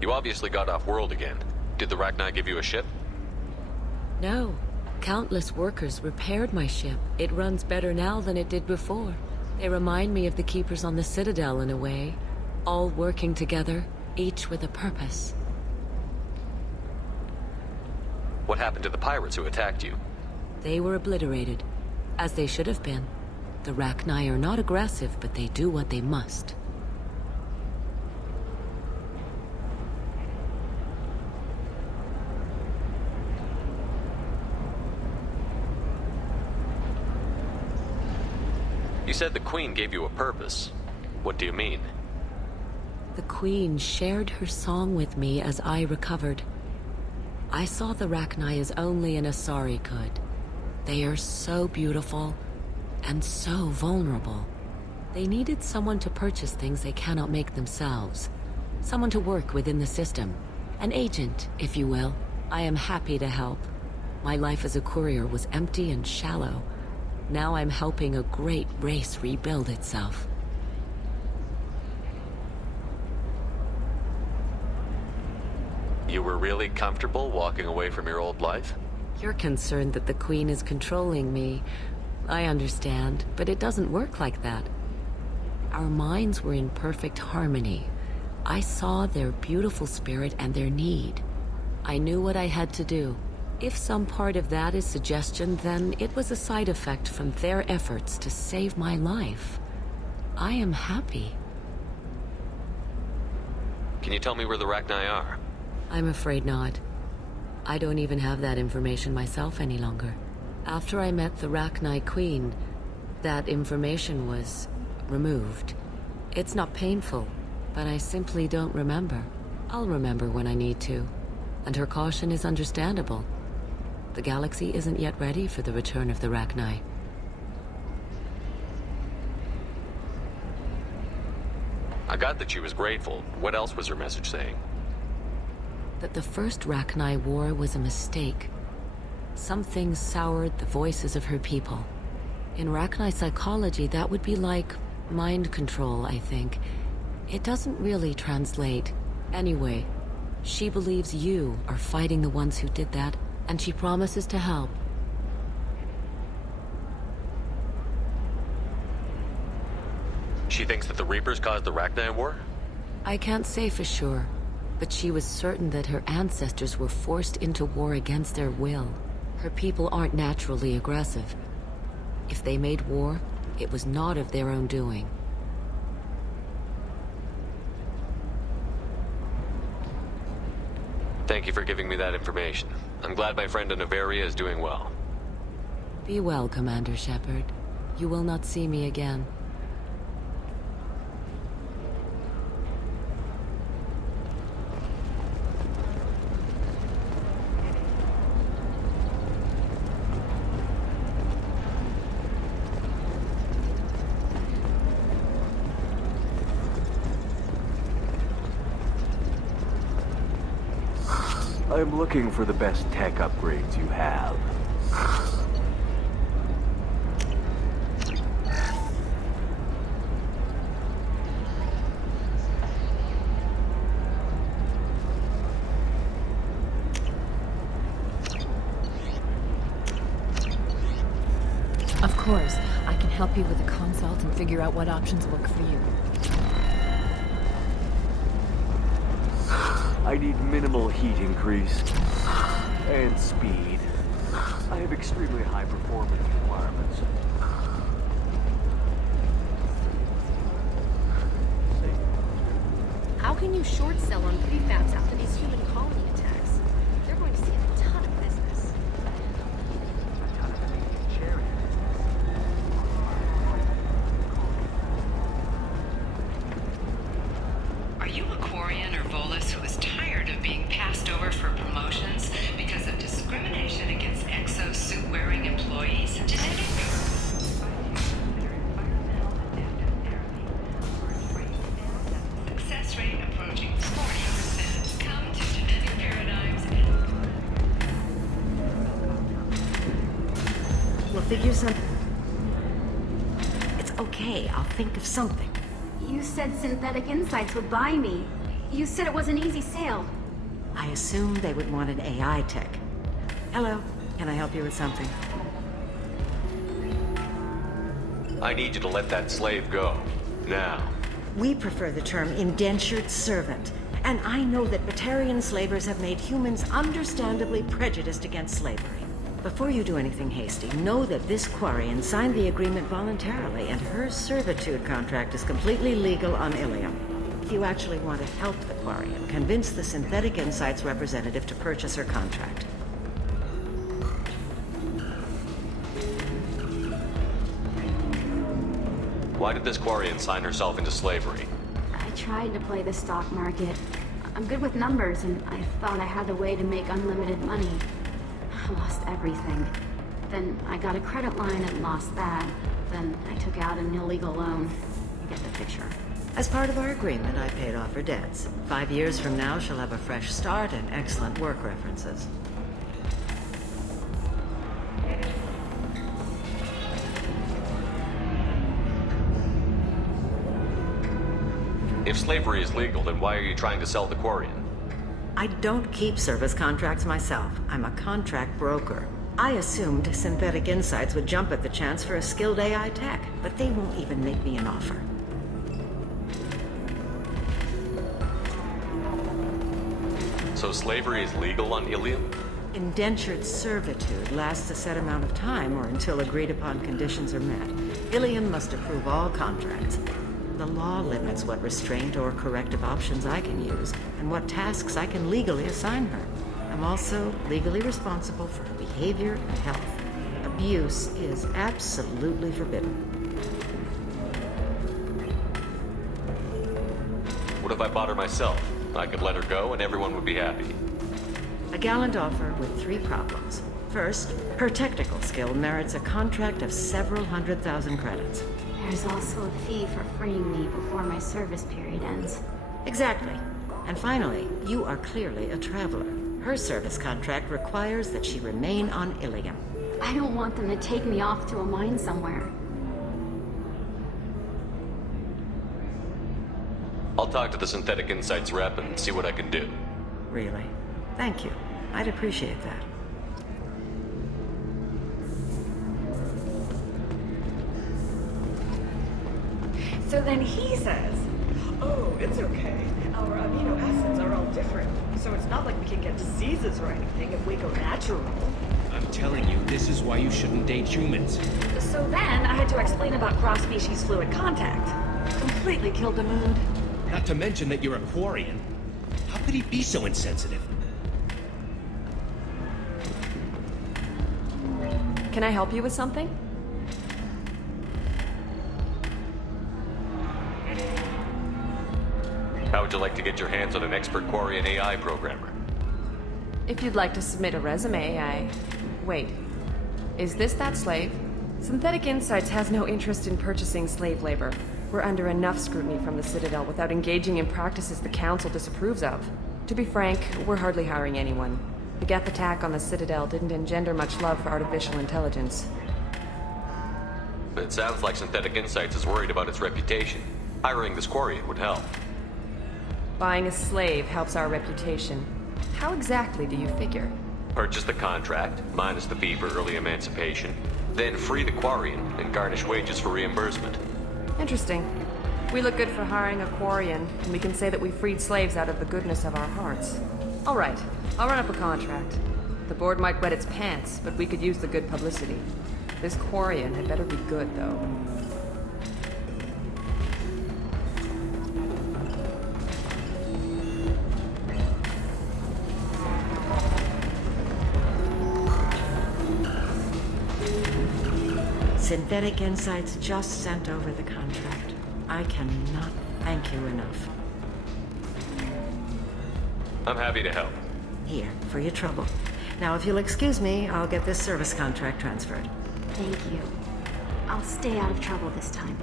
You obviously got off world again. Did the Rachni give you a ship? No. Countless workers repaired my ship. It runs better now than it did before. They remind me of the Keepers on the Citadel in a way. All working together, each with a purpose. What happened to the pirates who attacked you? They were obliterated, as they should have been. The Rachni are not aggressive, but they do what they must. You said the Queen gave you a purpose. What do you mean? The Queen shared her song with me as I recovered. I saw the Rachni as only an Asari could. They are so beautiful and so vulnerable. They needed someone to purchase things they cannot make themselves. Someone to work within the system. An agent, if you will. I am happy to help. My life as a courier was empty and shallow. Now I'm helping a great race rebuild itself. You were really comfortable walking away from your old life? You're concerned that the Queen is controlling me. I understand, but it doesn't work like that. Our minds were in perfect harmony. I saw their beautiful spirit and their need. I knew what I had to do. If some part of that is suggestion, then it was a side effect from their efforts to save my life. I am happy. Can you tell me where the Rachni are? I'm afraid not. I don't even have that information myself any longer. After I met the Rachni Queen, that information was removed. It's not painful, but I simply don't remember. I'll remember when I need to. And her caution is understandable. The galaxy isn't yet ready for the return of the Rachni. I got that she was grateful. What else was her message saying? That the first Rachni war was a mistake. Something soured the voices of her people. In Rachni psychology, that would be like mind control, I think. It doesn't really translate. Anyway, she believes you are fighting the ones who did that, and she promises to help. She thinks that the Reapers caused the Rachni war? I can't say for sure, but she was certain that her ancestors were forced into war against their will. Her people aren't naturally aggressive. If they made war, it was not of their own doing. Thank you for giving me that information. I'm glad my friend Noveria is doing well. Be well, Commander Shepard. You will not see me again. I'm looking for the best tech upgrades you have. Of course, I can help you with the consult and figure out what options work for you. I need minimal heat increase and speed. I have extremely high performance requirements. How can you short sell on prefabs after these human colony attacks? They're going to see a ton of business. Are you a Quarian or Volus who is tired of being passed over for promotions because of discrimination against exosuit-wearing employees? Genetic success rate approaching 40%. Come to Genetic Paradigms We'll figure something. It's okay, I'll think of something. You said Synthetic Insights would buy me. You said it was an easy sale. I assumed they would want an AI tech. Hello, can I help you with something? I need you to let that slave go. Now. We prefer the term indentured servant. And I know that Batarian slavers have made humans understandably prejudiced against slavery. Before you do anything hasty, know that this Quarian signed the agreement voluntarily, and her servitude contract is completely legal on Ilium. If you actually want to help the Quarian, convince the Synthetic Insights representative to purchase her contract. Why did this Quarian sign herself into slavery? I tried to play the stock market. I'm good with numbers, and I thought I had a way to make unlimited money. I lost everything. Then I got a credit line and lost that. Then I took out an illegal loan. You get the picture. As part of our agreement, I paid off her debts. 5 years from now, she'll have a fresh start and excellent work references. If slavery is legal, then why are you trying to sell the Quarian? I don't keep service contracts myself. I'm a contract broker. I assumed Synthetic Insights would jump at the chance for a skilled AI tech, but they won't even make me an offer. So slavery is legal on Ilium? Indentured servitude lasts a set amount of time or until agreed upon conditions are met. Ilium must approve all contracts. The law limits what restraint or corrective options I can use and what tasks I can legally assign her. I'm also legally responsible for her behavior and health. Abuse is absolutely forbidden. What if I bought her myself? I could let her go and everyone would be happy. A gallant offer with 3 problems. First, her technical skill merits a contract of several 100,000 credits. There's also a fee for freeing me before my service period ends. Exactly. And finally, you are clearly a traveler. Her service contract requires that she remain on Ilium. I don't want them to take me off to a mine somewhere. I'll talk to the Synthetic Insights rep and see what I can do. Really? Thank you. I'd appreciate that. So then he says, oh, it's okay. Our amino acids are all different. So it's not like we can get diseases or anything if we go natural. I'm telling you, this is why you shouldn't date humans. So then I had to explain about cross-species fluid contact. Completely killed the mood. Not to mention that you're a Quarian. How could he be so insensitive? Can I help you with something? How would you like to get your hands on an expert Quarian AI programmer? If you'd like to submit a resume, Wait. Is this that slave? Synthetic Insights has no interest in purchasing slave labor. We're under enough scrutiny from the Citadel without engaging in practices the Council disapproves of. To be frank, we're hardly hiring anyone. The Geth attack on the Citadel didn't engender much love for artificial intelligence. It sounds like Synthetic Insights is worried about its reputation. Hiring this Quarian would help. Buying a slave helps our reputation. How exactly do you figure? Purchase the contract, minus the fee for early emancipation. Then free the Quarian and garnish wages for reimbursement. Interesting. We look good for hiring a Quarian, and we can say that we freed slaves out of the goodness of our hearts. All right, I'll run up a contract. The board might wet its pants, but we could use the good publicity. This Quarian had better be good, though. Synthetic Insights just sent over the contract. I cannot thank you enough. I'm happy to help. Here, for your trouble. Now, if you'll excuse me, I'll get this service contract transferred. Thank you. I'll stay out of trouble this time.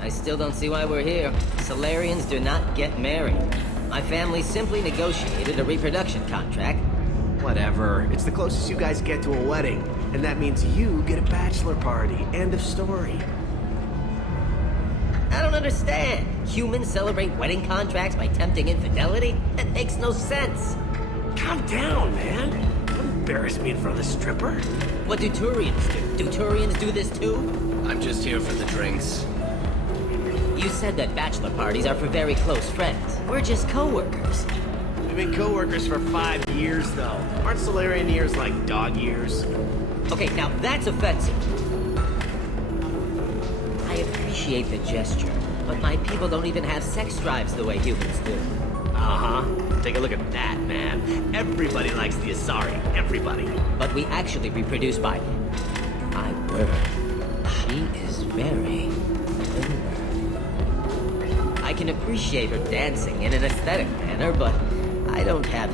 I still don't see why we're here. Solarians do not get married. My family simply negotiated a reproduction contract. Whatever. It's the closest you guys get to a wedding. And that means you get a bachelor party. End of story. I don't understand. Humans celebrate wedding contracts by tempting infidelity? That makes no sense. Calm down, man. Don't embarrass me in front of the stripper. What do Turians do? Do Turians do this too? I'm just here for the drinks. You said that bachelor parties are for very close friends. We're just co-workers. We've been co-workers for 5 years, though. Aren't Solarian years like dog years? Okay, now that's offensive. I appreciate the gesture, but my people don't even have sex drives the way humans do. Uh-huh. Take a look at that, man. Everybody likes the Asari. Everybody. But we actually reproduce by... My word. She is very... I can appreciate her dancing in an aesthetic manner, but I don't have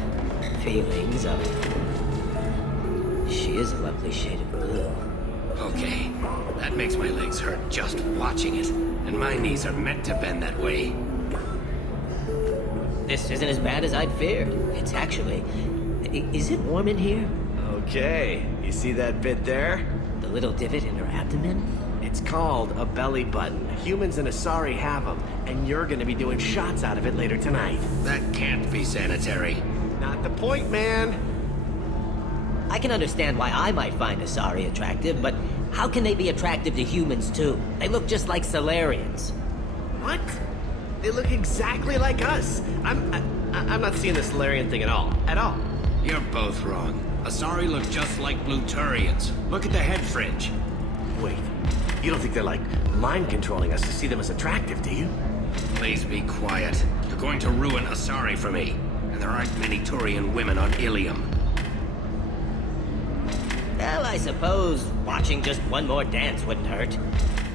feelings of it. She is a lovely shade of blue. Okay, that makes my legs hurt just watching it. And my knees are meant to bend that way. This isn't as bad as I'd feared. It's actually... Is it warm in here? Okay, you see that bit there? The little divot in her abdomen? It's called a belly button. Humans and Asari have them, and you're gonna be doing shots out of it later tonight. That can't be sanitary. Not the point, man. I can understand why I might find Asari attractive, but how can they be attractive to humans too? They look just like Solarians. What? They look exactly like us. I'm not seeing the Solarian thing at all. At all. You're both wrong. Asari look just like Blue Turians. Look at the head fringe. Wait. You don't think they're, like, mind-controlling us to see them as attractive, do you? Please be quiet. You're going to ruin Asari for me. And there aren't many Turian women on Ilium. Well, I suppose watching just one more dance wouldn't hurt.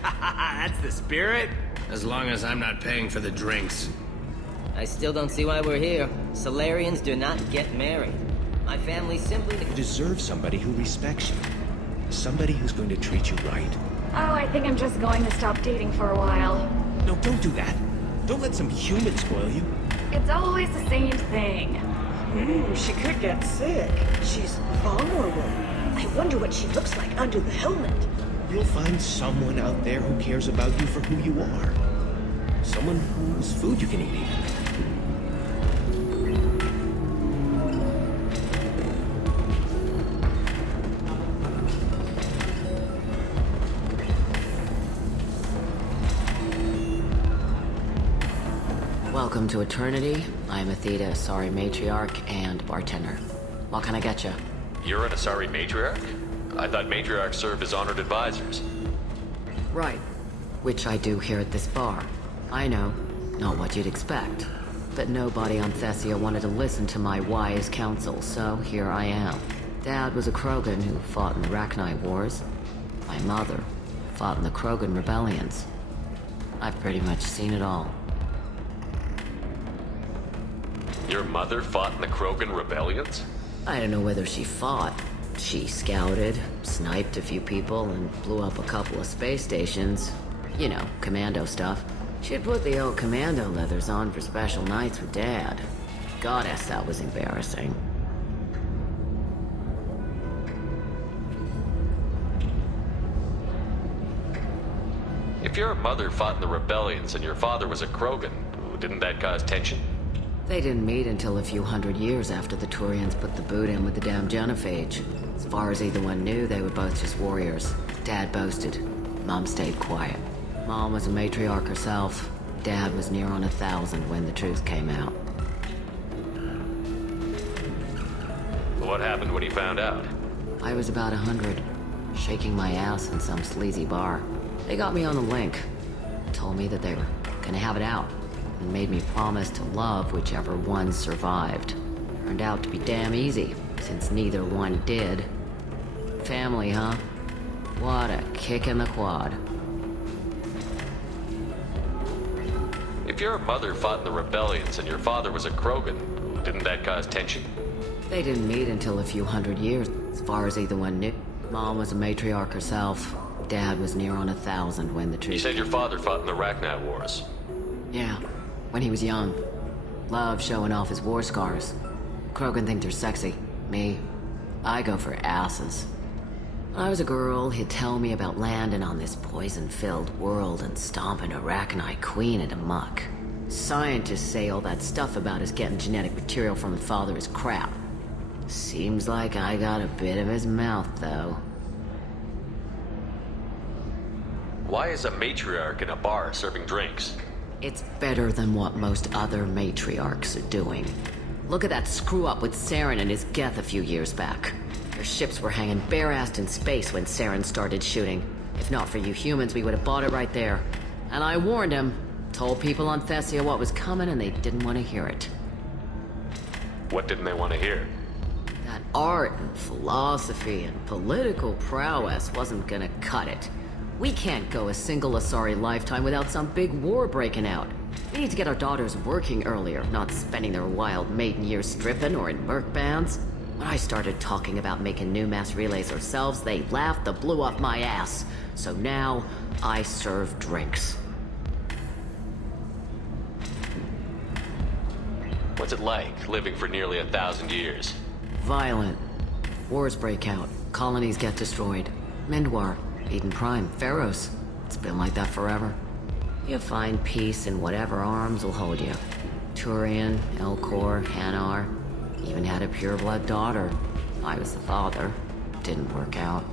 That's the spirit. As long as I'm not paying for the drinks. I still don't see why we're here. Solarians do not get married. My family simply... You deserve somebody who respects you. Somebody who's going to treat you right. Oh, I think I'm just going to stop dating for a while. No, don't do that. Don't let some human spoil you. It's always the same thing. She could get sick. She's vulnerable. I wonder what she looks like under the helmet. You'll find someone out there who cares about you for who you are. Someone whose food you can eat even. Welcome to Eternity. I'm Athena, Asari matriarch and bartender. What can I get you? You're an Asari matriarch? I thought matriarchs served as honored advisors. Right. Which I do here at this bar. I know, not what you'd expect. But nobody on Thessia wanted to listen to my wise counsel, so here I am. Dad was a Krogan who fought in the Rachni Wars. My mother fought in the Krogan rebellions. I've pretty much seen it all. Your mother fought in the Krogan rebellions? I don't know whether she fought. She scouted, sniped a few people, and blew up a couple of space stations. You know, commando stuff. She'd put the old commando leathers on for special nights with Dad. Goddess, that was embarrassing. If your mother fought in the rebellions and your father was a Krogan, didn't that cause tension? They didn't meet until a few hundred years after the Turians put the boot in with the damn genophage. As far as either one knew, they were both just warriors. Dad boasted. Mom stayed quiet. Mom was a matriarch herself. Dad was near on 1,000 when the truth came out. What happened when he found out? I was about 100, shaking my ass in some sleazy bar. They got me on the link. Told me that they were gonna have it out, and made me promise to love whichever one survived. Turned out to be damn easy, since neither one did. Family, huh? What a kick in the quad. If your mother fought in the rebellions and your father was a Krogan, didn't that cause tension? They didn't meet until a few hundred years, as far as either one knew. Mom was a matriarch herself. Dad was near on 1,000 when the truth... You said your father fought in the Rachni Wars. Yeah, when he was young. Loved showing off his war scars. Krogan think they're sexy. Me, I go for asses. When I was a girl, he'd tell me about landing on this poison-filled world and stomping a Rachni queen into muck. Scientists say all that stuff about us getting genetic material from the father is crap. Seems like I got a bit of his mouth, though. Why is a matriarch in a bar serving drinks? It's better than what most other matriarchs are doing. Look at that screw-up with Saren and his Geth a few years back. Their ships were hanging bare-assed in space when Saren started shooting. If not for you humans, we would have bought it right there. And I warned him. Told people on Thessia what was coming, and they didn't want to hear it. What didn't they want to hear? That art and philosophy and political prowess wasn't gonna cut it. We can't go a single Asari lifetime without some big war breaking out. We need to get our daughters working earlier, not spending their wild maiden years stripping or in merc bands. When I started talking about making new mass relays ourselves, they laughed the blue off my ass. So now, I serve drinks. What's it like, living for nearly 1,000 years? Violent. Wars break out. Colonies get destroyed. Mindwar, Eden Prime, Pharaohs. It's been like that forever. You find peace in whatever arms will hold you. Turian, Elcor, Hanar. Even had a pureblood daughter. I was the father. Didn't work out.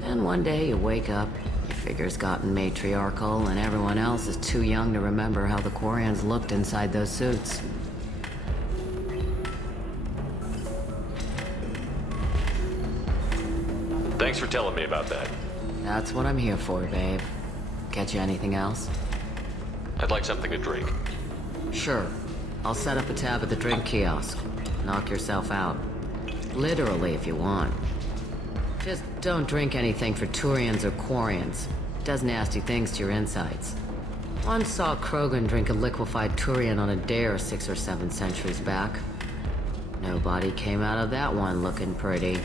Then one day you wake up, your figure's gotten matriarchal, and everyone else is too young to remember how the Quarians looked inside those suits. Thanks for telling me about that. That's what I'm here for, babe. Get you anything else? I'd like something to drink. Sure. I'll set up a tab at the drink kiosk. Knock yourself out. Literally, if you want. Just don't drink anything for Turians or Quarians. Does nasty things to your insides. Once saw Krogan drink a liquefied Turian on a dare 6 or 7 centuries back. Nobody came out of that one looking pretty.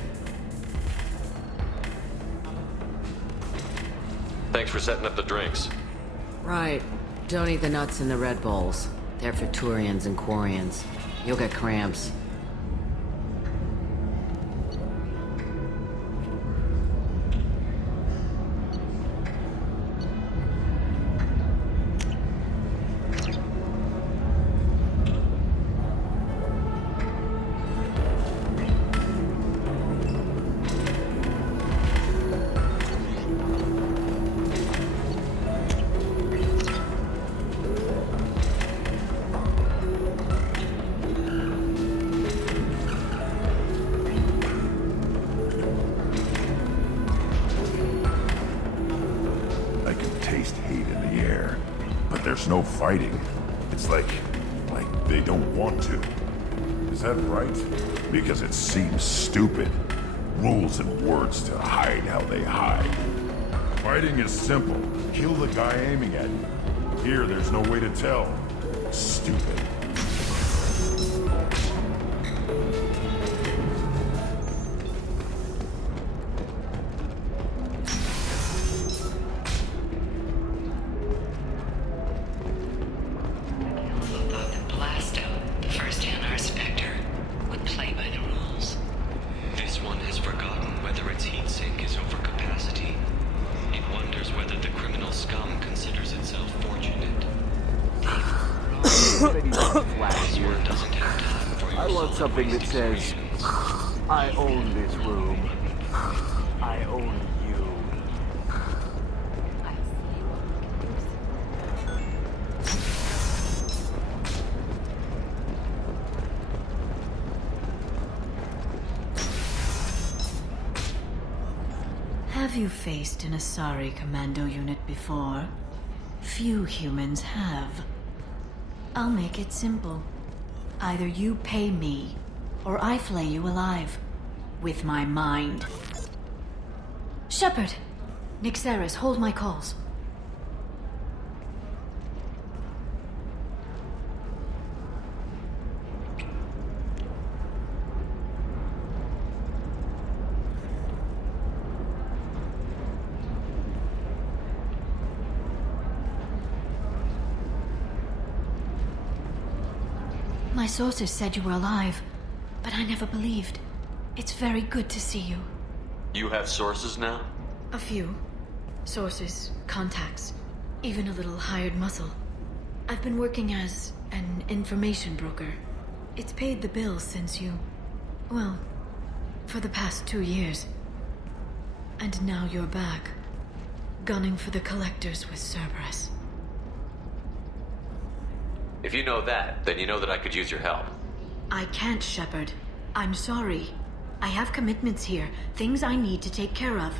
Thanks for setting up the drinks. Right. Don't eat the nuts in the Red Bulls. They're for Turians and Quarians. You'll get cramps. There's no fighting. It's like they don't want to. Is that right? Because it seems stupid. Rules and words to hide how they hide. Fighting is simple. Kill the guy aiming at you. Here, there's no way to tell. Stupid. doesn't have time for your I want something that says, I own this room. I own you. Have you faced an Asari commando unit before? Few humans have. I'll make it simple. Either you pay me, or I flay you alive. With my mind. Shepard! Nixeris, hold my calls. My sources said you were alive, but I never believed. It's very good to see you. You have sources now? A few. Sources, contacts, even a little hired muscle. I've been working as an information broker. It's paid the bills since you... well, for the past 2 years. And now you're back, gunning for the Collectors with Cerberus. If you know that, then you know that I could use your help. I can't, Shepard. I'm sorry. I have commitments here, things I need to take care of.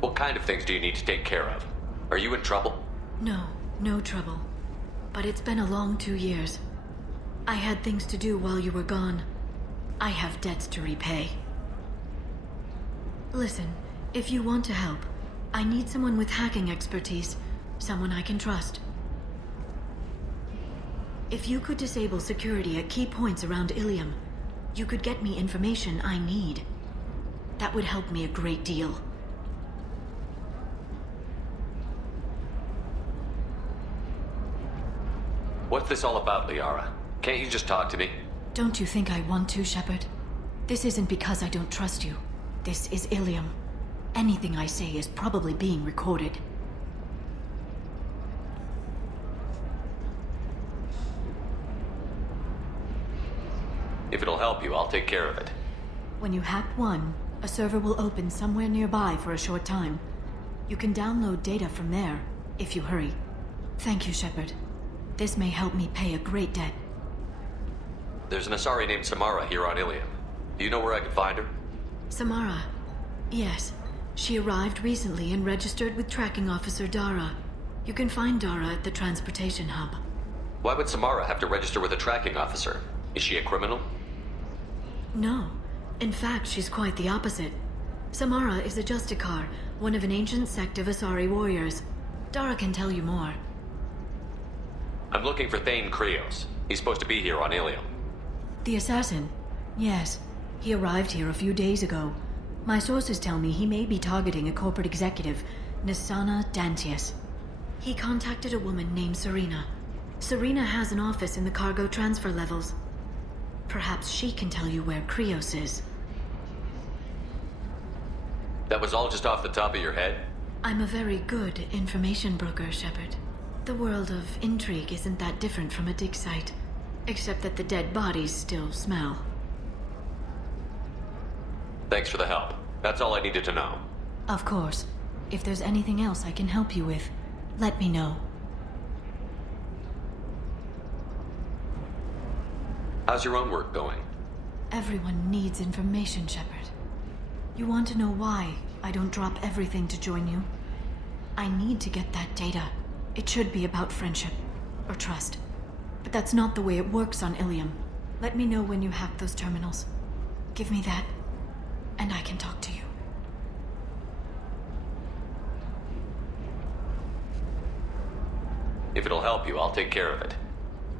What kind of things do you need to take care of? Are you in trouble? No, no trouble. But it's been a long 2 years. I had things to do while you were gone. I have debts to repay. Listen, if you want to help, I need someone with hacking expertise. Someone I can trust. If you could disable security at key points around Ilium, you could get me information I need. That would help me a great deal. What's this all about, Liara? Can't you just talk to me? Don't you think I want to, Shepard? This isn't because I don't trust you. This is Ilium. Anything I say is probably being recorded. If it'll help you, I'll take care of it. When you hack one, a server will open somewhere nearby for a short time. You can download data from there, if you hurry. Thank you, Shepard. This may help me pay a great debt. There's an Asari named Samara here on Ilium. Do you know where I could find her? Samara? Yes. She arrived recently and registered with Tracking Officer Dara. You can find Dara at the transportation hub. Why would Samara have to register with a tracking officer? Is she a criminal? No. In fact, she's quite the opposite. Samara is a Justicar, one of an ancient sect of Asari warriors. Dara can tell you more. I'm looking for Thane Krios. He's supposed to be here on Ilium. The assassin? Yes. He arrived here a few days ago. My sources tell me he may be targeting a corporate executive, Nisana Dantius. He contacted a woman named Serena. Serena has an office in the cargo transfer levels. Perhaps she can tell you where Krios is. That was all just off the top of your head? I'm a very good information broker, Shepard. The world of intrigue isn't that different from a dig site, except that the dead bodies still smell. Thanks for the help. That's all I needed to know. Of course. If there's anything else I can help you with, let me know. How's your own work going? Everyone needs information, Shepard. You want to know why I don't drop everything to join you? I need to get that data. It should be about friendship, or trust. But that's not the way it works on Ilium. Let me know when you hack those terminals. Give me that, and I can talk to you. If it'll help you, I'll take care of it.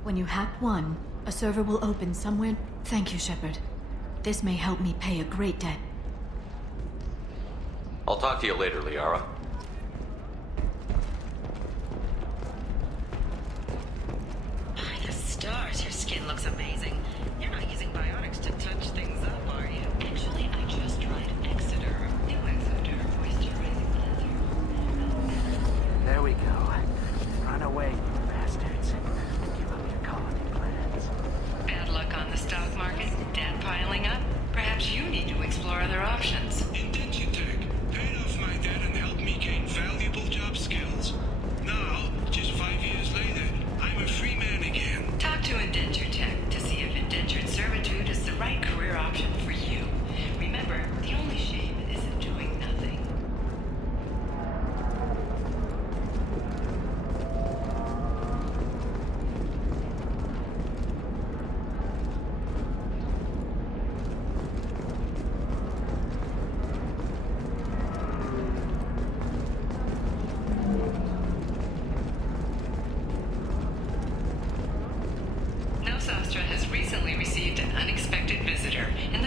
When you hack one, a server will open somewhere. Thank you, Shepard. This may help me pay a great debt. I'll talk to you later, Liara. By the stars, your skin looks amazing. You're not using biotics to touch things up, are you? Actually, I just tried Exoderm. New Exoderm moisturizing cleanser. There we go. Run away,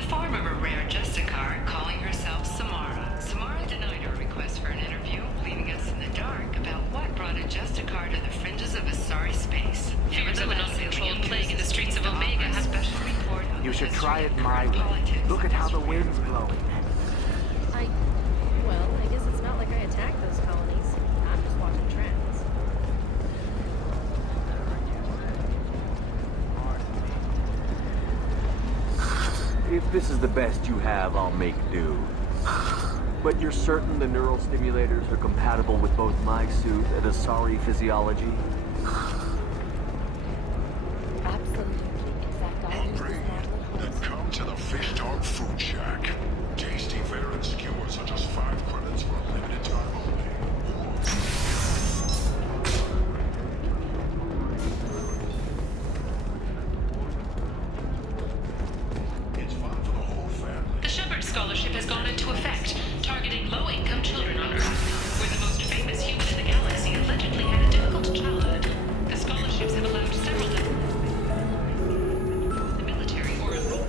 form of a rare Justicar calling herself Samara. Samara denied our request for an interview, leaving us in the dark about what brought a Justicar to the fringes of Asari space. Fears of an uncontrolled plague in the streets of Omega has special report on You should try it my way. Look at how the wind's blowing. Well, I guess it's not like I attacked those colonies. I'm just watching trends. If this is the best you have, I'll make do. But you're certain the neural stimulators are compatible with both my suit and Asari physiology? Hungry? Then come to the Fish Dog Food Shack. Tasty fare and skewers are just 5 credits for a limited time only. It's fun for the whole family. The Shepard Scholarship has gone into effect, targeting low-income children on Earth, where the most famous human in the galaxy allegedly had a difficult childhood. The scholarships have allowed several to the military or enroll.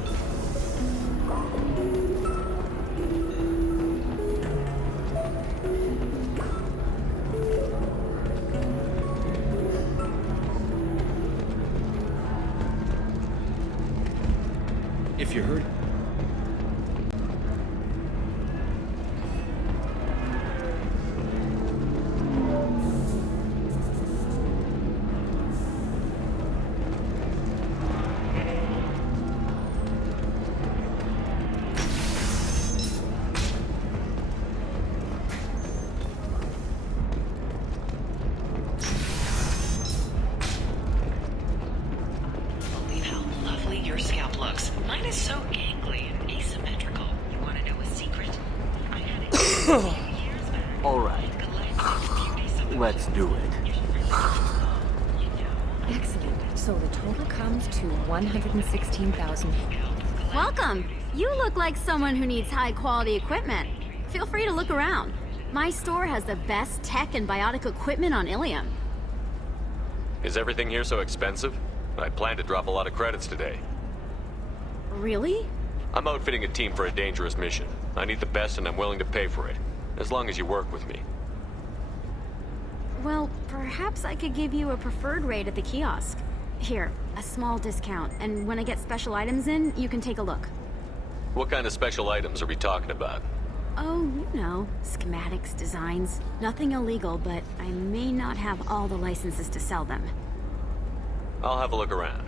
If you're hurt, Believe how lovely your scalp looks. Mine is so gangly and asymmetrical. You want to know a secret? I had it years back. All right. Let's do it. Excellent. So the total comes to 116,000. Welcome! You look like someone who needs high-quality equipment. Feel free to look around. My store has the best tech and biotic equipment on Ilium. Is everything here so expensive? I plan to drop a lot of credits today. Really? I'm outfitting a team for a dangerous mission. I need the best and I'm willing to pay for it. As long as you work with me. Well, perhaps I could give you a preferred rate at the kiosk. Here, a small discount, and when I get special items in, you can take a look. What kind of special items are we talking about? Oh, you know, schematics, designs. Nothing illegal, but I may not have all the licenses to sell them. I'll have a look around.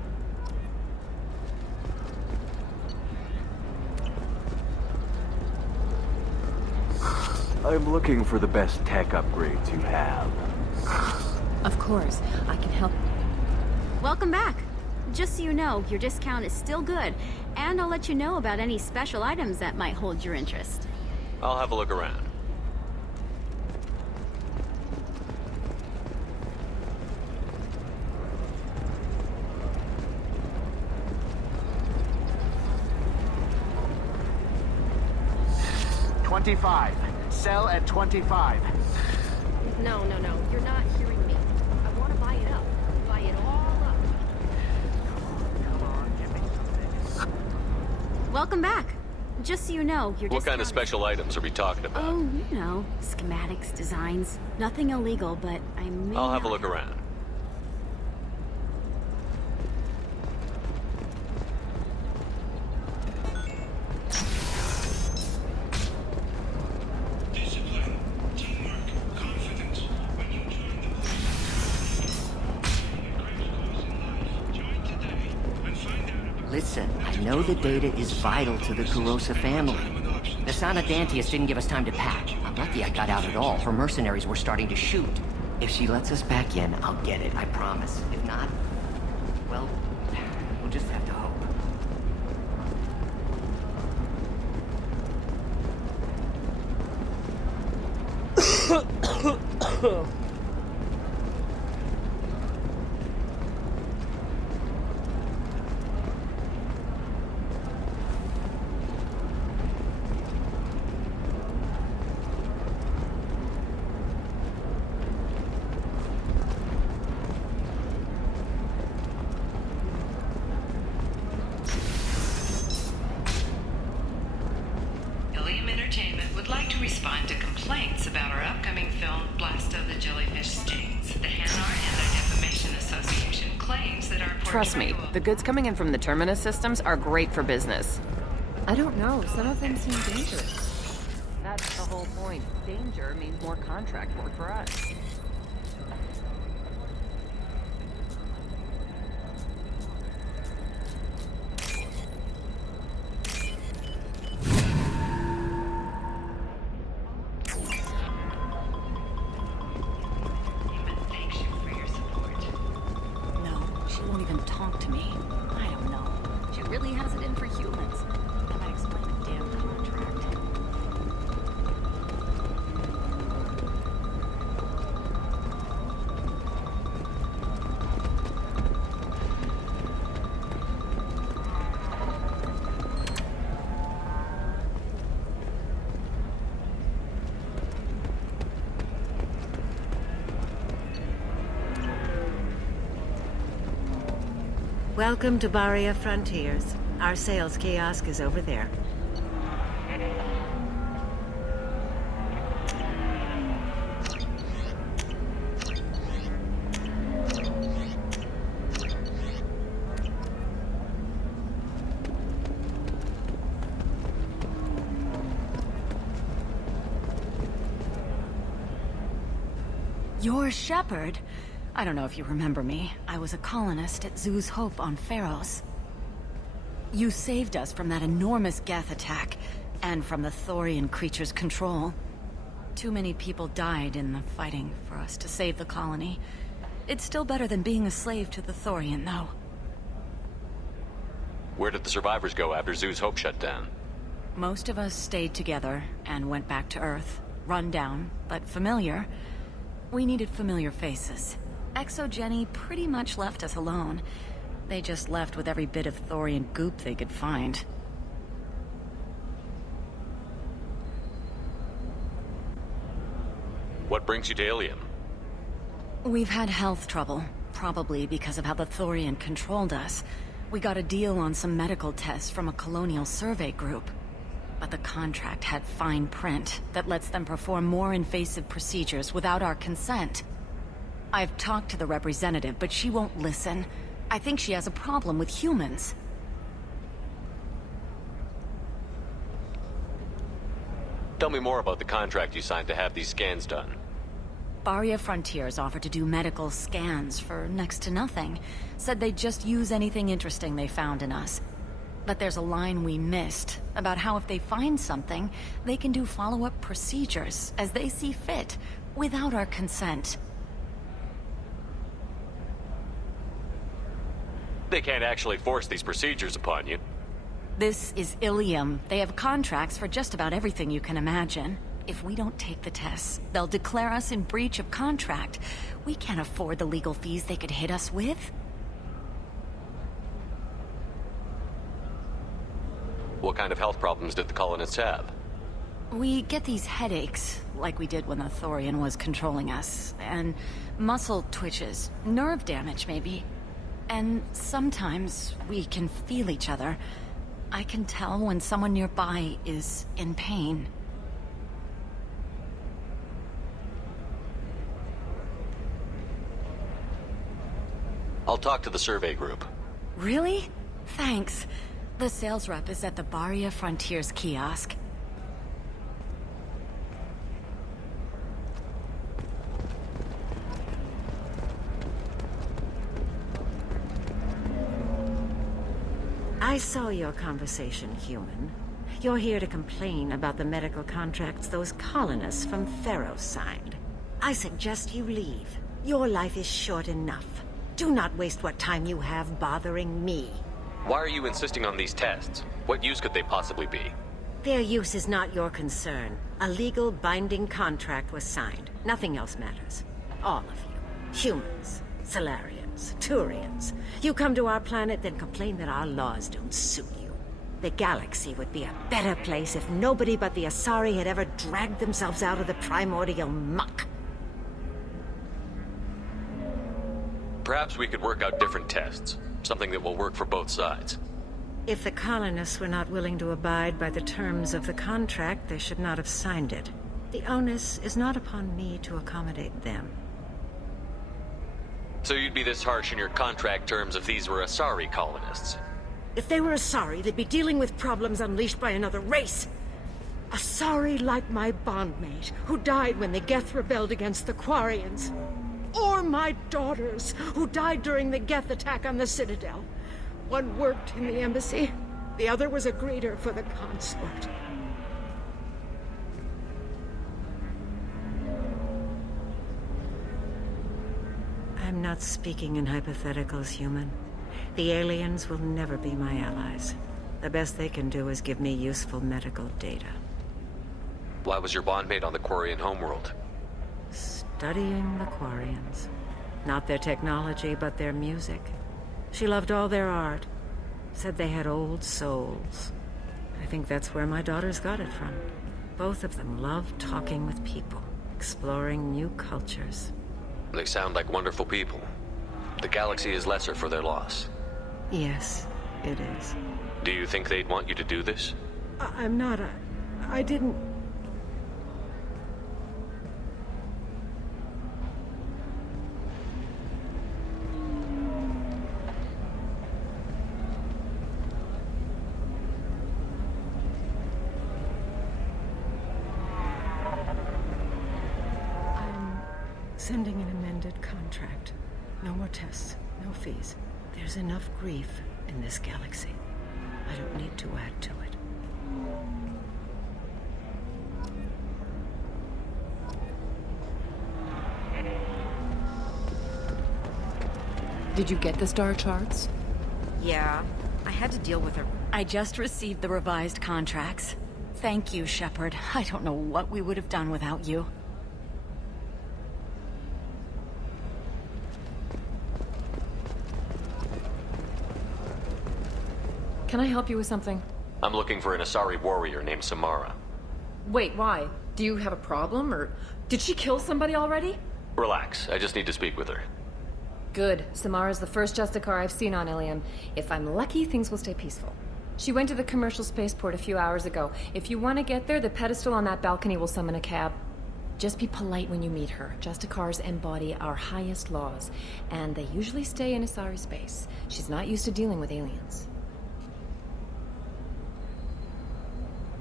I'm looking for the best tech upgrades you have. Of course, I can help. Welcome back. Just so you know, your discount is still good, and I'll let you know about any special items that might hold your interest. I'll have a look around. $25. Sell at $25. No, you're not hearing me. I want to buy it up. Buy it all up. Welcome back. Just so you know, your What kind of discount special items are we talking about? Oh, you know, schematics, designs. Nothing illegal, but I may I'll have a not look around. Listen, I know the data is vital to the Kurosa family. Nasana Dantius didn't give us time to pack. I'm lucky I got out at all. Her mercenaries were starting to shoot. If she lets us back in, I'll get it, I promise. If not, well, we'll just have to hope. like to respond to complaints about our upcoming film, Blast of the Jellyfish Stings. The Hanar Anti-Defamation Association claims that our Trust me, the goods coming in from the Terminus systems are great for business. I don't know, some of them seem dangerous. That's the whole point. Danger means more contract work for us. Welcome to Baria Frontiers. Our sales kiosk is over there. You're Shepard. I don't know if you remember me. I was a colonist at Zoo's Hope on Pharos. You saved us from that enormous Geth attack, and from the Thorian creature's control. Too many people died in the fighting for us to save the colony. It's still better than being a slave to the Thorian, though. Where did the survivors go after Zoo's Hope shut down? Most of us stayed together and went back to Earth. Run down, but familiar. We needed familiar faces. Exogeny pretty much left us alone. They just left with every bit of Thorian goop they could find. What brings you to Ilium? We've had health trouble, probably because of how the Thorian controlled us. We got a deal on some medical tests from a colonial survey group. But the contract had fine print that lets them perform more invasive procedures without our consent. I've talked to the representative, but she won't listen. I think she has a problem with humans. Tell me more about the contract you signed to have these scans done. Baria Frontiers offered to do medical scans for next to nothing. Said they'd just use anything interesting they found in us. But there's a line we missed about how if they find something, they can do follow-up procedures as they see fit, without our consent. They can't actually force these procedures upon you. This is Ilium. They have contracts for just about everything you can imagine. If we don't take the tests, they'll declare us in breach of contract. We can't afford the legal fees they could hit us with. What kind of health problems did the colonists have? We get these headaches, like we did when the Thorian was controlling us, and muscle twitches, nerve damage maybe. And sometimes we can feel each other. I can tell when someone nearby is in pain. I'll talk to the survey group. Really? Thanks. The sales rep is at the Baria Frontiers kiosk. I saw your conversation, human. You're here to complain about the medical contracts those colonists from Pharos signed. I suggest you leave. Your life is short enough. Do not waste what time you have bothering me. Why are you insisting on these tests? What use could they possibly be? Their use is not your concern. A legal, binding contract was signed. Nothing else matters. All of you. Humans, Salarians, Turians. You come to our planet, then complain that our laws don't suit you. The galaxy would be a better place if nobody but the Asari had ever dragged themselves out of the primordial muck. Perhaps we could work out different tests. Something that will work for both sides. If the colonists were not willing to abide by the terms of the contract, they should not have signed it. The onus is not upon me to accommodate them. So you'd be this harsh in your contract terms if these were Asari colonists? If they were Asari, they'd be dealing with problems unleashed by another race. Asari like my bondmate, who died when the Geth rebelled against the Quarians. Or my daughters, who died during the Geth attack on the Citadel. One worked in the embassy, the other was a greeter for the consort. I'm not speaking in hypotheticals, human. The aliens will never be my allies. The best they can do is give me useful medical data. Why was your bondmate on the Quarian homeworld? Studying the Quarians. Not their technology, but their music. She loved all their art. Said they had old souls. I think that's where my daughters got it from. Both of them loved talking with people, exploring new cultures. They sound like wonderful people. The galaxy is lesser for their loss. Yes, it is. Do you think they'd want you to do this? I'm not I didn't... Sending an amended contract. No more tests, no fees. There's enough grief in this galaxy. I don't need to add to it. Did you get the star charts? Yeah, I had to deal with her. I just received the revised contracts. Thank you, Shepard. I don't know what we would have done without you. Can I help you with something? I'm looking for an Asari warrior named Samara. Wait, why? Do you have a problem, or did she kill somebody already? Relax, I just need to speak with her. Good. Samara's the first Justicar I've seen on Ilium. If I'm lucky, things will stay peaceful. She went to the commercial spaceport a few hours ago. If you want to get there, the pedestal on that balcony will summon a cab. Just be polite when you meet her. Justicars embody our highest laws, and they usually stay in Asari space. She's not used to dealing with aliens.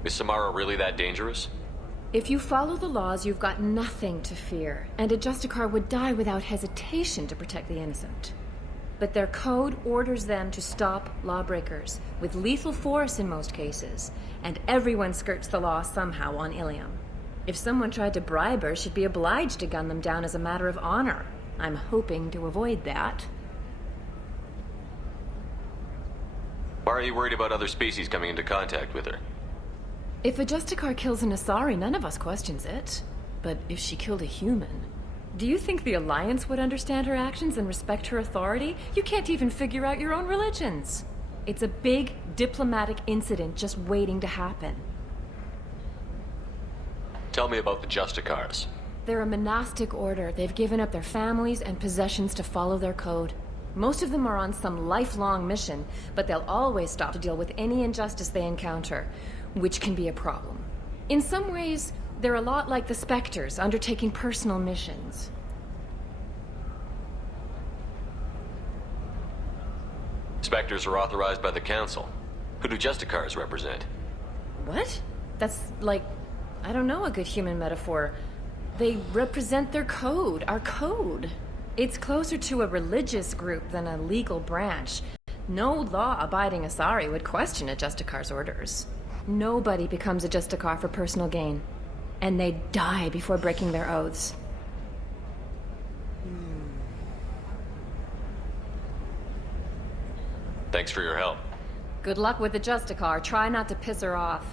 Is Samara really that dangerous? If you follow the laws, you've got nothing to fear, and a Justicar would die without hesitation to protect the innocent. But their code orders them to stop lawbreakers, with lethal force in most cases, and everyone skirts the law somehow on Ilium. If someone tried to bribe her, she'd be obliged to gun them down as a matter of honor. I'm hoping to avoid that. Why are you worried about other species coming into contact with her? If a Justicar kills an Asari, none of us questions it. But if she killed a human, do you think the Alliance would understand her actions and respect her authority? You can't even figure out your own religions. It's a big diplomatic incident just waiting to happen. Tell me about the Justicars. They're a monastic order. They've given up their families and possessions to follow their code. Most of them are on some lifelong mission, but they'll always stop to deal with any injustice they encounter, which can be a problem. In some ways, they're a lot like the Spectres, undertaking personal missions. Spectres are authorized by the Council. Who do Justicars represent? What? That's like, I don't know, a good human metaphor. They represent their code, our code. It's closer to a religious group than a legal branch. No law-abiding Asari would question a Justicar's orders. Nobody becomes a Justicar for personal gain. And they die before breaking their oaths. Thanks for your help. Good luck with the Justicar. Try not to piss her off.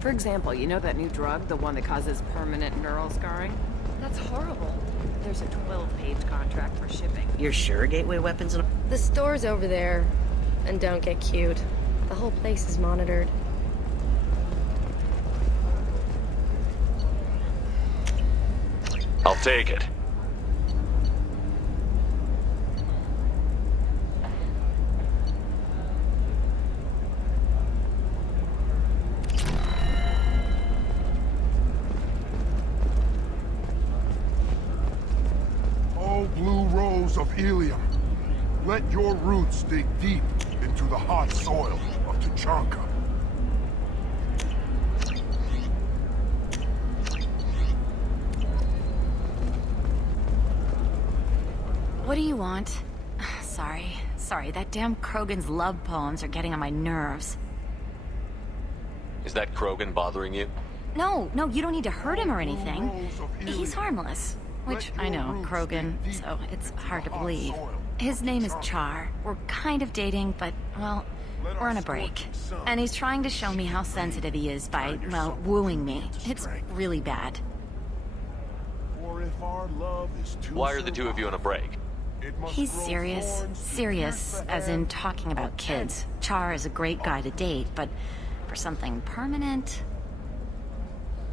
For example, you know that new drug, the one that causes permanent neural scarring? That's horrible. There's a 12-page contract for shipping. You're sure Gateway Weapons... The store's over there. And don't get cute. The whole place is monitored. I'll take it. Oh, blue rose of Ilium, let your roots dig deep into the hot soil of Tuchanka. What do you want? Sorry, that damn Krogan's love poems are getting on my nerves. Is that Krogan bothering you? No, you don't need to hurt him or anything. He's harmless. Which, I know, Krogan, so it's hard to believe. His name is Char. We're kind of dating, but, well, we're on a break. And he's trying to show me how sensitive he is by, well, wooing me. It's really bad. Why are the two of you on a break? He's serious, as in talking about kids. Char is a great guy to date, but for something permanent...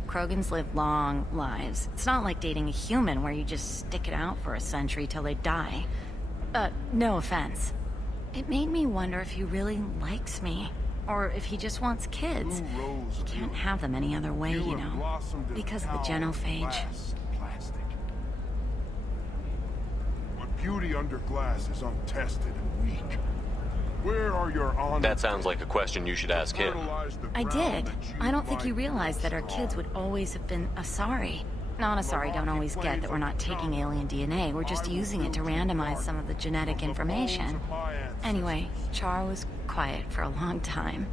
Krogans live long lives. It's not like dating a human where you just stick it out for a century till they die. No offense. It made me wonder if he really likes me, or if he just wants kids. He can't have them any other way, you know, because of the genophage. But beauty under glass is untested and weak. Where are your honors? That sounds like a question you should ask him. I did. I don't think you realized that our kids would always have been Asari. Non-Asari don't always get that we're not taking alien DNA, we're just using it to randomize some of the genetic information. Anyway, Char was quiet for a long time.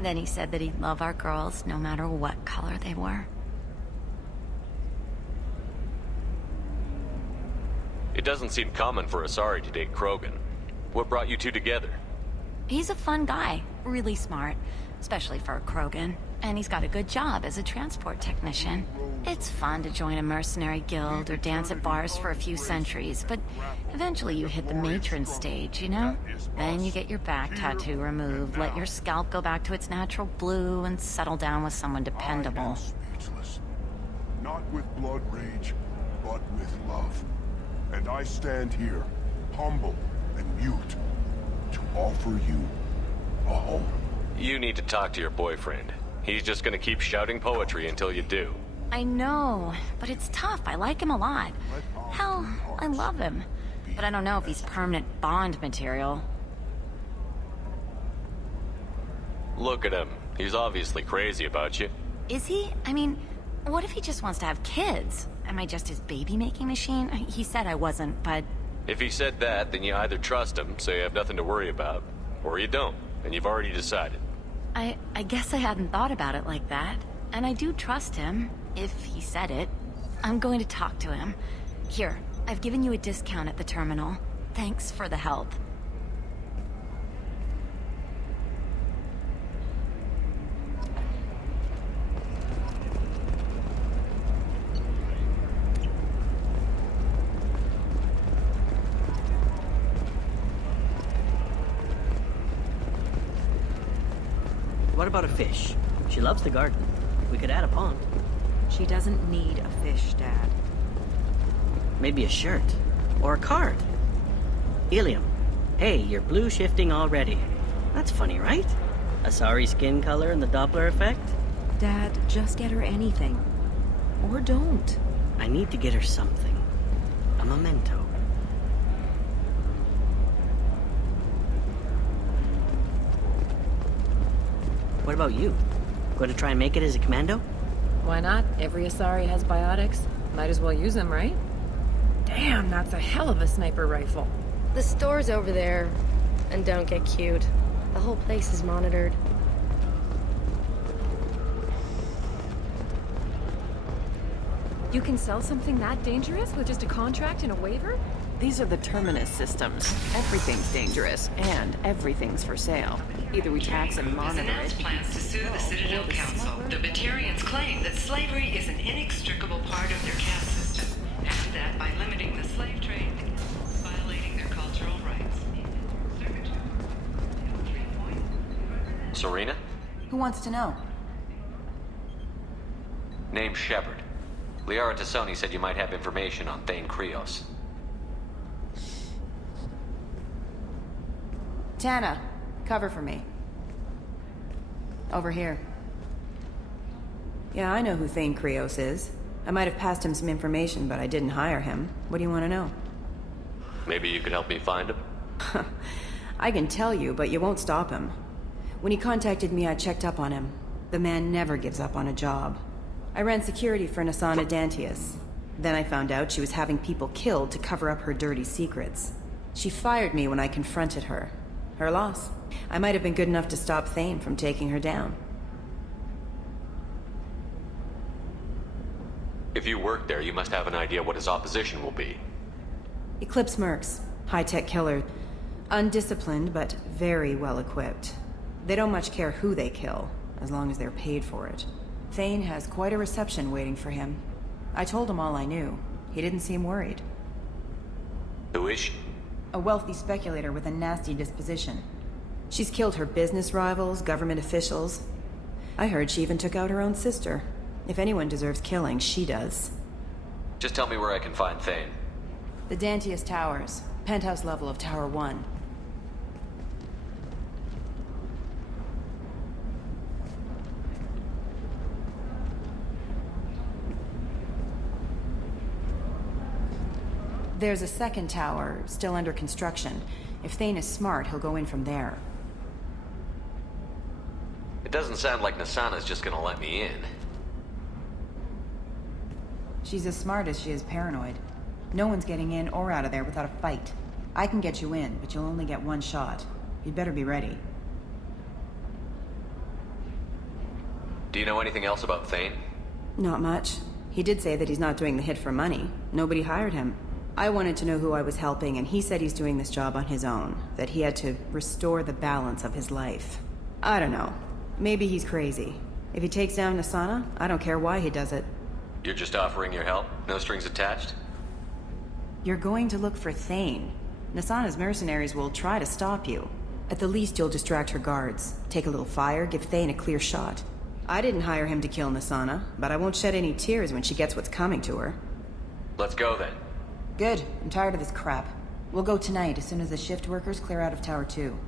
Then he said that he'd love our girls no matter what color they were. It doesn't seem common for Asari to date Krogan. What brought you two together? He's a fun guy, really smart, especially for a Krogan. And he's got a good job as a transport technician. It's fun to join a mercenary guild or dance at bars for a few centuries, but eventually you hit the matron stage, you know? Then you get your back tattoo removed, let your scalp go back to its natural blue, and settle down with someone dependable. Speechless. Not with blood rage, but with love. And I stand here, humble and mute, to offer you a home. You need to talk to your boyfriend. He's just gonna keep shouting poetry until you do. I know, but it's tough. I like him a lot. Hell, I love him. But I don't know if he's permanent Bond material. Look at him. He's obviously crazy about you. Is he? I mean, what if he just wants to have kids? Am I just his baby-making machine? He said I wasn't, but... If he said that, then you either trust him, so you have nothing to worry about, or you don't, and you've already decided. I guess I hadn't thought about it like that. And I do trust him, if he said it. I'm going to talk to him. Here, I've given you a discount at the terminal. Thanks for the help. What about a fish? She loves the garden. We could add a pond. She doesn't need a fish, Dad. Maybe a shirt. Or a card. Ilium. Hey, you're blue shifting already. That's funny, right? Asari skin color and the Doppler effect? Dad, just get her anything. Or don't. I need to get her something. A memento. What about you? Going to try and make it as a commando? Why not? Every Asari has biotics. Might as well use them, right? Damn, that's a hell of a sniper rifle. The store's over there. And don't get cute. The whole place is monitored. You can sell something that dangerous with just a contract and a waiver? These are the Terminus systems. Everything's dangerous, and everything's for sale. Either we tax and monitor it... plans to sue the Citadel Council. The Batarians claim that slavery is an inextricable part of their caste system, and that by limiting the slave trade, violating their cultural rights. Serena? Who wants to know? Name Shepard. Liara Tassoni said you might have information on Thane Krios. Tana, cover for me. Over here. Yeah, I know who Thane Krios is. I might have passed him some information, but I didn't hire him. What do you want to know? Maybe you could help me find him? I can tell you, but you won't stop him. When he contacted me, I checked up on him. The man never gives up on a job. I ran security for Nasana Dantius. Then I found out she was having people killed to cover up her dirty secrets. She fired me when I confronted her. Her loss. I might have been good enough to stop Thane from taking her down. If you work there, you must have an idea what his opposition will be. Eclipse Mercs. High-tech killer. Undisciplined, but very well-equipped. They don't much care who they kill, as long as they're paid for it. Thane has quite a reception waiting for him. I told him all I knew. He didn't seem worried. Who is she? A wealthy speculator with a nasty disposition. She's killed her business rivals, government officials. I heard she even took out her own sister. If anyone deserves killing, she does. Just tell me where I can find Thane. The Dantius Towers. Penthouse level of Tower 1. There's a second tower, still under construction. If Thane is smart, he'll go in from there. It doesn't sound like Nasana's just gonna let me in. She's as smart as she is paranoid. No one's getting in or out of there without a fight. I can get you in, but you'll only get one shot. You'd better be ready. Do you know anything else about Thane? Not much. He did say that he's not doing the hit for money. Nobody hired him. I wanted to know who I was helping, and he said he's doing this job on his own. That he had to restore the balance of his life. I don't know. Maybe he's crazy. If he takes down Nasana, I don't care why he does it. You're just offering your help? No strings attached? You're going to look for Thane. Nasana's mercenaries will try to stop you. At the least, you'll distract her guards. Take a little fire, give Thane a clear shot. I didn't hire him to kill Nasana, but I won't shed any tears when she gets what's coming to her. Let's go then. Good. I'm tired of this crap. We'll go tonight as soon as the shift workers clear out of Tower 2.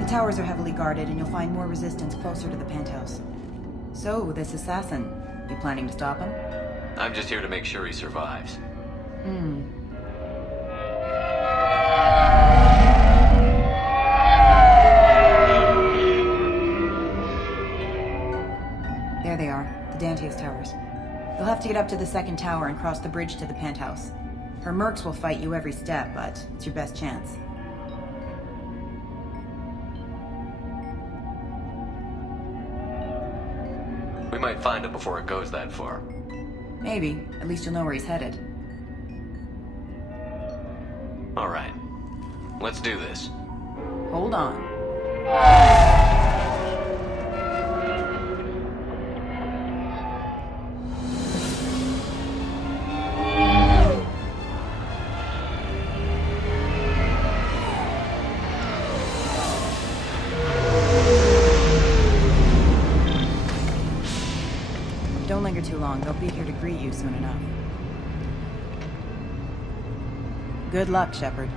The towers are heavily guarded, and you'll find more resistance closer to the penthouse. So, this assassin, you planning to stop him? I'm just here to make sure he survives. There they are, the Dantius Towers. You'll have to get up to the second tower and cross the bridge to the penthouse. Her mercs will fight you every step, but it's your best chance. We might find him before it goes that far. Maybe. At least you'll know where he's headed. All right. Let's do this. Hold on. Don't linger too long. They'll be here to greet you soon enough. Good luck, Shepard.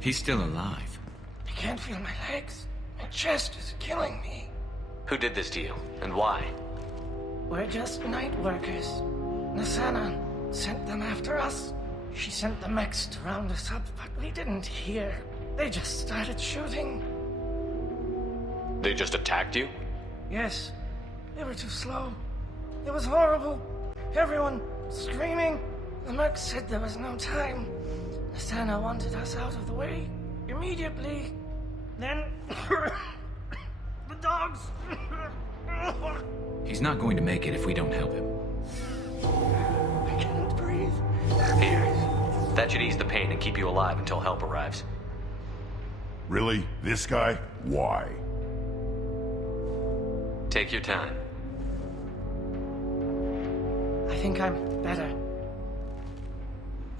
He's still alive. I can't feel my legs. My chest is killing me. Who did this to you, and why? We're just night workers. Nasana sent them after us. She sent the mechs to round us up, but we didn't hear. They just started shooting. They just attacked you? Yes. They were too slow. It was horrible. Everyone screaming. The mechs said there was no time. Nasana wanted us out of the way immediately. Then the dogs. He's not going to make it if we don't help him. I can't breathe. Here. That should ease the pain and keep you alive until help arrives. Really? This guy? Why? Take your time. I think I'm better.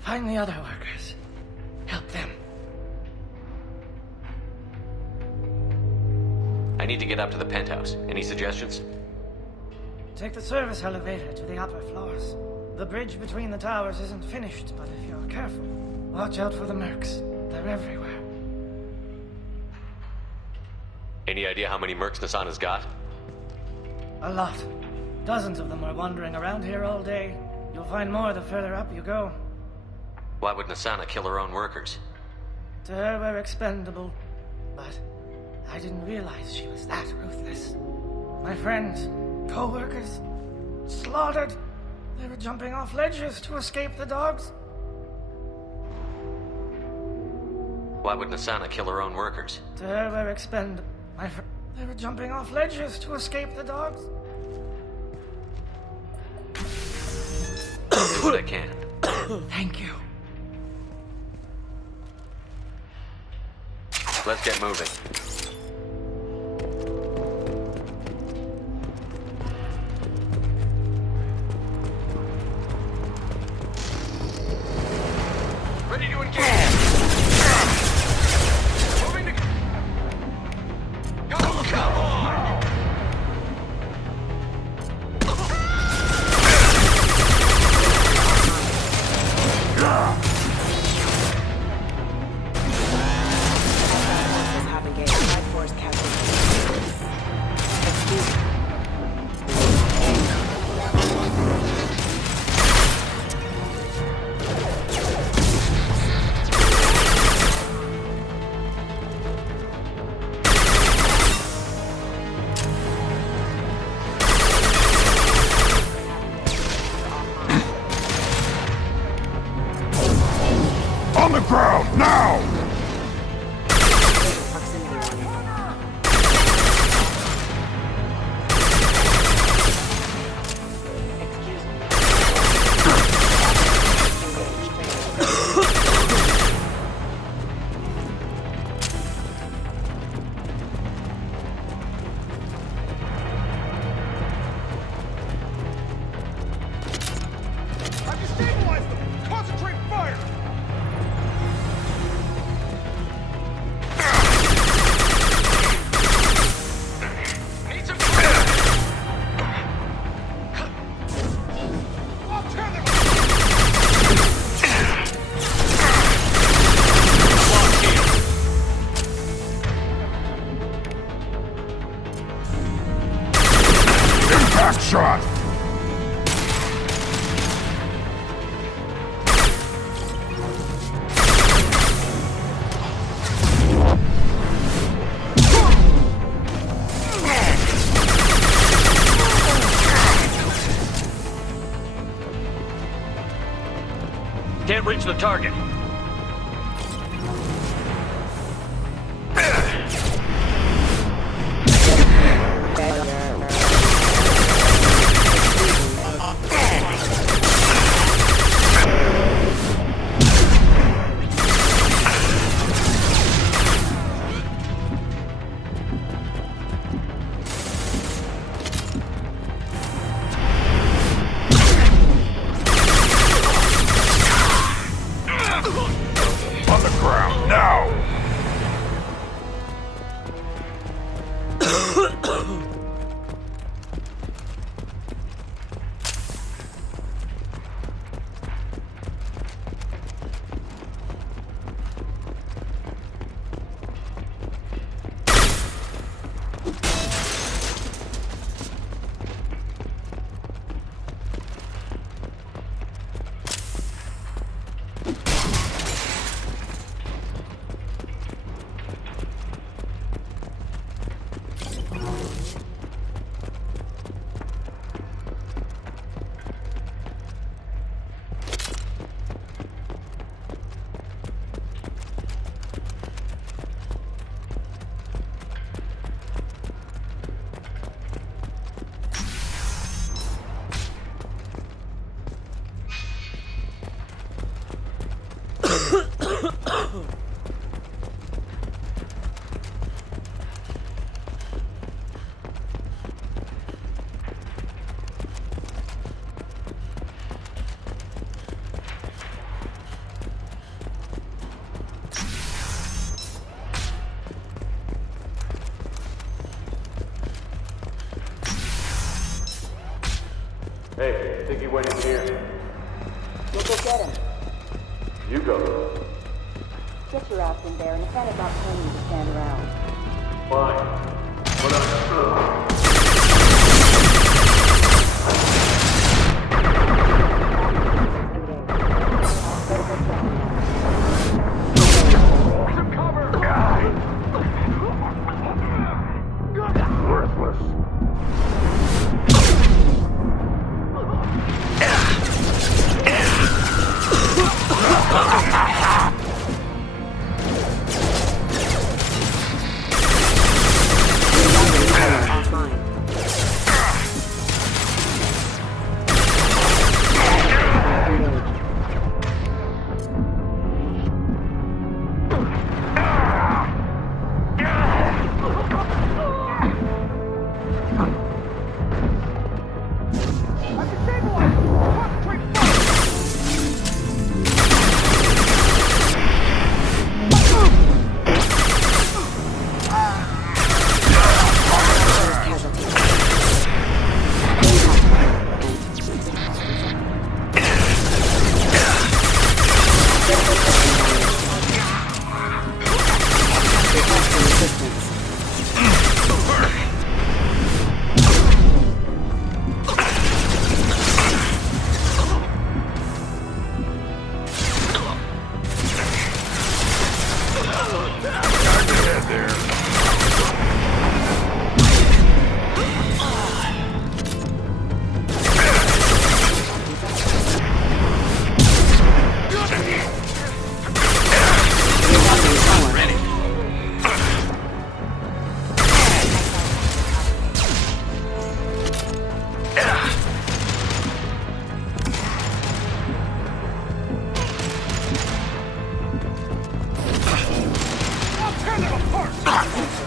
Find the other workers. Help them. I need to get up to the penthouse. Any suggestions? Take the service elevator to the upper floors. The bridge between the towers isn't finished, but if you're careful, watch out for the mercs. They're everywhere. Any idea how many mercs Nasana's got? A lot. Dozens of them are wandering around here all day. You'll find more the further up you go. Why would Nasana kill her own workers? To her, we're expendable. But I didn't realize she was that ruthless. My friends, co-workers, slaughtered. They were jumping off ledges to escape the dogs. Why would Nasana kill her own workers? To her, we're expendable. They were jumping off ledges to escape the dogs. Do what I can. Thank you. Let's get moving. Ready to engage. Moving to... Go, come on! Have engaged. Impact shot! Can't reach the target. On the ground, now! Hey, I think he went in here. We'll go get him. You go. Get your ass in there, and Santa's not paying you to stand around. Fine. But I'm...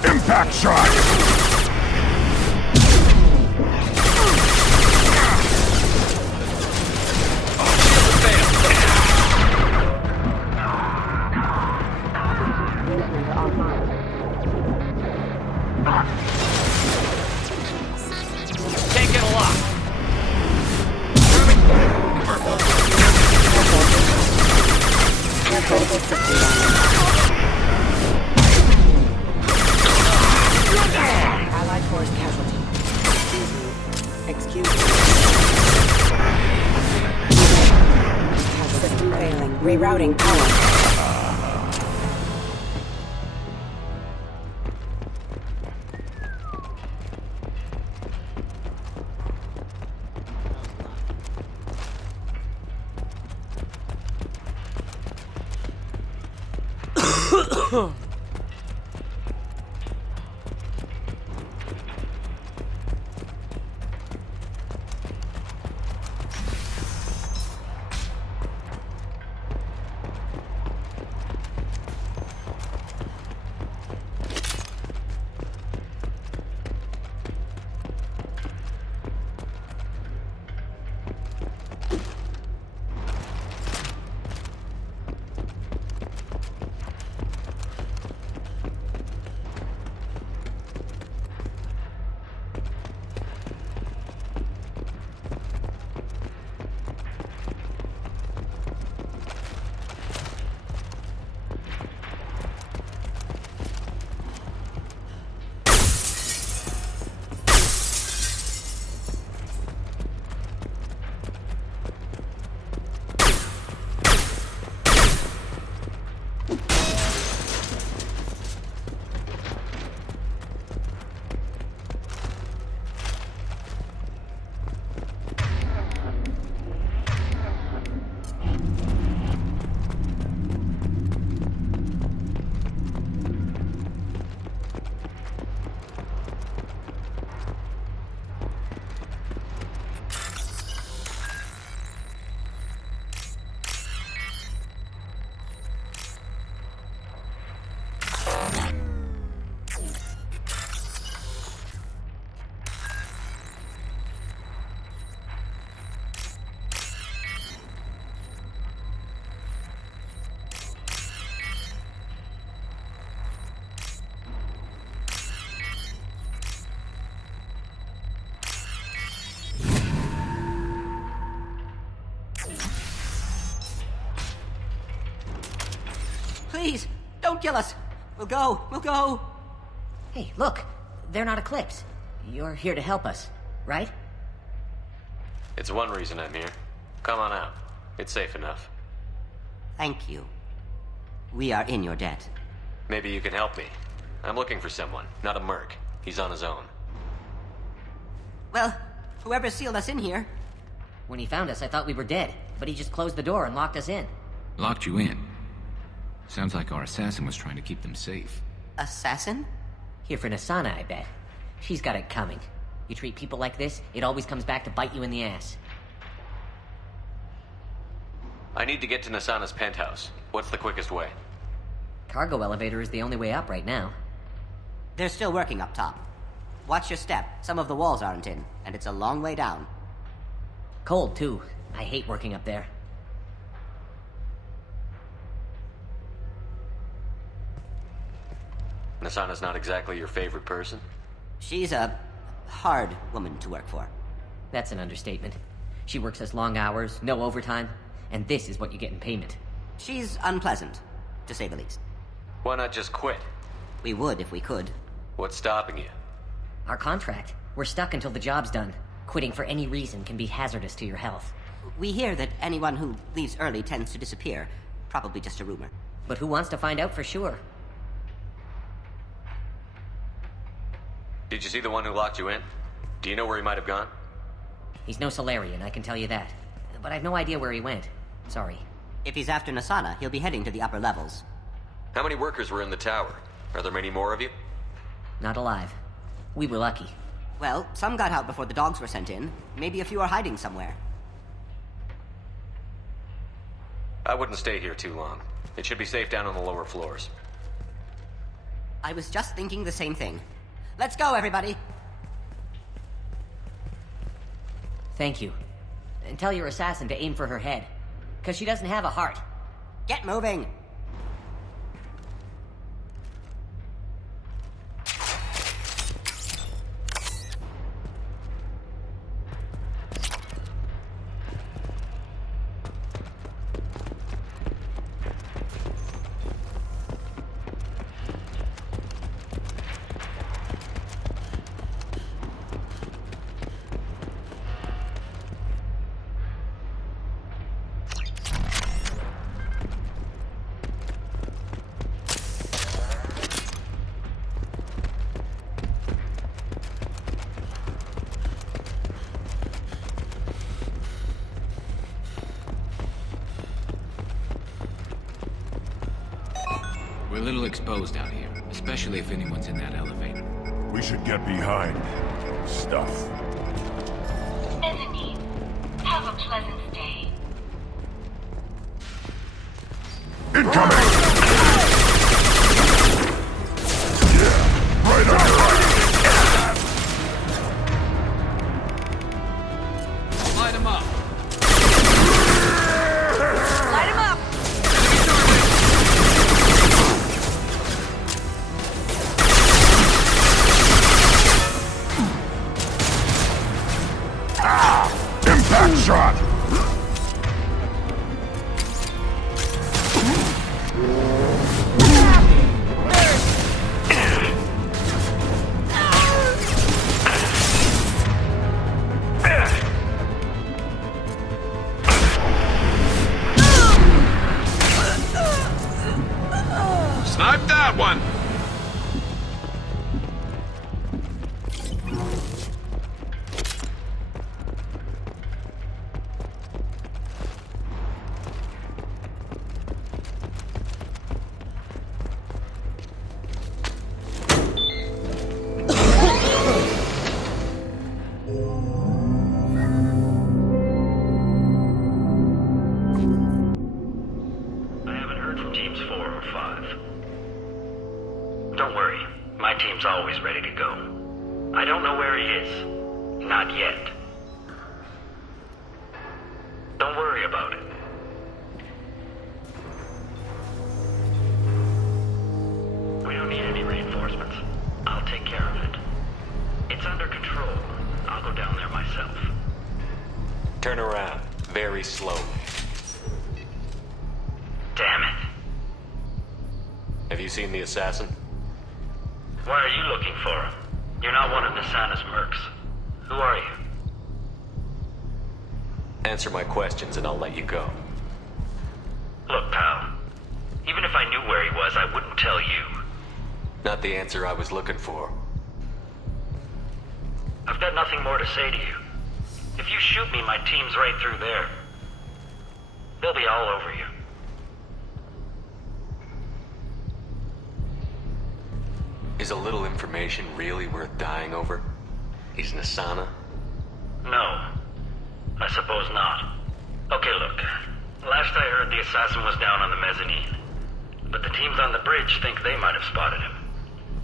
Impact shot! Can't get a lock. Allied force casualty. Excuse me. Rerouting power. Please, don't kill us. We'll go. Hey, look. They're not Eclipse. You're here to help us, right? It's one reason I'm here. Come on out. It's safe enough. Thank you. We are in your debt. Maybe you can help me. I'm looking for someone, not a merc. He's on his own. Well, whoever sealed us in here. When he found us, I thought we were dead, but he just closed the door and locked us in. Locked you in? Sounds like our assassin was trying to keep them safe. Assassin? Here for Nasana, I bet. She's got it coming. You treat people like this, it always comes back to bite you in the ass. I need to get to Nasana's penthouse. What's the quickest way? Cargo elevator is the only way up right now. They're still working up top. Watch your step. Some of the walls aren't in, and it's a long way down. Cold, too. I hate working up there. Nasana's not exactly your favorite person? She's a hard woman to work for. That's an understatement. She works us long hours, no overtime, and this is what you get in payment. She's unpleasant, to say the least. Why not just quit? We would if we could. What's stopping you? Our contract. We're stuck until the job's done. Quitting for any reason can be hazardous to your health. We hear that anyone who leaves early tends to disappear. Probably just a rumor. But who wants to find out for sure? Did you see the one who locked you in? Do you know where he might have gone? He's no Solarian, I can tell you that. But I've no idea where he went. Sorry. If he's after Nasana, he'll be heading to the upper levels. How many workers were in the tower? Are there many more of you? Not alive. We were lucky. Well, some got out before the dogs were sent in. Maybe a few are hiding somewhere. I wouldn't stay here too long. It should be safe down on the lower floors. I was just thinking the same thing. Let's go, everybody! Thank you. And tell your assassin to aim for her head. Because she doesn't have a heart. Get moving! little exposed out here, especially if anyone's in that elevator. We should get behind stuff. Mezzanine. Have a pleasant stay. Incoming! Yeah, right on your right. Light him up. Light him up! Impact shot! Snipe that one! I haven't heard from teams 4 or 5. Don't worry, my team's always ready to go. I don't know where he is. Not yet. Don't worry about it. We don't need any reinforcements. I'll take care of it. It's under control. I'll go down there myself. Turn around. Very slowly. Damn it. Have you seen the assassin? Why are you looking for him? You're not one of Nasana's mercs. Who are you? Answer my questions and I'll let you go. Look, pal. Even if I knew where he was, I wouldn't tell you. Not the answer I was looking for. I've got nothing more to say to you. If you shoot me, my team's right through there. They'll be all over you. Is a little information really worth dying over? He's Nasana? No. I suppose not. Okay, look. Last I heard, the assassin was down on the mezzanine. But the teams on the bridge think they might have spotted him.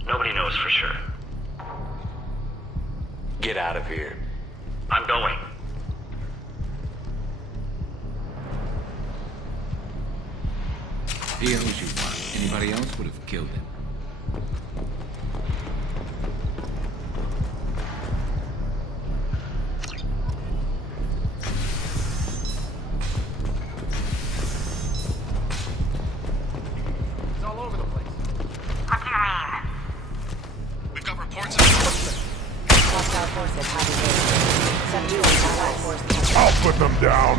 Nobody knows for sure. Get out of here. I'm going. He owes you one. Anybody else would have killed him. It's all over the place. What do you mean? We've got reports of... Hostile forces have engaged. 71 allied forces. I'll put them down.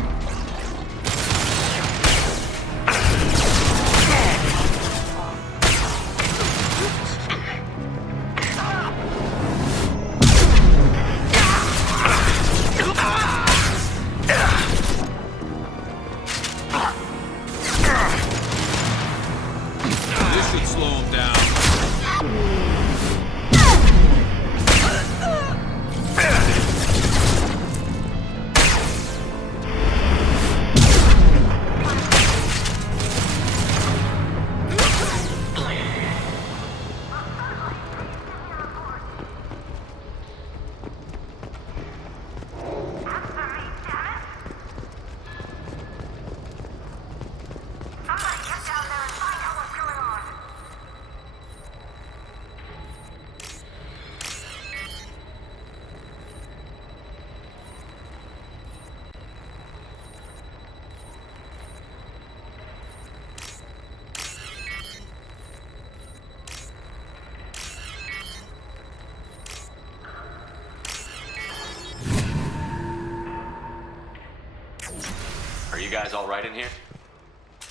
This should slow him down. Are you guys all right in here?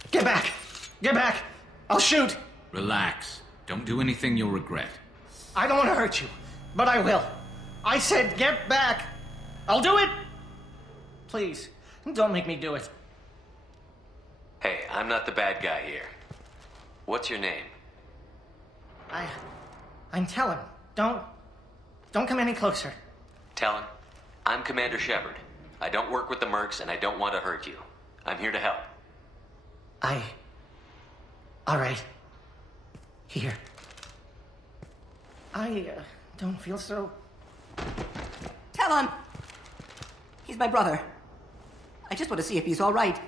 Get back! Get back! I'll shoot! Relax. Don't do anything you'll regret. I don't want to hurt you, but I will. I said get back! I'll do it! Please, don't make me do it. Hey, I'm not the bad guy here. What's your name? I'm Talon. Don't come any closer. Talon, I'm Commander Shepard. I don't work with the mercs, and I don't want to hurt you. I'm here to help. All right. Here. I don't feel so... Talon! He's my brother. I just want to see if he's all right.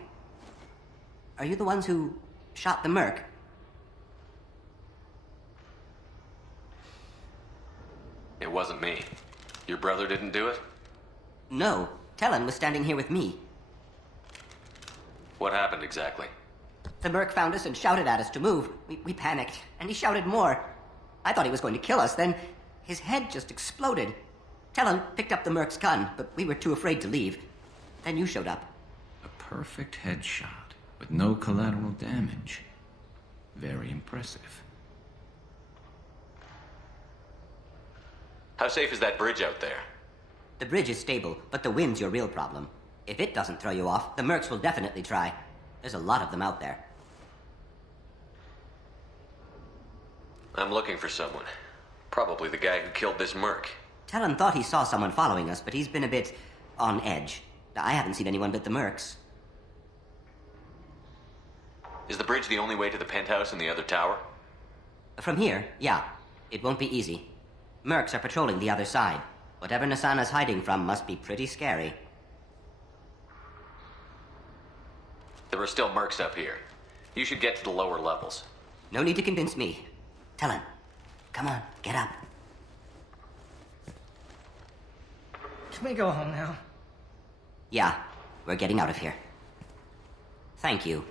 Are you the ones who shot the merc? It wasn't me. Your brother didn't do it? No. Talon was standing here with me. What happened exactly? The merc found us and shouted at us to move. We panicked, and he shouted more. I thought he was going to kill us, then his head just exploded. Talon picked up the merc's gun, but we were too afraid to leave. Then you showed up. A perfect headshot with no collateral damage. Very impressive. How safe is that bridge out there? The bridge is stable, but the wind's your real problem. If it doesn't throw you off, the mercs will definitely try. There's a lot of them out there. I'm looking for someone. Probably the guy who killed this merc. Talon thought he saw someone following us, but he's been a bit on edge. I haven't seen anyone but the mercs. Is the bridge the only way to the penthouse and the other tower? From here, yeah. It won't be easy. Mercs are patrolling the other side. Whatever Nasana's hiding from must be pretty scary. There are still mercs up here. You should get to the lower levels. No need to convince me. Talon, come on, get up. Can we go home now? Yeah, we're getting out of here. Thank you.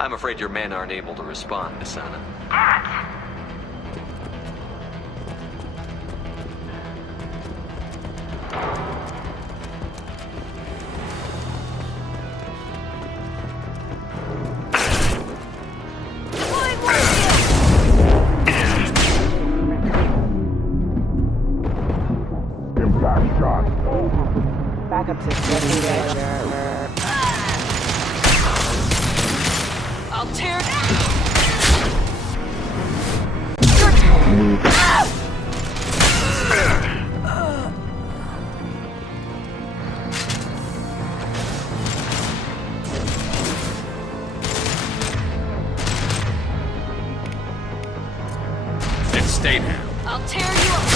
I'm afraid your men aren't able to respond, Nasana. Impact shot. Backup system danger. I'll tear Then stay down. I'll tear you up.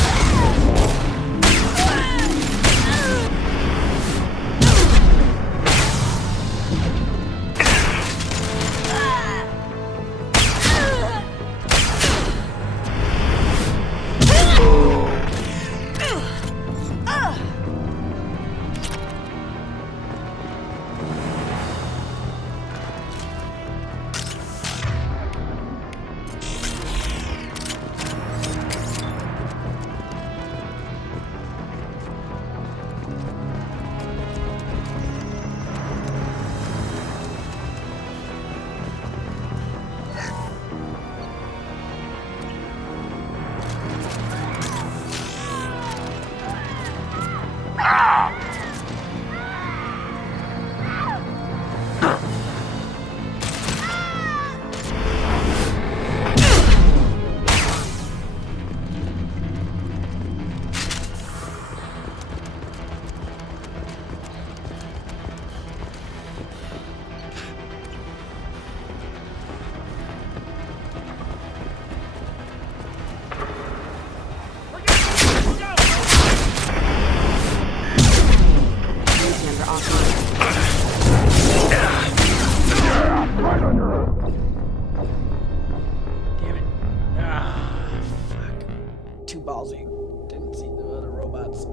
too ballsy. Didn't see the other robots.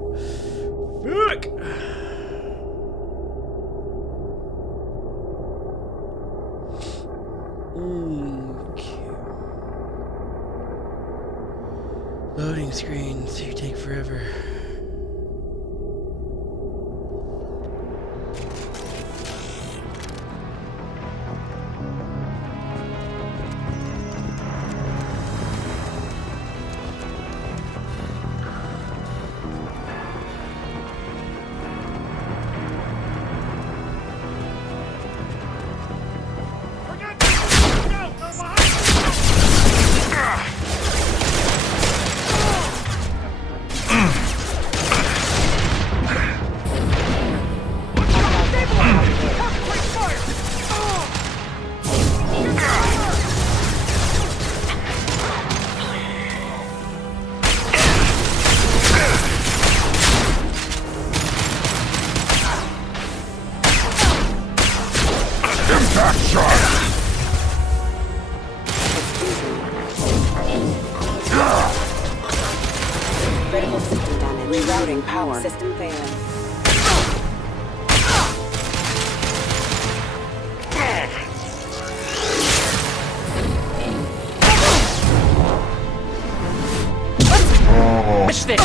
Fuck! Okay. Loading screens, you take forever. Critical system damage. Rerouting power. System failing. Push this!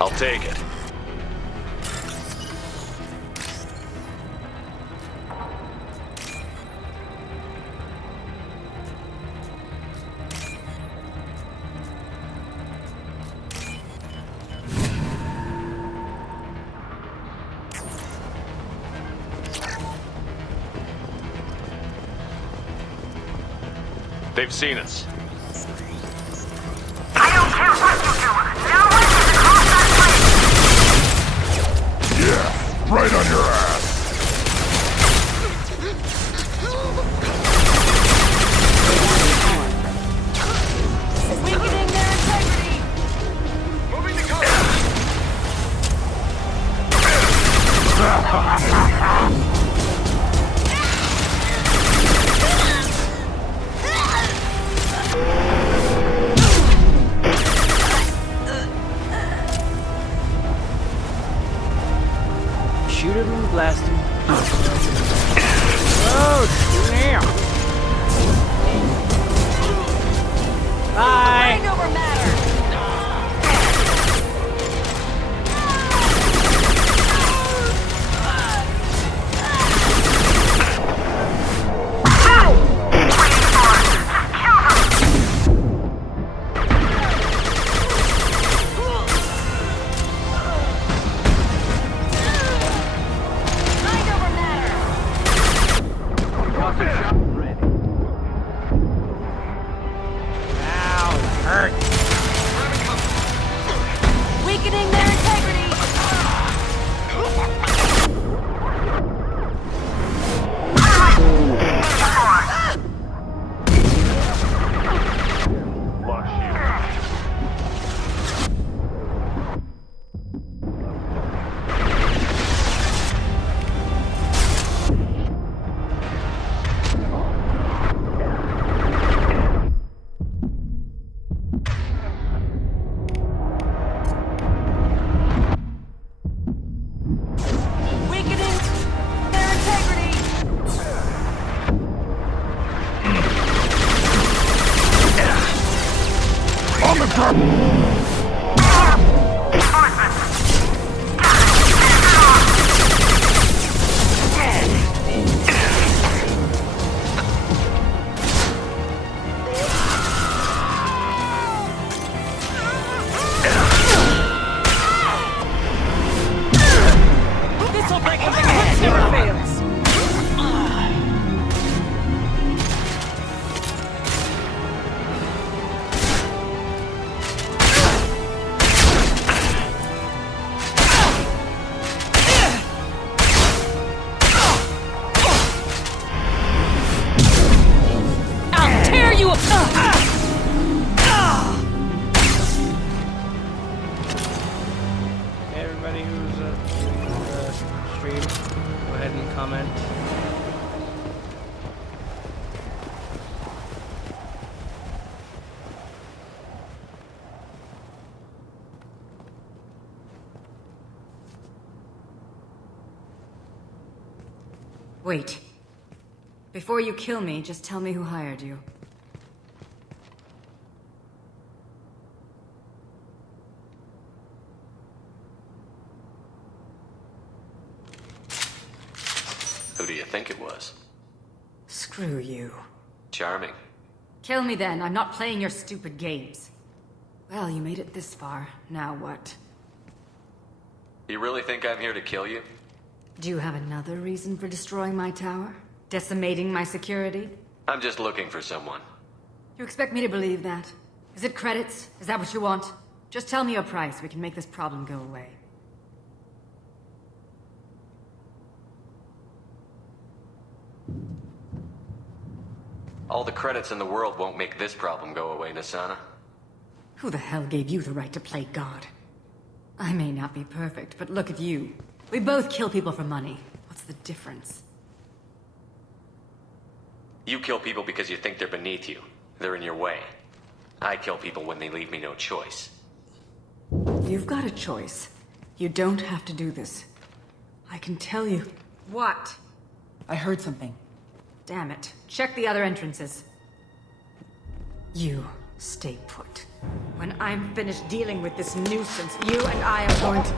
I'll take it. They've seen us. Right on your ass! Weakening their integrity! Moving to cover! Shoot him and blast him. Oh, damn! Bye! Mind over matter! Weakening their integrity! Weakening their integrity! On the ground! you up! Hey, everybody who's viewing the stream, go ahead and comment. Wait. Before you kill me, just tell me who hired you. Who do you think it was? Screw you. Charming. Kill me then. I'm not playing your stupid games. Well, you made it this far. Now what? You really think I'm here to kill you? Do you have another reason for destroying my tower? Decimating my security? I'm just looking for someone. You expect me to believe that? Is it credits? Is that what you want? Just tell me your price. We can make this problem go away. All the credits in the world won't make this problem go away, Nasana. Who the hell gave you the right to play God? I may not be perfect, but look at you. We both kill people for money. What's the difference? You kill people because you think they're beneath you. They're in your way. I kill people when they leave me no choice. You've got a choice. You don't have to do this. I can tell you. What? I heard something. Damn it. Check the other entrances. You stay put. When I'm finished dealing with this nuisance, you and I are going to...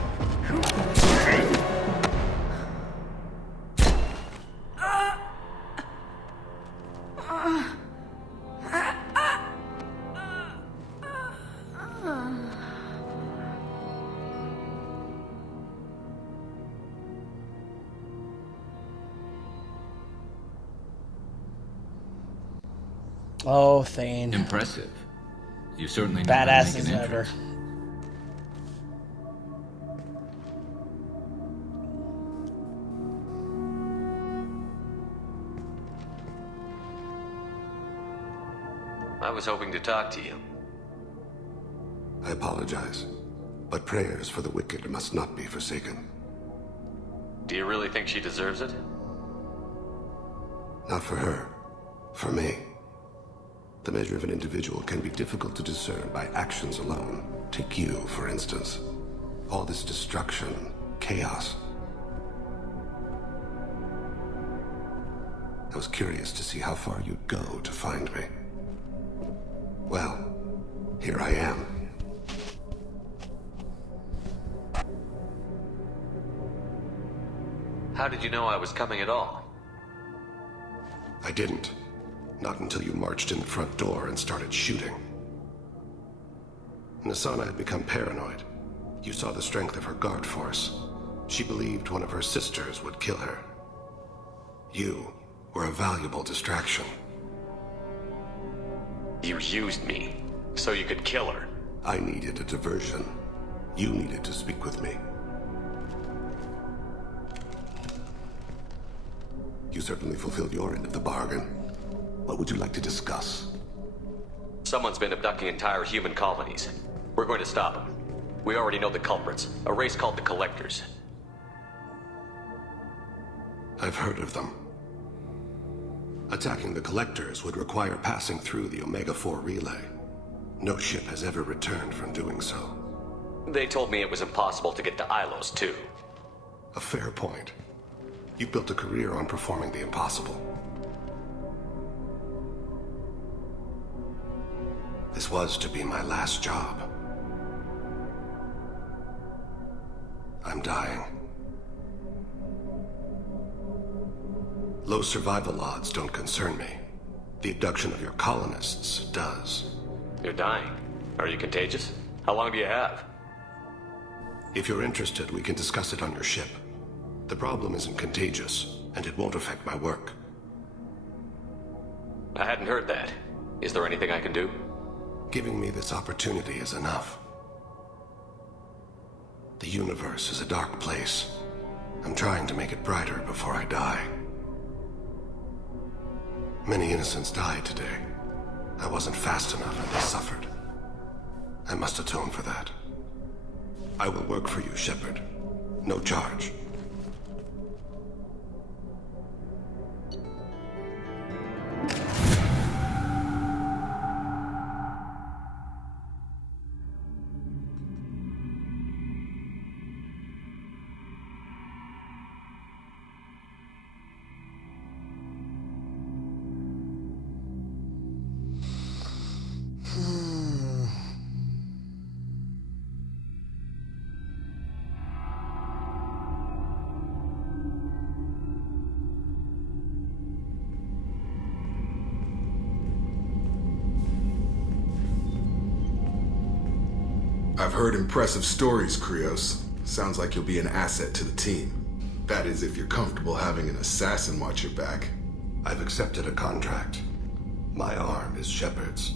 Oh, Thane. Impressive. You certainly know how to Badass make as an ever. entrance. I was hoping to talk to you. I apologize, but prayers for the wicked must not be forsaken. Do you really think she deserves it? Not for her. For me. The measure of an individual can be difficult to discern by actions alone. Take you, for instance. All this destruction, chaos. I was curious to see how far you'd go to find me. Well, here I am. How did you know I was coming at all? I didn't. Not until you marched in the front door and started shooting. Nasana had become paranoid. You saw the strength of her guard force. She believed one of her sisters would kill her. You were a valuable distraction. You used me, so you could kill her. I needed a diversion. You needed to speak with me. You certainly fulfilled your end of the bargain. What would you like to discuss? Someone's been abducting entire human colonies. We're going to stop them. We already know the culprits, a race called the Collectors. I've heard of them. Attacking the Collectors would require passing through the Omega-4 relay. No ship has ever returned from doing so. They told me it was impossible to get to Ilos, too. A fair point. You built a career on performing the impossible. This was to be my last job. I'm dying. Low survival odds don't concern me. The abduction of your colonists does. You're dying. Are you contagious? How long do you have? If you're interested, we can discuss it on your ship. The problem isn't contagious, and it won't affect my work. I hadn't heard that. Is there anything I can do? Giving me this opportunity is enough. The universe is a dark place. I'm trying to make it brighter before I die. Many innocents died today. I wasn't fast enough and they suffered. I must atone for that. I will work for you, Shepard. No charge. I've heard impressive stories, Krios. Sounds like you'll be an asset to the team. That is, if you're comfortable having an assassin watch your back. I've accepted a contract. My arm is Shepard's.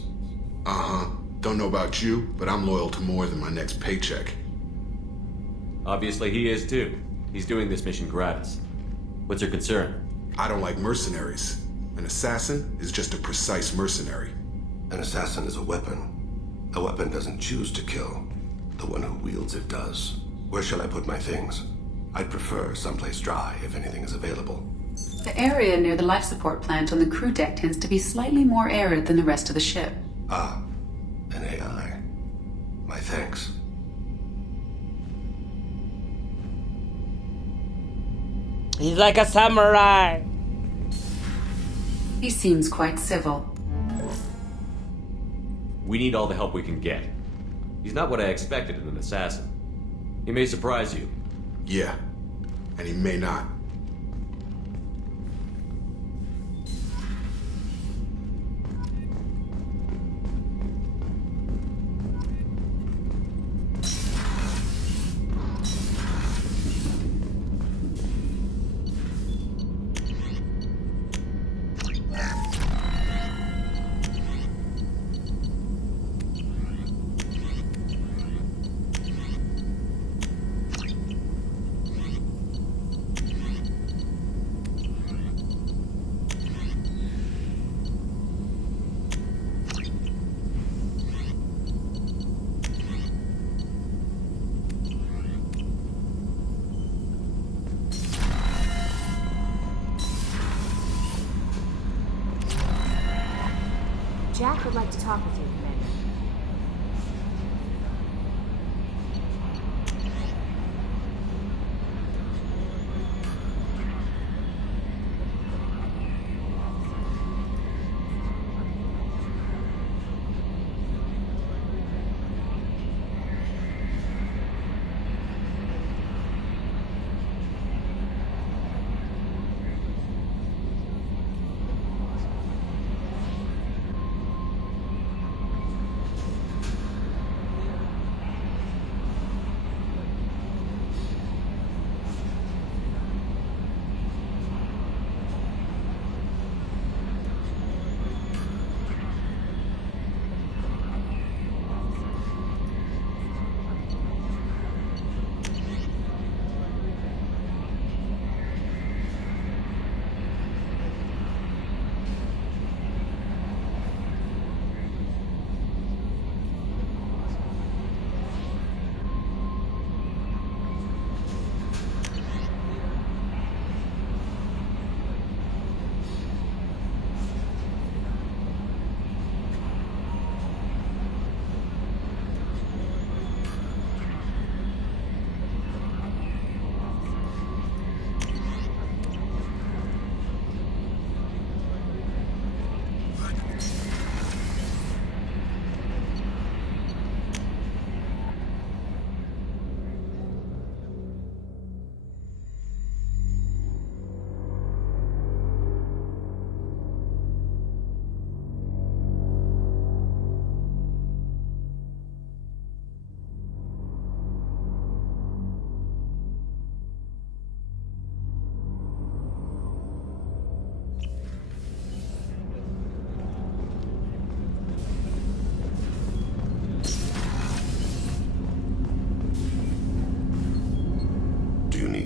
Uh-huh. Don't know about you, but I'm loyal to more than my next paycheck. Obviously he is too. He's doing this mission gratis. What's your concern? I don't like mercenaries. An assassin is just a precise mercenary. An assassin is a weapon. A weapon doesn't choose to kill. The one who wields it does. Where shall I put my things? I'd prefer someplace dry if anything is available. The area near the life support plant on the crew deck tends to be slightly more arid than the rest of the ship. Ah, an AI. My thanks. He's like a samurai. He seems quite civil. We need all the help we can get. He's not what I expected in an assassin. He may surprise you. Yeah, and he may not. Jack would like to talk with you, Commander.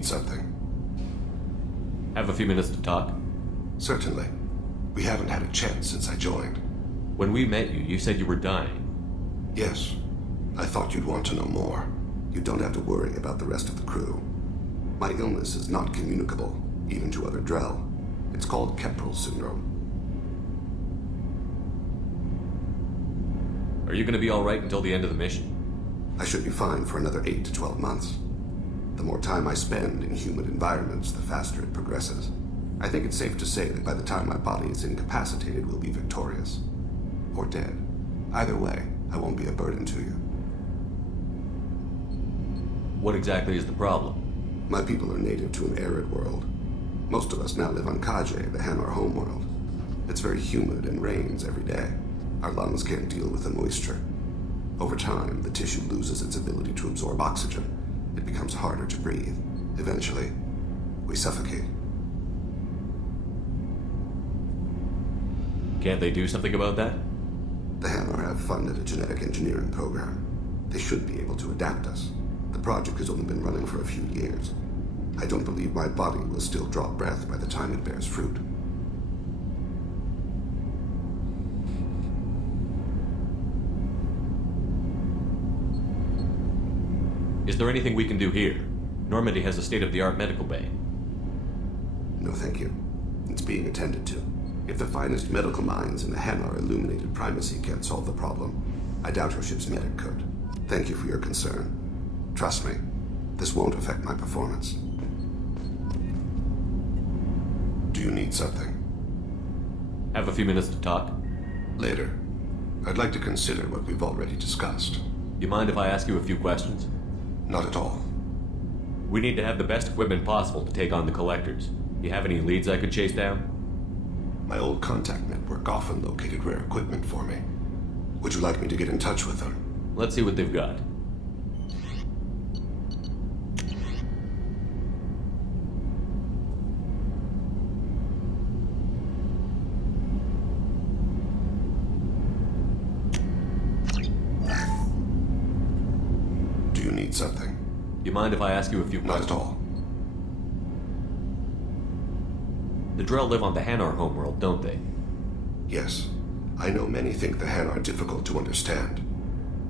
Something. Have a few minutes to talk? Certainly. We haven't had a chance since I joined. When we met you, you said you were dying. Yes. I thought you'd want to know more. You don't have to worry about the rest of the crew. My illness is not communicable, even to other Drell. It's called Keprel syndrome. Are you gonna be alright until the end of the mission? I should be fine for another 8 to 12 months. The more time I spend in humid environments, the faster it progresses. I think it's safe to say that by the time my body is incapacitated, we'll be victorious. Or dead. Either way, I won't be a burden to you. What exactly is the problem? My people are native to an arid world. Most of us now live on Kaje, the Hanar homeworld. It's very humid and rains every day. Our lungs can't deal with the moisture. Over time, the tissue loses its ability to absorb oxygen. It becomes harder to breathe. Eventually, we suffocate. Can't they do something about that? The Hanar have funded a genetic engineering program. They should be able to adapt us. The project has only been running for a few years. I don't believe my body will still draw breath by the time it bears fruit. Is there anything we can do here? Normandy has a state-of-the-art medical bay. No, thank you. It's being attended to. If the finest medical minds in the Hanar illuminated primacy can't solve the problem, I doubt your ship's medic could. Thank you for your concern. Trust me, this won't affect my performance. Do you need something? Have a few minutes to talk? Later. I'd like to consider what we've already discussed. You mind if I ask you a few questions? Not at all. We need to have the best equipment possible to take on the Collectors. You have any leads I could chase down? My old contact network often located rare equipment for me. Would you like me to get in touch with them? Let's see what they've got. Do you need something? You mind if I ask you a few questions? Not at all. The Drell live on the Hanar homeworld, don't they? Yes. I know many think the Hanar are difficult to understand.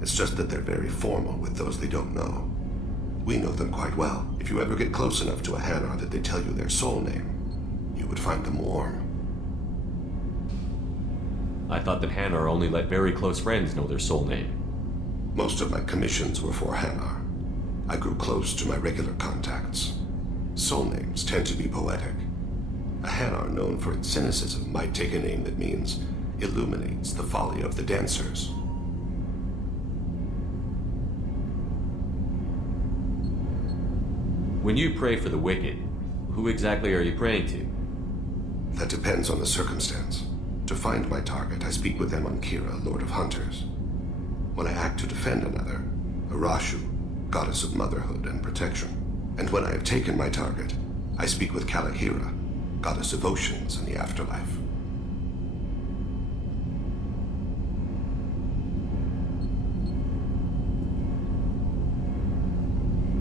It's just that they're very formal with those they don't know. We know them quite well. If you ever get close enough to a Hanar that they tell you their soul name, you would find them warm. I thought that Hanar only let very close friends know their soul name. Most of my commissions were for Hanar. I grew close to my regular contacts. Soul names tend to be poetic. A Hanar known for its cynicism might take a name that means illuminates the folly of the dancers. When you pray for the wicked, who exactly are you praying to? That depends on the circumstance. To find my target, I speak with Amankira, Lord of Hunters. When I act to defend another, Arashu, Goddess of Motherhood and Protection. And when I have taken my target, I speak with Kalahira, Goddess of Oceans and the Afterlife.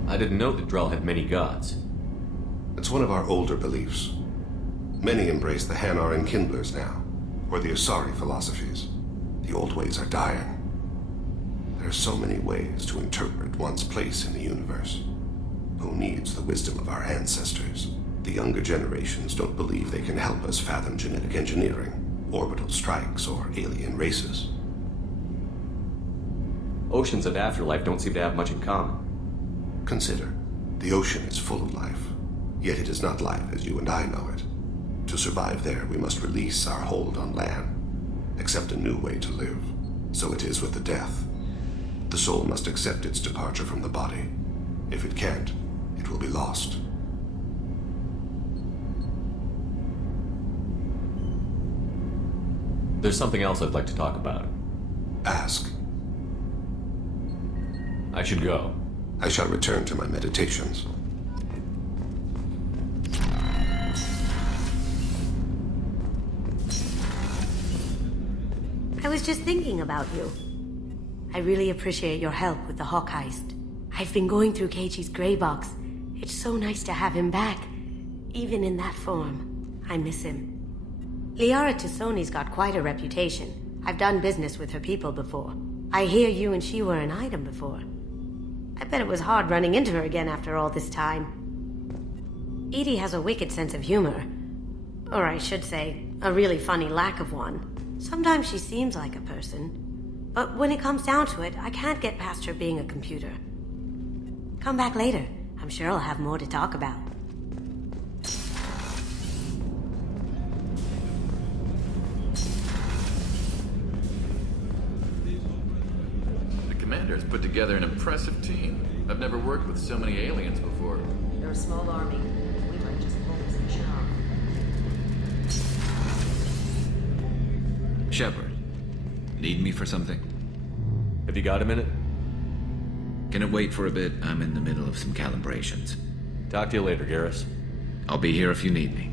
I didn't know that Drell had many gods. It's one of our older beliefs. Many embrace the Hanar and Kindlers now, or the Asari philosophies. The old ways are dying. There are so many ways to interpret one's place in the universe. Who needs the wisdom of our ancestors? The younger generations don't believe they can help us fathom genetic engineering, orbital strikes, or alien races. Oceans and Afterlife don't seem to have much in common. Consider, the ocean is full of life, yet it is not life as you and I know it. To survive there, we must release our hold on land, accept a new way to live. So it is with the death. The soul must accept its departure from the body. If it can't, it will be lost. There's something else I'd like to talk about. Ask. I should go. I shall return to my meditations. I was just thinking about you. I really appreciate your help with the Hawk heist. I've been going through Keiichi's gray box. It's so nice to have him back, even in that form. I miss him. Liara T'Soni's got quite a reputation. I've done business with her people before. I hear you and she were an item before. I bet it was hard running into her again after all this time. Edie has a wicked sense of humor. Or I should say, a really funny lack of one. Sometimes she seems like a person. But when it comes down to it, I can't get past her being a computer. Come back later. I'm sure I'll have more to talk about. The commander's put together an impressive team. I've never worked with so many aliens before. They're a small army. We might just pull this job. Shepard, need me for something? Have you got a minute? Can it wait for a bit? I'm in the middle of some calibrations. Talk to you later, Garrus. I'll be here if you need me.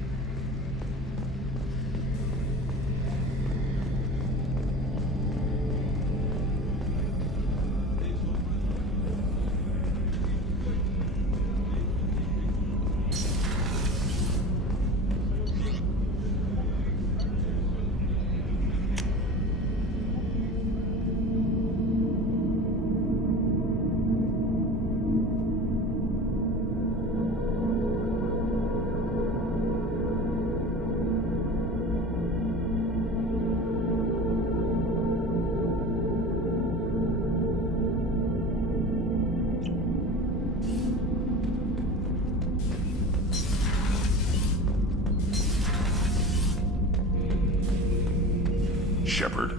Shepard.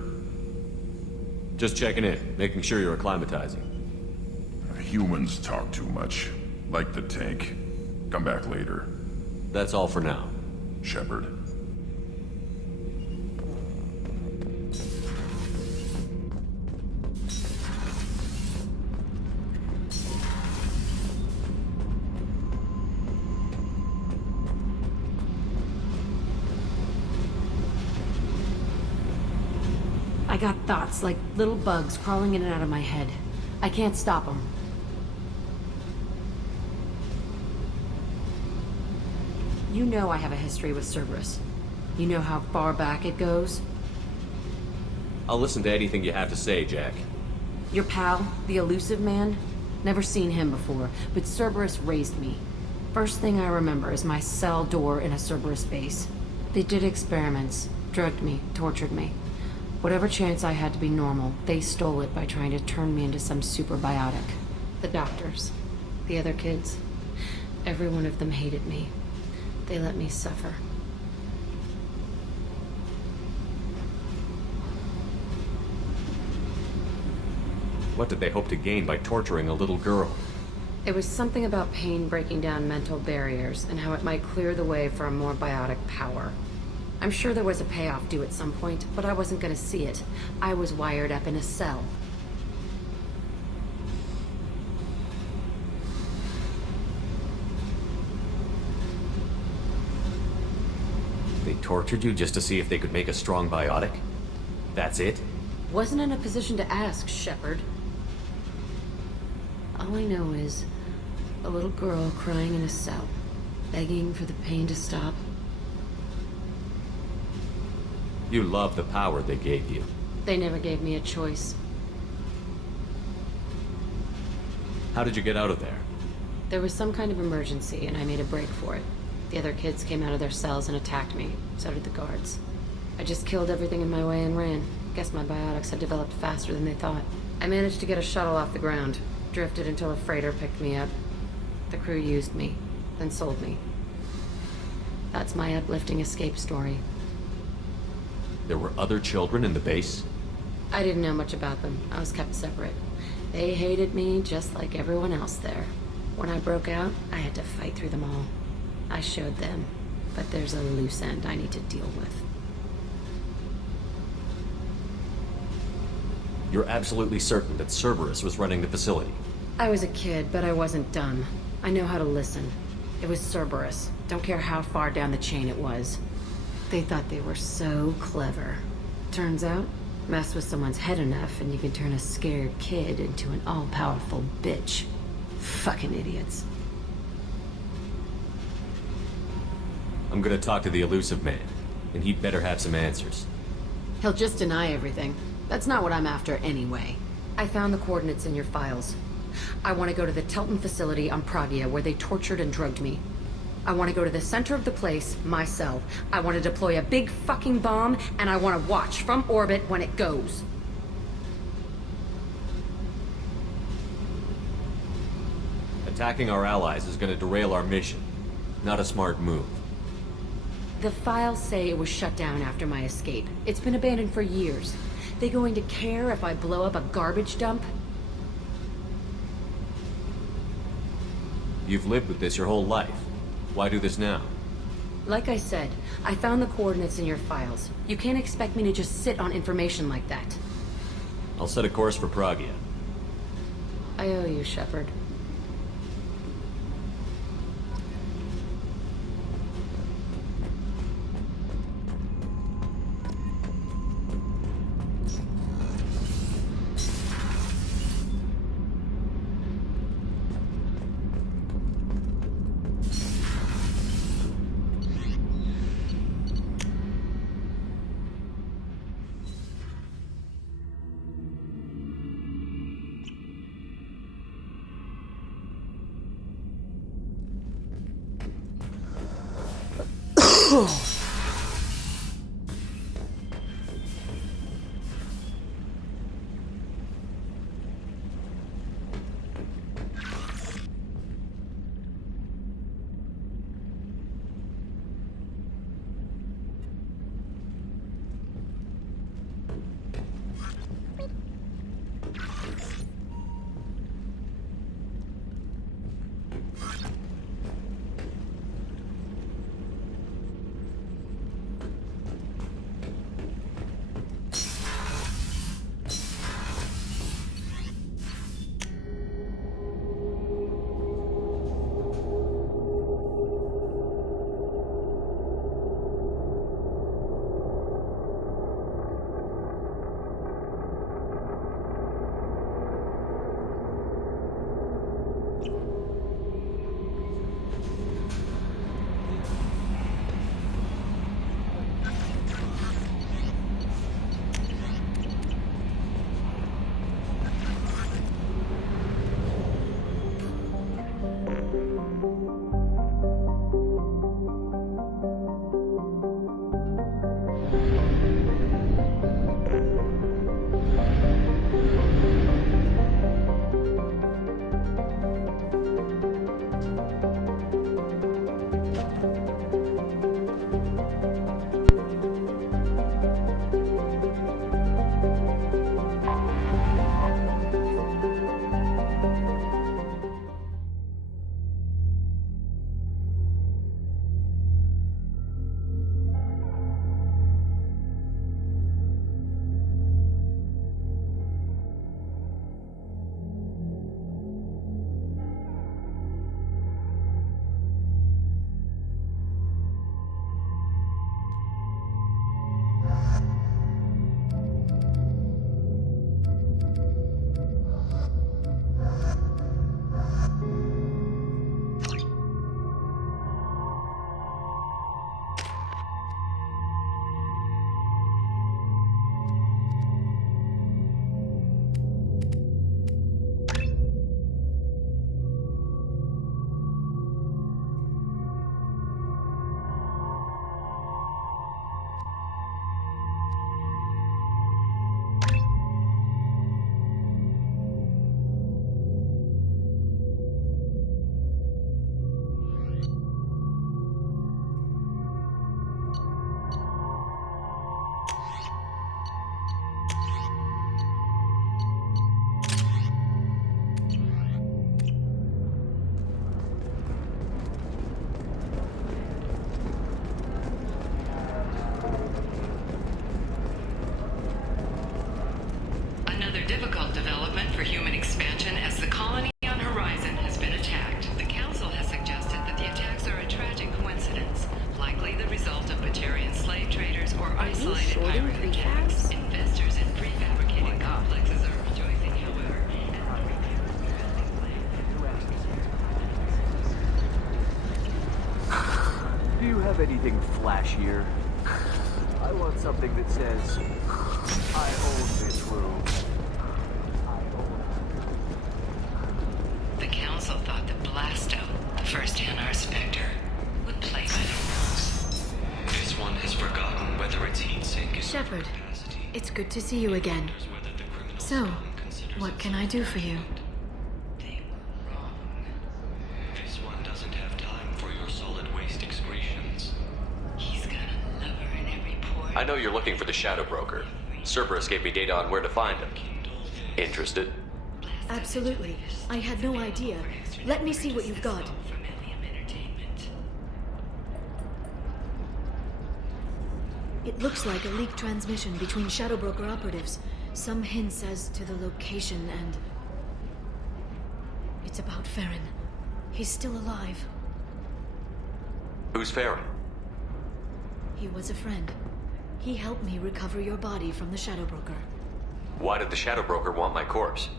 Just checking in, making sure you're acclimatizing. Humans talk too much. Like the tank. Come back later. That's all for now. Shepard. I got thoughts like little bugs crawling in and out of my head. I can't stop them. You know I have a history with Cerberus. You know how far back it goes? I'll listen to anything you have to say, Jack. Your pal, the Elusive Man? Never seen him before, but Cerberus raised me. First thing I remember is my cell door in a Cerberus base. They did experiments, drugged me, tortured me. Whatever chance I had to be normal, they stole it by trying to turn me into some super biotic. The doctors, the other kids, every one of them hated me. They let me suffer. What did they hope to gain by torturing a little girl? It was something about pain breaking down mental barriers and how it might clear the way for a more biotic power. I'm sure there was a payoff due at some point, but I wasn't going to see it. I was wired up in a cell. They tortured you just to see if they could make a strong biotic? That's it? Wasn't in a position to ask, Shepard. All I know is a little girl crying in a cell, begging for the pain to stop. You love the power they gave you. They never gave me a choice. How did you get out of there? There was some kind of emergency, and I made a break for it. The other kids came out of their cells and attacked me. So did the guards. I just killed everything in my way and ran. Guess my biotics had developed faster than they thought. I managed to get a shuttle off the ground. Drifted until a freighter picked me up. The crew used me, then sold me. That's my uplifting escape story. There were other children in the base? I didn't know much about them. I was kept separate. They hated me just like everyone else there. When I broke out, I had to fight through them all. I showed them, but there's a loose end I need to deal with. You're absolutely certain that Cerberus was running the facility? I was a kid, but I wasn't dumb. I know how to listen. It was Cerberus. Don't care how far down the chain it was. They thought they were so clever. Turns out, mess with someone's head enough and you can turn a scared kid into an all-powerful bitch. Fucking idiots. I'm gonna talk to the Elusive Man, and he'd better have some answers. He'll just deny everything. That's not what I'm after anyway. I found the coordinates in your files. I want to go to the Telton facility on Pragia where they tortured and drugged me. I want to go to the center of the place, myself. I want to deploy a big fucking bomb, and I want to watch from orbit when it goes. Attacking our allies is going to derail our mission. Not a smart move. The files say it was shut down after my escape. It's been abandoned for years. They going to care if I blow up a garbage dump? You've lived with this your whole life. Why do this now? Like I said, I found the coordinates in your files. You can't expect me to just sit on information like that. I'll set a course for Pragia. I owe you, Shepard. difficult development for human expansion as the colony on Horizon has been attacked. The Council has suggested that the attacks are a tragic coincidence, likely the result of Batarian slave traders or isolated pirate attacks. Investors in prefabricated complexes are rejoicing, however. Do you have anything flashier? I want something that says, I own this room. The Council thought that Blasto, the first Hanar Spectre, would play by the rules. This one has forgotten whether its heat sink is... Shepard, it's good to see you again. So, what can I do for you? This one doesn't have time for your solid waste excretions. He's got a lover in every pore. I know you're looking for the Shadow Broker. Cerberus gave me data on where to find him. Interested? Absolutely. I had no idea. Let me see what you've got. It looks like a leaked transmission between Shadow Broker operatives. Some hints as to the location and... It's about Farron. He's still alive. Who's Farron? He was a friend. He helped me recover your body from the Shadow Broker. Why did the Shadow Broker want my corpse?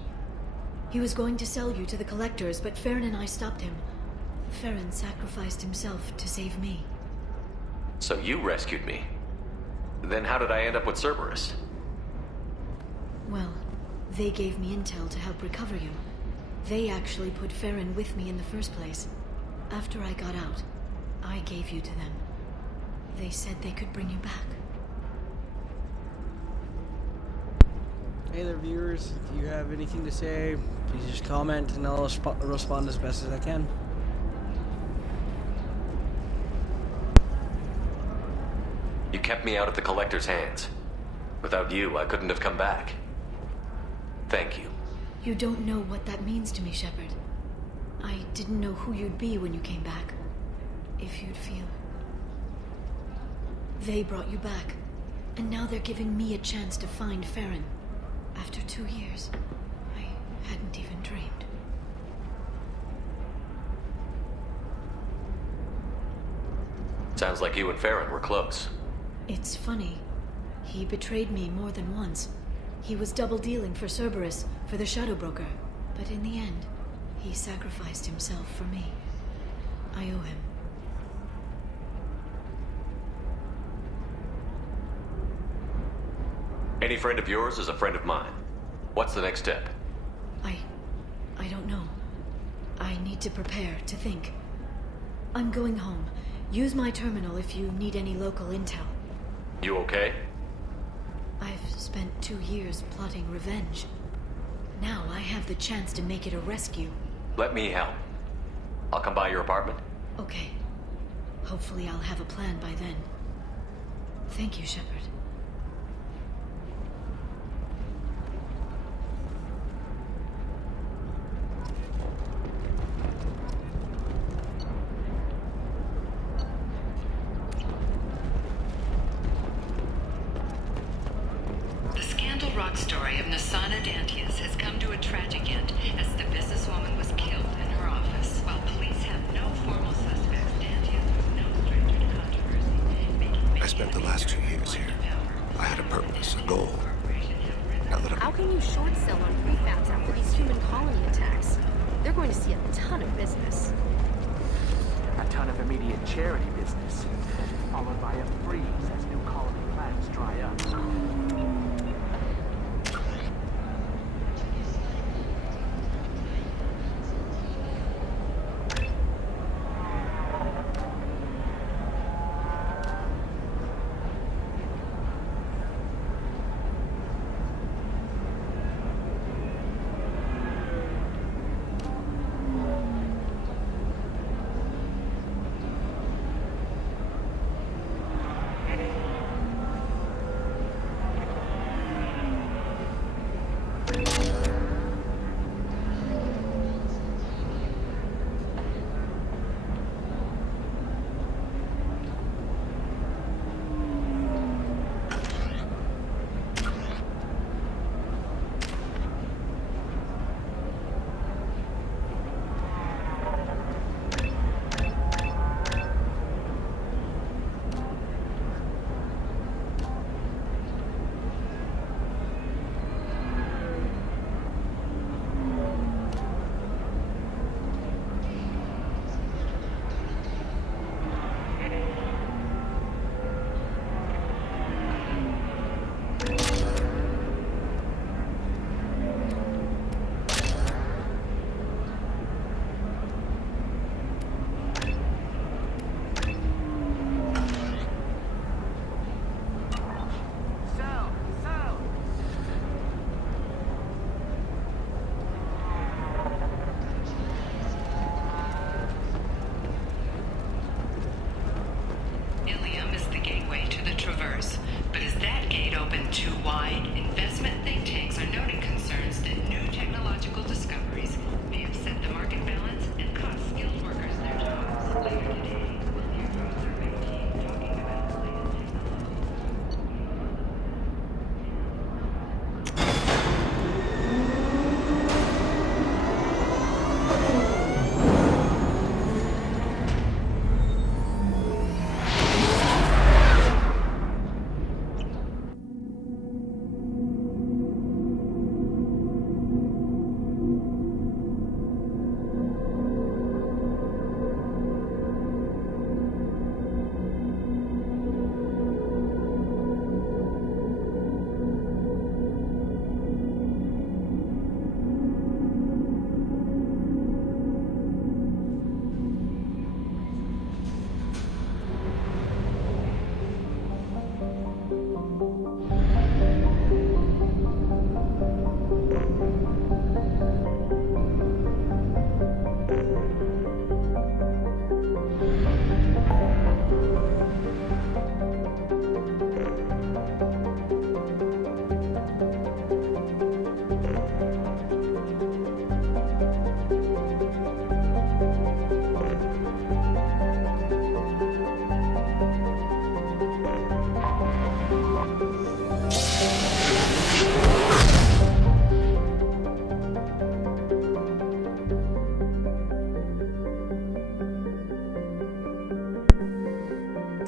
He was going to sell you to the Collectors, but Farron and I stopped him. Farron sacrificed himself to save me. So you rescued me. Then how did I end up with Cerberus? Well, they gave me intel to help recover you. They actually put Farron with me in the first place. After I got out, I gave you to them. They said they could bring you back. Hey there, viewers. If you have anything to say, please just comment and I'll respond as best as I can. You kept me out of the Collector's hands. Without you, I couldn't have come back. Thank you. You don't know what that means to me, Shepard. I didn't know who you'd be when you came back. If you'd feel. They brought you back, and now they're giving me a chance to find Farron. After 2 years, I hadn't even dreamed. Sounds like you and Farron were close. It's funny. He betrayed me more than once. He was double-dealing for Cerberus, for the Shadow Broker. But in the end, he sacrificed himself for me. I owe him. Any friend of yours is a friend of mine. What's the next step? I don't know. I need to prepare, to think. I'm going home. Use my terminal if you need any local intel. You okay? I've spent 2 years plotting revenge. Now I have the chance to make it a rescue. Let me help. I'll come by your apartment. Okay. Hopefully I'll have a plan by then. Thank you, Shepard. The Scandal Rock story of Nasana Dantius has come to a tragic end as the businesswoman was killed in her office. While police have no formal suspects, Dantius was no stranger to controversy. I spent the last 2 years here. I had a purpose, a goal. Now that How can you short sell on prefabs after these human colony attacks? They're going to see a ton of business. A ton of immediate charity business, followed by a freeze as new colony plans dry up.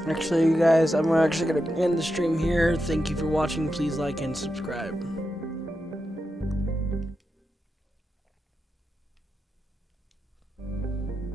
Actually, you guys, I'm actually going to end the stream here. Thank you for watching. Please like and subscribe.